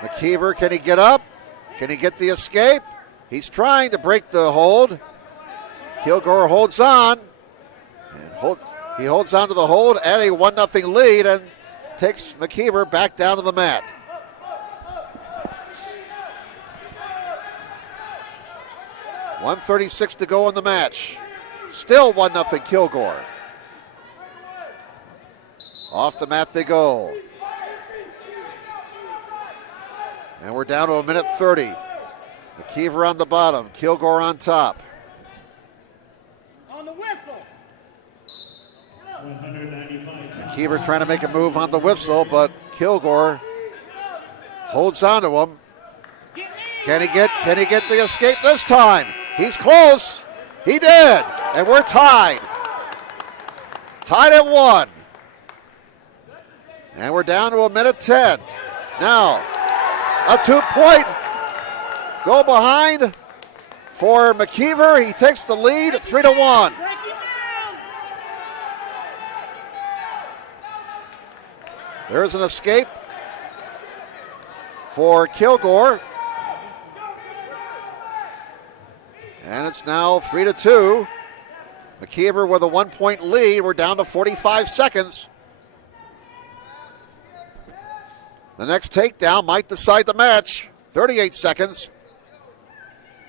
McKeever, can he get up? Can he get the escape? He's trying to break the hold. Kilgore holds on. And he holds on to the hold at a 1-0 lead and takes McKeever back down to the mat. .136 to go in the match. Still 1-0 Kilgore. Off the mat they go. And we're down to a minute 30. McKeever on the bottom, Kilgore on top. On the whistle. McKeever trying to make a move on the whistle, but Kilgore holds on to him. Can he get the escape this time? He's close. He did. And we're tied. Tied at 1. And we're down to a minute 10. Now, a 2-point go behind for McKeever. He takes the lead, 3-1. There's an escape for Kilgore. And it's now 3-2. McKeever with a 1-point lead. We're down to 45 seconds. The next takedown might decide the match. 38 seconds.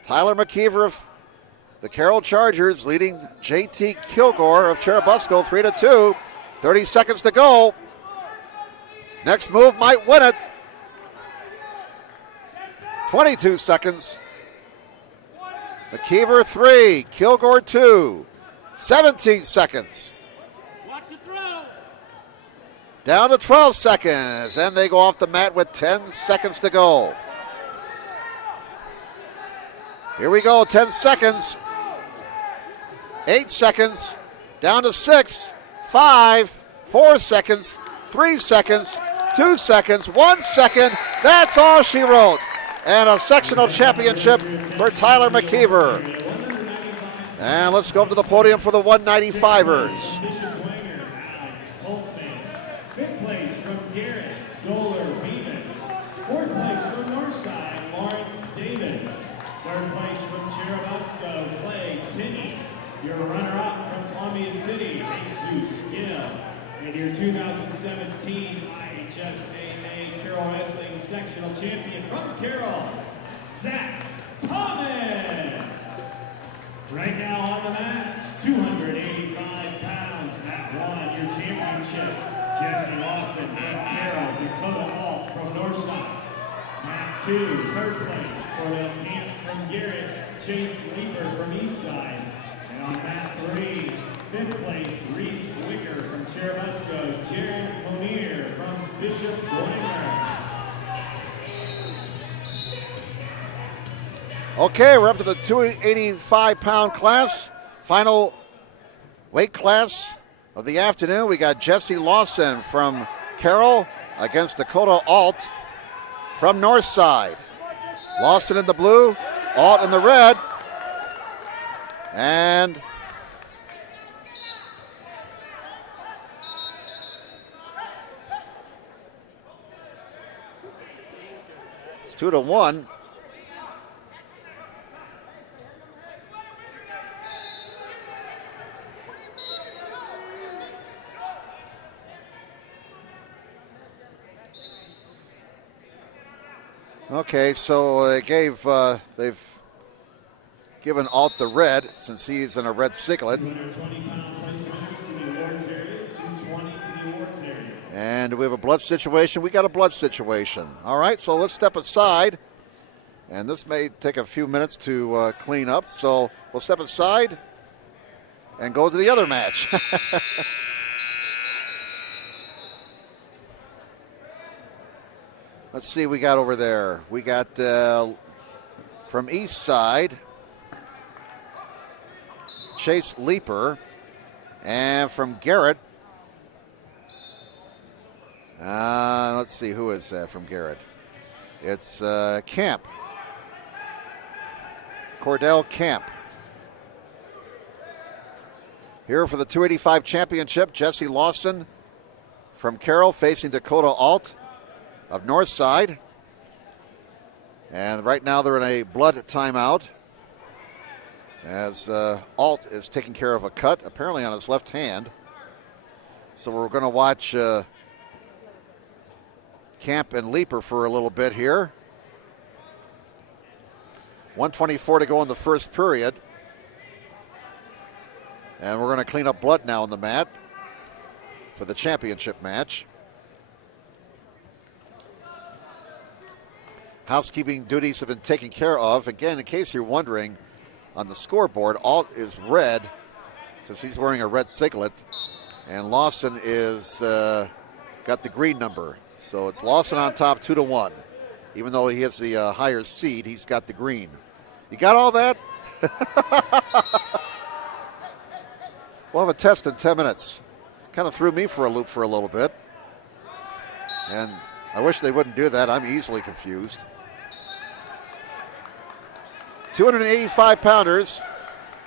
Tyler McKeever of the Carroll Chargers leading JT Kilgore of Cherubusco 3-2. 30 seconds to go. Next move might win it. 22 seconds. McKeever 3, Kilgore 2. 17 seconds. Watch the throw. Down to 12 seconds. And they go off the mat with 10 seconds to go. Here we go, 10 seconds. 8 seconds. Down to 6, 5, 4 seconds, 3 seconds, 2 seconds, 1 second. That's all she wrote. And a sectional championship for Tyler McKeever. And let's go up to the podium for the 195ers. Fifth place from Garrett, Doler Bemis. Fourth place from Northside, Lawrence Davis. Third place from Cherubusco, Clay Tinney. Your runner-up from Columbia City, Jesus Gill. And your 2017 IHSAA Carroll Wrestling Sectional Champion from Carroll, Zach Thomas. Right now on the mats, 285 pounds, mat 1, your championship. Jesse Lawson from Carroll, Dakota Alt from Northside. Mat 2, third place for the camp from Garrett, Chase Leaper from Eastside. And on mat 3, fifth place, Reese Wicker from Cherubusco, Jared Monier from Bishop Dwemer. Okay, we're up to the 285-pound class. Final weight class of the afternoon. We got Jesse Lawson from Carroll against Dakota Alt from Northside. Lawson in the blue, Alt in the red. And it's 2-1. Okay, so they've given Alt the red since he's in a red singlet. 220-pound place winners to the awards area, 220 to the awards area. And we have a blood situation. We got a blood situation. All right, so let's step aside. And this may take a few minutes to clean up. So we'll step aside and go to the other match. Let's see what we got over there. We got from East Side, Chase Leaper. And from Garrett, let's see, who is that from Garrett? It's Camp. Cordell Camp. Here for the 285 championship, Jesse Lawson from Carroll facing Dakota Alt of Northside. And right now they're in a blood timeout as Alt is taking care of a cut, apparently on his left hand. So we're going to watch Camp and Leaper for a little bit here. 1:24 to go in the first period. And we're going to clean up blood now on the mat for the championship match. Housekeeping duties have been taken care of. Again, in case you're wondering, on the scoreboard, Alt is red since he's wearing a red singlet. And Lawson is got the green number. So it's Lawson on top 2-1. Even though he has the higher seed, he's got the green. You got all that? We'll have a test in 10 minutes. kind of threw me for a loop for a little bit. And I wish they wouldn't do that. I'm easily confused. 285 pounders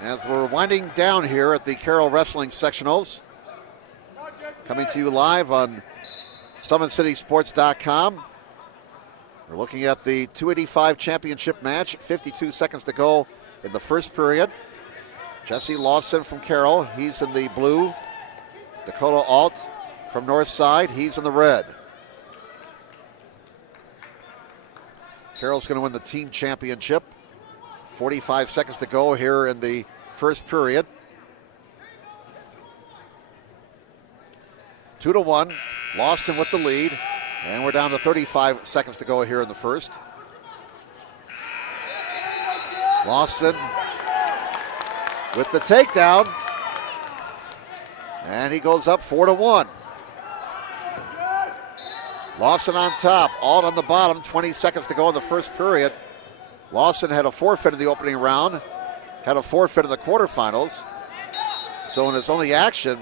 as we're winding down here at the Carroll Wrestling Sectionals. Coming to you live on SummitCitySports.com. We're looking at the 285 championship match. 52 seconds to go in the first period. Jesse Lawson from Carroll, he's in the blue. Dakota Alt from Northside, he's in the red. Carroll's going to win the team championship. 45 seconds to go here in the first period. 2-1, Lawson with the lead. And we're down to 35 seconds to go here in the first. Lawson with the takedown. And he goes up 4-1. Lawson on top, Alt on the bottom, 20 seconds to go in the first period. Lawson had a forfeit in the opening round, had a forfeit in the quarterfinals. So in his only action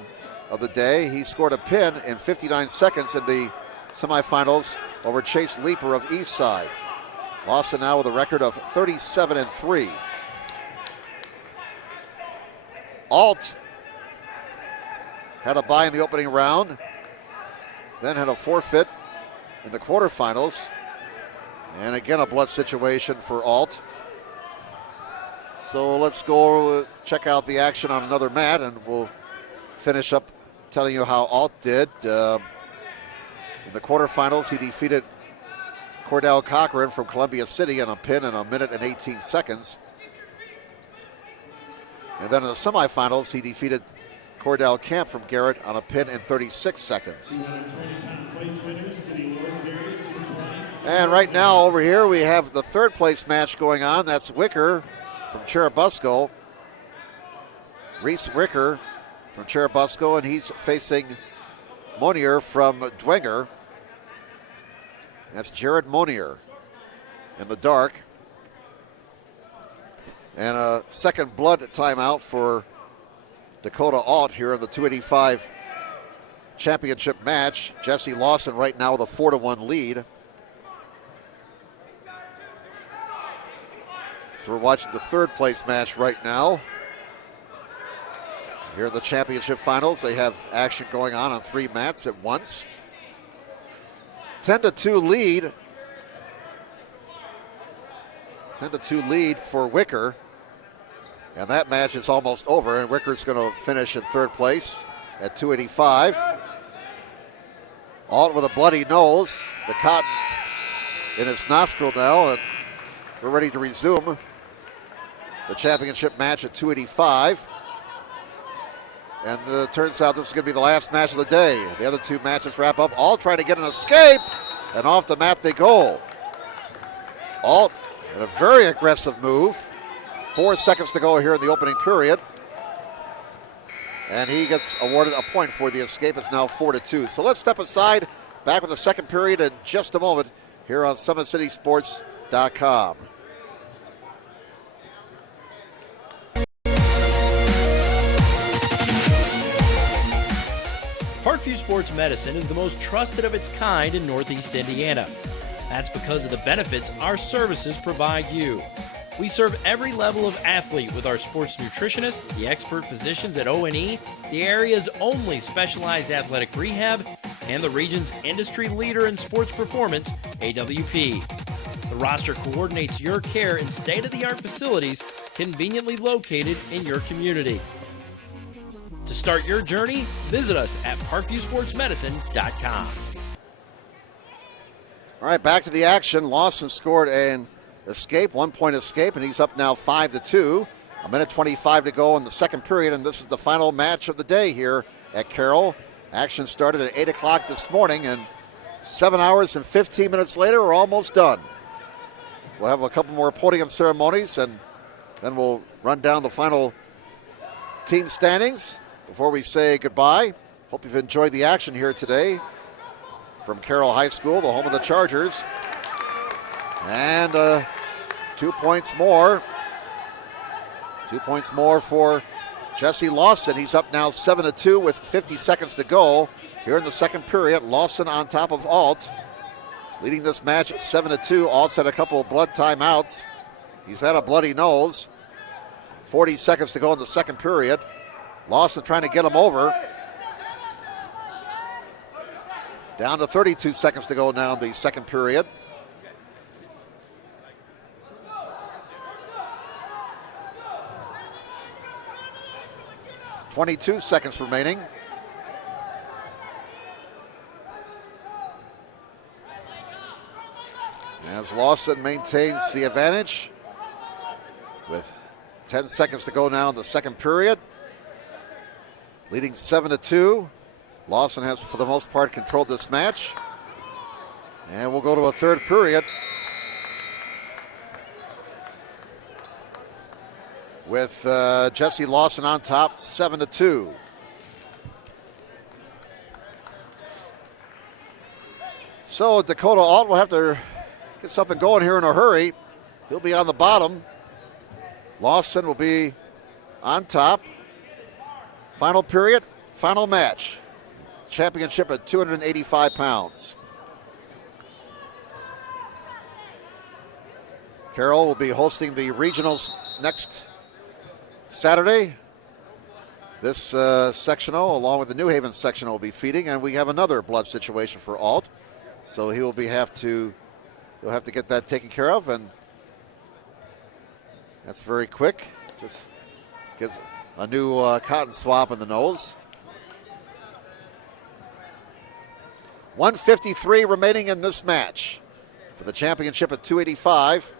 of the day, he scored a pin in 59 seconds in the semifinals over Chase Leeper of Eastside. Lawson now with a record of 37-3. Alt had a bye in the opening round, then had a forfeit in the quarterfinals. And again, a blood situation for Alt. So let's go check out the action on another mat, and we'll finish up telling you how Alt did. In the quarterfinals, he defeated Cordell Cochran from Columbia City in a pin in 1 minute and 18 seconds. And then in the semifinals, he defeated Cordell Camp from Garrett on a pin in 36 seconds. 220-pound place winners to the awards area, 220. And right now over here we have the third place match going on. That's Wicker from Cherubusco. Reese Wicker from Cherubusco, and he's facing Monier from Dwenger. That's Jared Monier in the dark. And a second blood timeout for Dakota Alt here in the 285 championship match. Jesse Lawson right now with a 4-1 lead. So we're watching the third place match right now. Here in the championship finals, they have action going on 3 mats at once. 10-2 lead. 10-2 lead for Wicker. And that match is almost over, and Wicker's going to finish in third place at 285. Alt with a bloody nose, the cotton in his nostril now, and we're ready to resume the championship match at 285. And it turns out this is going to be the last match of the day. The other 2 matches wrap up. Alt trying to get an escape, and off the mat they go. Alt in a very aggressive move. 4 seconds to go here in the opening period. And he gets awarded a point for the escape. It's now 4-2. So let's step aside. Back with the second period in just a moment here on SummitCitySports.com. Parkview Sports Medicine is the most trusted of its kind in Northeast Indiana. That's because of the benefits our services provide you. We serve every level of athlete with our sports nutritionists, the expert physicians at O&E, the area's only specialized athletic rehab, and the region's industry leader in sports performance, AWP. The roster coordinates your care in state-of-the-art facilities conveniently located in your community. To start your journey, visit us at parkviewsportsmedicine.com. All right, back to the action. Lawson scored an escape, 1-point escape, and he's up now 5-2. 1 minute 25 to go in the second period, and this is the final match of the day here at Carroll. Action started at 8 o'clock this morning, and 7 hours and 15 minutes later, we're almost done. We'll have a couple more podium ceremonies, and then we'll run down the final team standings before we say goodbye. Hope you've enjoyed the action here today from Carroll High School, the home of the Chargers. And 2 points more. 2 points more for Jesse Lawson, he's up now 7-2 with 50 seconds to go. Here in the second period, Lawson on top of Alt. Leading this match at 7-2. Alt's had a couple of blood timeouts. He's had a bloody nose. 40 seconds to go in the second period. Lawson trying to get him over. Down to 32 seconds to go now in the second period. .22 seconds remaining. As Lawson maintains the advantage with 10 seconds to go now in the second period. Leading 7-2. Lawson has, for the most part, controlled this match. And we'll go to a third period with Jesse Lawson on top, 7-2. So Dakota Alt will have to get something going here in a hurry. He'll be on the bottom. Lawson will be on top. Final period, final match. Championship at 285 pounds. Carroll will be hosting the regionals next Saturday. This sectional, along with the New Haven sectional, will be feeding, and we have another blood situation for Alt. So he'll have to get that taken care of, and that's very quick. Just gets a new cotton swab in the nose. 1:53 remaining in this match. For the championship at 285,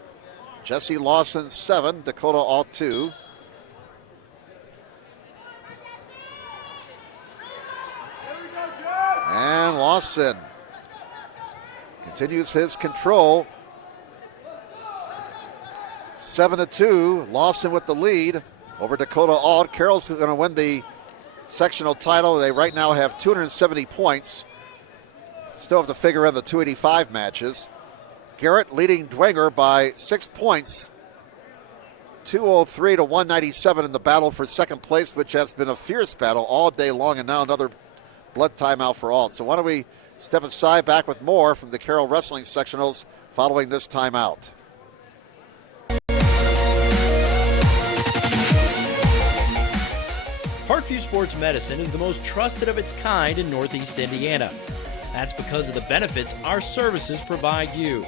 Jesse Lawson 7, Dakota Alt 2. And Lawson continues his control. 7-2, Lawson with the lead over Dakota Alt. Carroll's going to win the sectional title. They right now have 270 points. Still have to figure in the 285 matches. Garrett leading Dwenger by 6 points. 203 to 197 in the battle for second place, which has been a fierce battle all day long, and now another blood timeout for Alt. So why don't we step aside, back with more from the Carroll Wrestling Sectionals following this timeout. Parkview Sports Medicine is the most trusted of its kind in Northeast Indiana. That's because of the benefits our services provide you.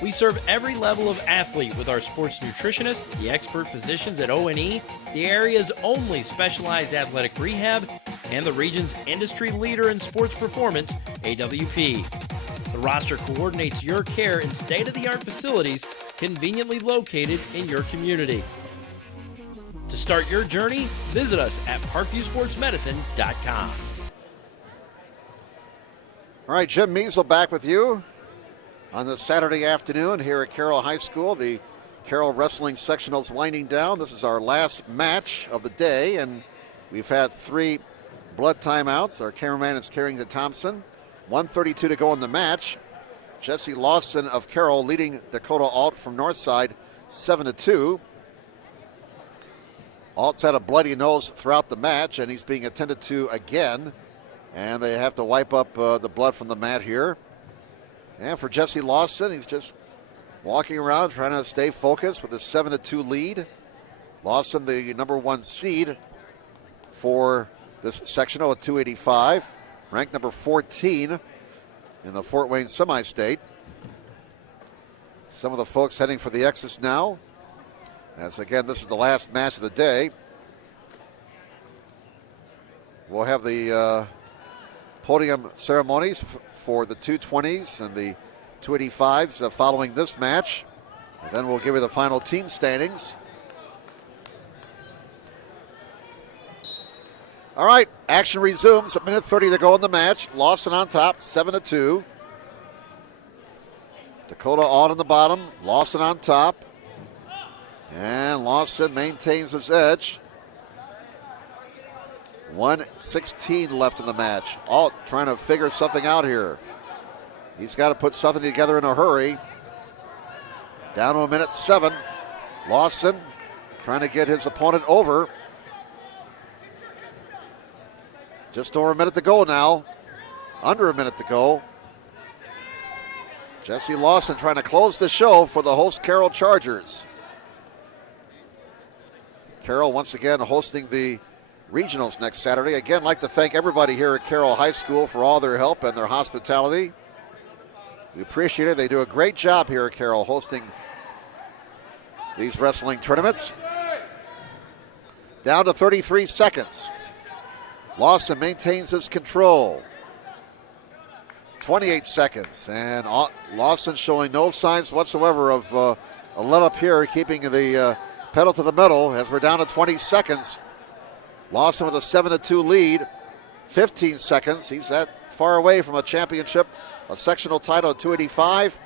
We serve every level of athlete with our sports nutritionists, the expert physicians at O&E, the area's only specialized athletic rehab, and the region's industry leader in sports performance, AWP. The roster coordinates your care in state-of-the-art facilities conveniently located in your community. To start your journey, visit us at parkviewsportsmedicine.com. All right, Jim Measle back with you on this Saturday afternoon here at Carroll High School. The Carroll Wrestling Sectionals winding down. This is our last match of the day, and we've had 3 blood timeouts. Our cameraman is Carrington Thompson. 1:32 to go in the match. Jesse Lawson of Carroll leading Dakota Alt from Northside 7-2. Alt's had a bloody nose throughout the match, and he's being attended to again. And they have to wipe up the blood from the mat here. And for Jesse Lawson, he's just walking around trying to stay focused with a 7-2 lead. Lawson, the number 1 seed for this sectional at 285, ranked number 14 in the Fort Wayne semi-state. Some of the folks heading for the X's now, as again, this is the last match of the day. We'll have the podium ceremonies for the 220s and the 285s following this match. And then we'll give you the final team standings. All right, action resumes. 1:30 to go in the match. Lawson on top, 7-2. Dakota Alt on the bottom. Lawson on top. And Lawson maintains his edge. 1:16 left in the match. Alt trying to figure something out here. He's got to put something together in a hurry. Down to 1:07. Lawson trying to get his opponent over. Just over a minute to go now. Under a minute to go. Jesse Lawson trying to close the show for the host Carroll Chargers. Carroll once again hosting the regionals next Saturday. Again, I'd like to thank everybody here at Carroll High School for all their help and their hospitality. We appreciate it. They do a great job here at Carroll hosting these wrestling tournaments. Down to 33 seconds. Lawson maintains his control. 28 seconds, and Lawson showing no signs whatsoever of a let-up here, keeping the pedal to the metal as we're down to 20 seconds. Lawson with a 7-2 lead, 15 seconds. He's that far away from a championship, a sectional title at 285.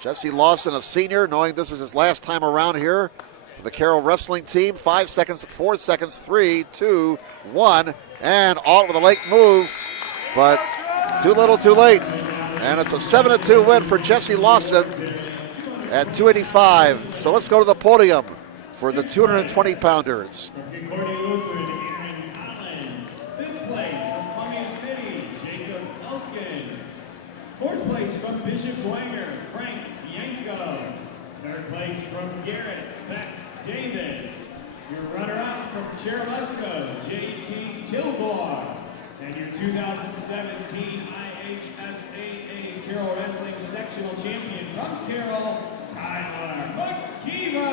Jesse Lawson, a senior, knowing this is his last time around here for the Carroll wrestling team. 5 seconds, 4 seconds, 3, 2, 1, and all with a late move, but too little, too late. And it's a 7-2 win for Jesse Lawson at 285. So let's go to the podium for the 220-pounders. From Concordia Lutheran, Aaron Collins. Fifth place from Columbia City, Jacob Elkins. Fourth place from Bishop Dwenger, Frank Yanko. Third place from Garrett, Beck Davis. Your runner-up from Cherubusco, J.T. Kilgore. And your 2017 IHSAA Carroll Wrestling Sectional Champion from Carroll, Tyler McKeever.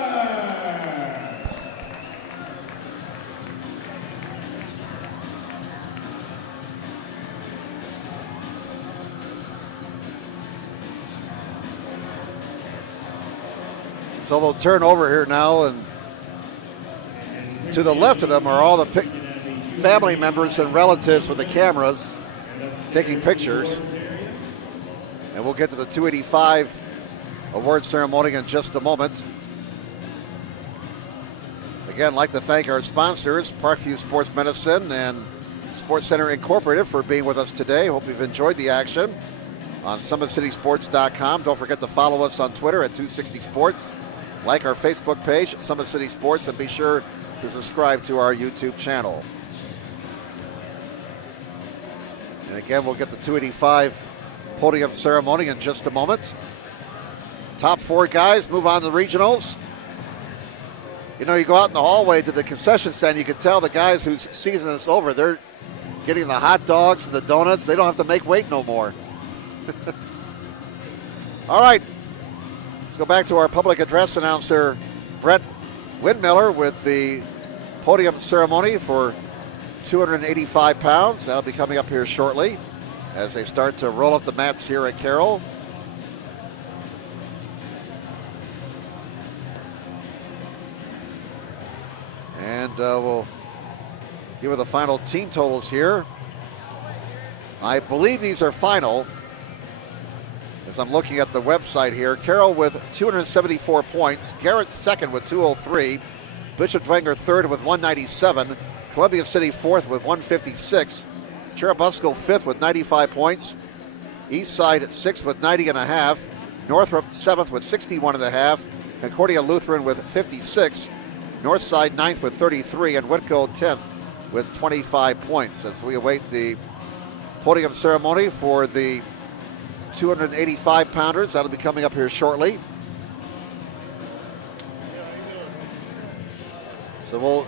So they'll turn over here now, and to the left of them are all the family members and relatives with the cameras taking pictures. And we'll get to the 285 award ceremony in just a moment. Again, I'd like to thank our sponsors, Parkview Sports Medicine and Sports Center Incorporated, for being with us today. Hope you've enjoyed the action on SummitCitySports.com. Don't forget to follow us on Twitter at 260sports. Like our Facebook page at Summit City Sports, and be sure to subscribe to our YouTube channel. And again, we'll get the 285 podium ceremony in just a moment. Top 4 guys move on to regionals. You know, you go out in the hallway to the concession stand, you can tell the guys whose season is over, they're getting the hot dogs and the donuts. They don't have to make weight no more. All right, let's go back to our public address announcer, Brett Windmiller, with the podium ceremony for 285 pounds. That'll be coming up here shortly as they start to roll up the mats here at Carroll. And we'll give you the final team totals here. I believe these are final, as I'm looking at the website here. Carroll with 274 points. Garrett second with 203. Bishop Dwenger third with 197. Columbia City fourth with 156. Cherubusco fifth with 95 points. Eastside at sixth with 90.5. Northrop seventh with 61.5. Concordia Lutheran with 56. Northside ninth with 33. And Whitco 10th with 25 points. As we await the podium ceremony for the 285 pounders. That'll be coming up here shortly. So we'll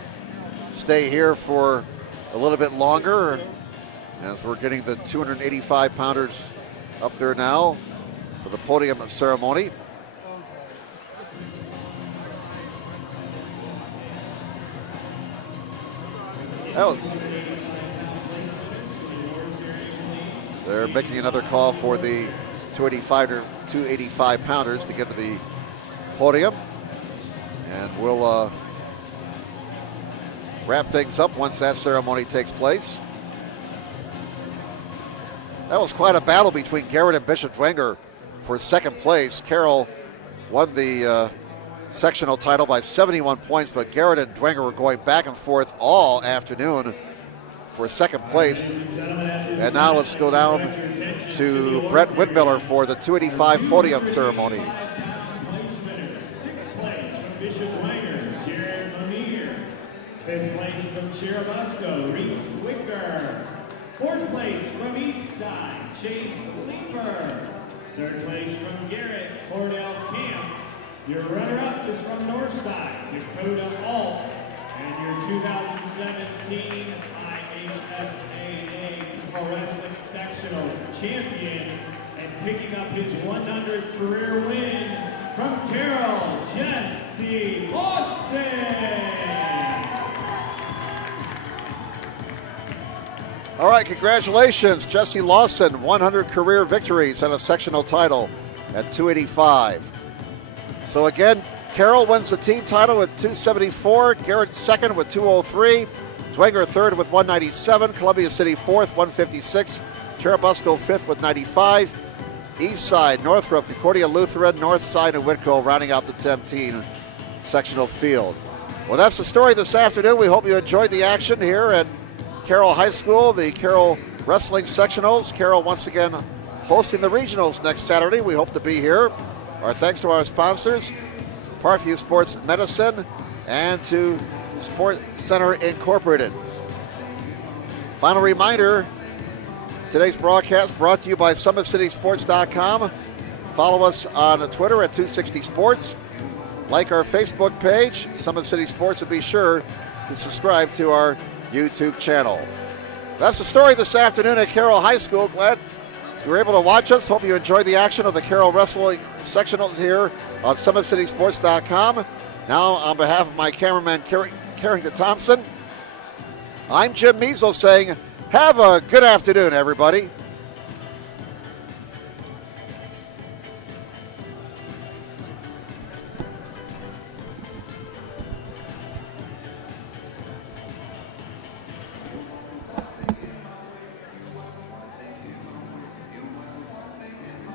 stay here for a little bit longer as we're getting the 285 pounders up there now for the podium ceremony. They're making another call for the 285 pounders to get to the podium. And we'll wrap things up once that ceremony takes place. That was quite a battle between Garrett and Bishop Dwenger for second place. Carroll won the sectional title by 71 points, but Garrett and Dwenger were going back and forth all afternoon for second place. And now let's go down to Brett Whitmiller for the 285 podium ceremony. Sixth place from Bishop Dwenger, Jared Mahoney. Fifth place from Cherubusco, Reese Wicker. Fourth place from East Side, Chase Leeper. Third place from Garrett, Cordell Camp. Your runner-up is from North Side, Dakota Alt. And your 2017 IHSAA Pro Wrestling Sectional Champion and picking up his 100th career win from Carroll, Jesse Lawson. All right, congratulations, Jesse Lawson, 100 career victories and a sectional title at 285. So again, Carroll wins the team title with 274, Garrett second with 203, Dwenger third with 197, Columbia City fourth, 156, Cherubusco fifth with 95, East Side, Northrop, Concordia Lutheran, North Side, and Whitco rounding out the 10-team sectional field. Well, that's the story this afternoon. We hope you enjoyed the action here at Carroll High School, the Carroll Wrestling Sectionals. Carroll once again hosting the regionals next Saturday. We hope to be here. Our thanks to our sponsors, Parkview Sports Medicine, and to Sports Center Incorporated. Final reminder, today's broadcast brought to you by SummitCitySports.com. Follow us on Twitter at 260sports. Like our Facebook page, Summit City Sports, and be sure to subscribe to our YouTube channel. That's the story this afternoon at Carroll High School. Glad you were able to watch us. Hope you enjoyed the action of the Carroll Wrestling Sectionals here on SummitCitySports.com. Now, on behalf of my cameraman, Carrington Thompson, I'm Jim Measles saying, have a good afternoon, everybody.